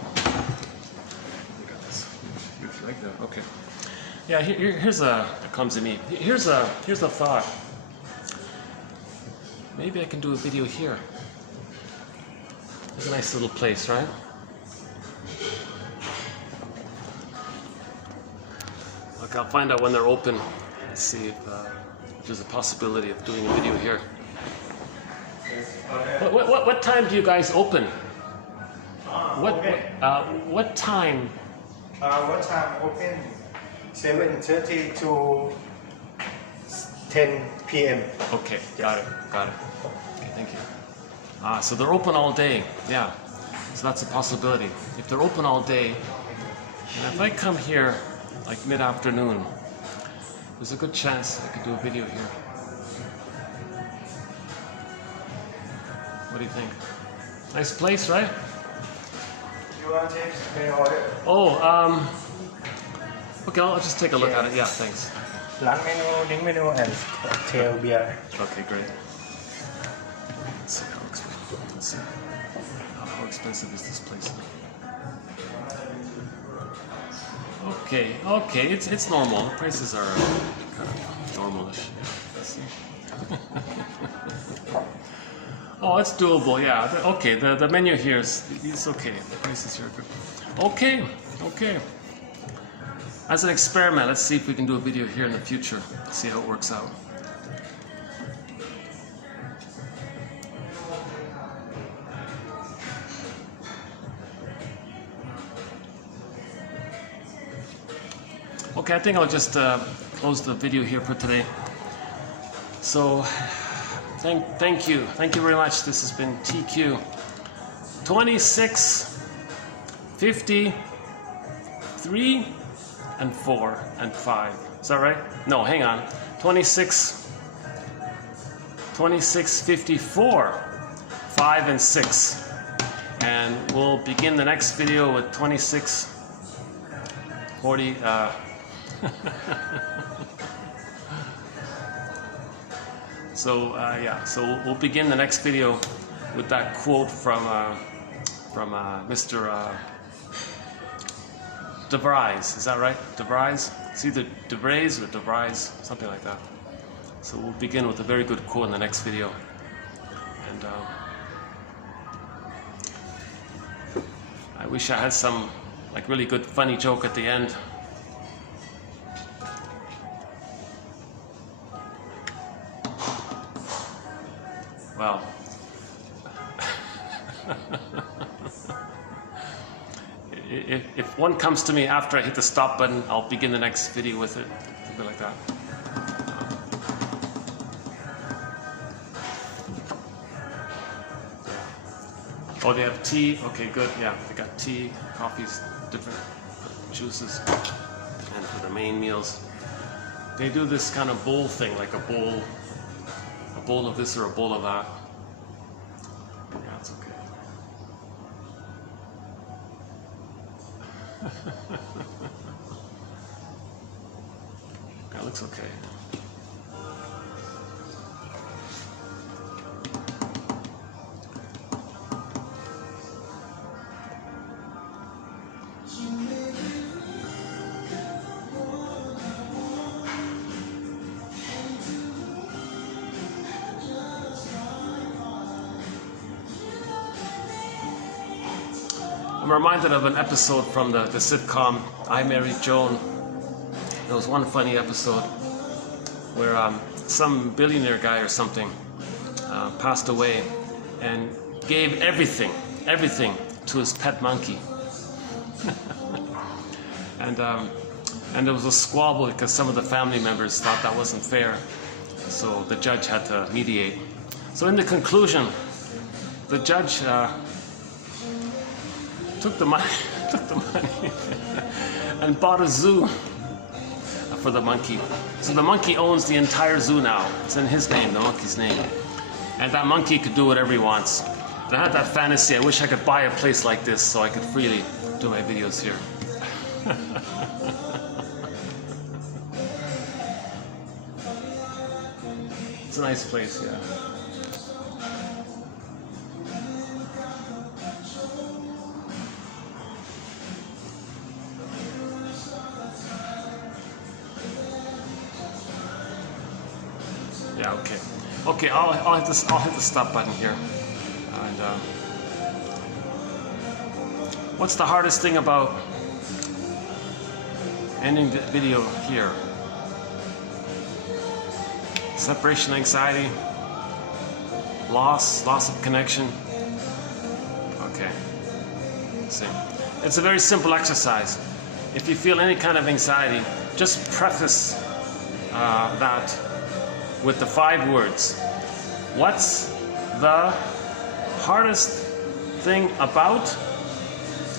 Look at this. It's like that. Okay. Yeah, here's a. It comes to me. Here's a thought. Maybe I can do a video here. It's a nice little place, right? Look, I'll find out when they're open. Let's see if there's a possibility of doing a video here. What time do you guys open? Okay. What time? What time open? 7:30 to 10 p.m. Okay, got it. Okay, thank you. So they're open all day. Yeah. So that's a possibility. If they're open all day, and if I come here like mid-afternoon, there's a good chance I could do a video here. What do you think? Nice place, right? You want to take the order? Oh, okay, I'll just take a look at it. Yeah, thanks. Lunch menu, drink menu, and cocktail beer. Okay, great. Let's see how expensive. Let's see. How expensive is this place? Okay, it's normal. The prices are kind of normalish. Let's see. Oh, it's doable. Yeah. Okay. The menu here is okay. The prices here are good. Okay. As an experiment, let's see if we can do a video here in the future. See how it works out. Okay, I think I'll just close the video here for today. So, thank you very much. This has been TQ 26, 53, and 4 and 5. Is that right? No, hang on. 26, 54, 5, and 6. And we'll begin the next video with 26, 40. So so we'll begin the next video with that quote from Mr. De Vries. Is that right? De Vries? It's either De Vries or De Vries, something like that. So we'll begin with a very good quote in the next video. And I wish I had some like really good funny joke at the end. Well, if one comes to me after I hit the stop button, I'll begin the next video with it, something like that. Oh, they have tea. Okay, good. Yeah, they got tea, coffees, different juices, and for the main meals, they do this kind of bowl thing, like a bowl of this or a bowl of that. Yeah, it's okay. That looks okay. I'm reminded of an episode from the sitcom I Married Joan. There was one funny episode where some billionaire guy or something passed away and gave everything to his pet monkey. And there was a squabble because some of the family members thought that wasn't fair. So the judge had to mediate. So in the conclusion, the judge took the money and bought a zoo for the monkey. So the monkey owns the entire zoo now. It's in his name, the monkey's name. And that monkey could do whatever he wants. And I had that fantasy, I wish I could buy a place like this so I could freely do my videos here. It's a nice place, yeah. Yeah, okay. Okay, I'll hit the stop button here. And what's the hardest thing about ending the video here? Separation anxiety, loss of connection. Okay. See, it's a very simple exercise. If you feel any kind of anxiety, just preface that with the 5 words. What's the hardest thing about?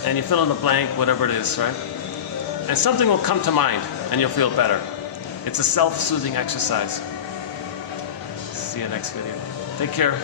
And you fill in the blank, whatever it is, right? And something will come to mind and you'll feel better. It's a self-soothing exercise. See you next video. Take care.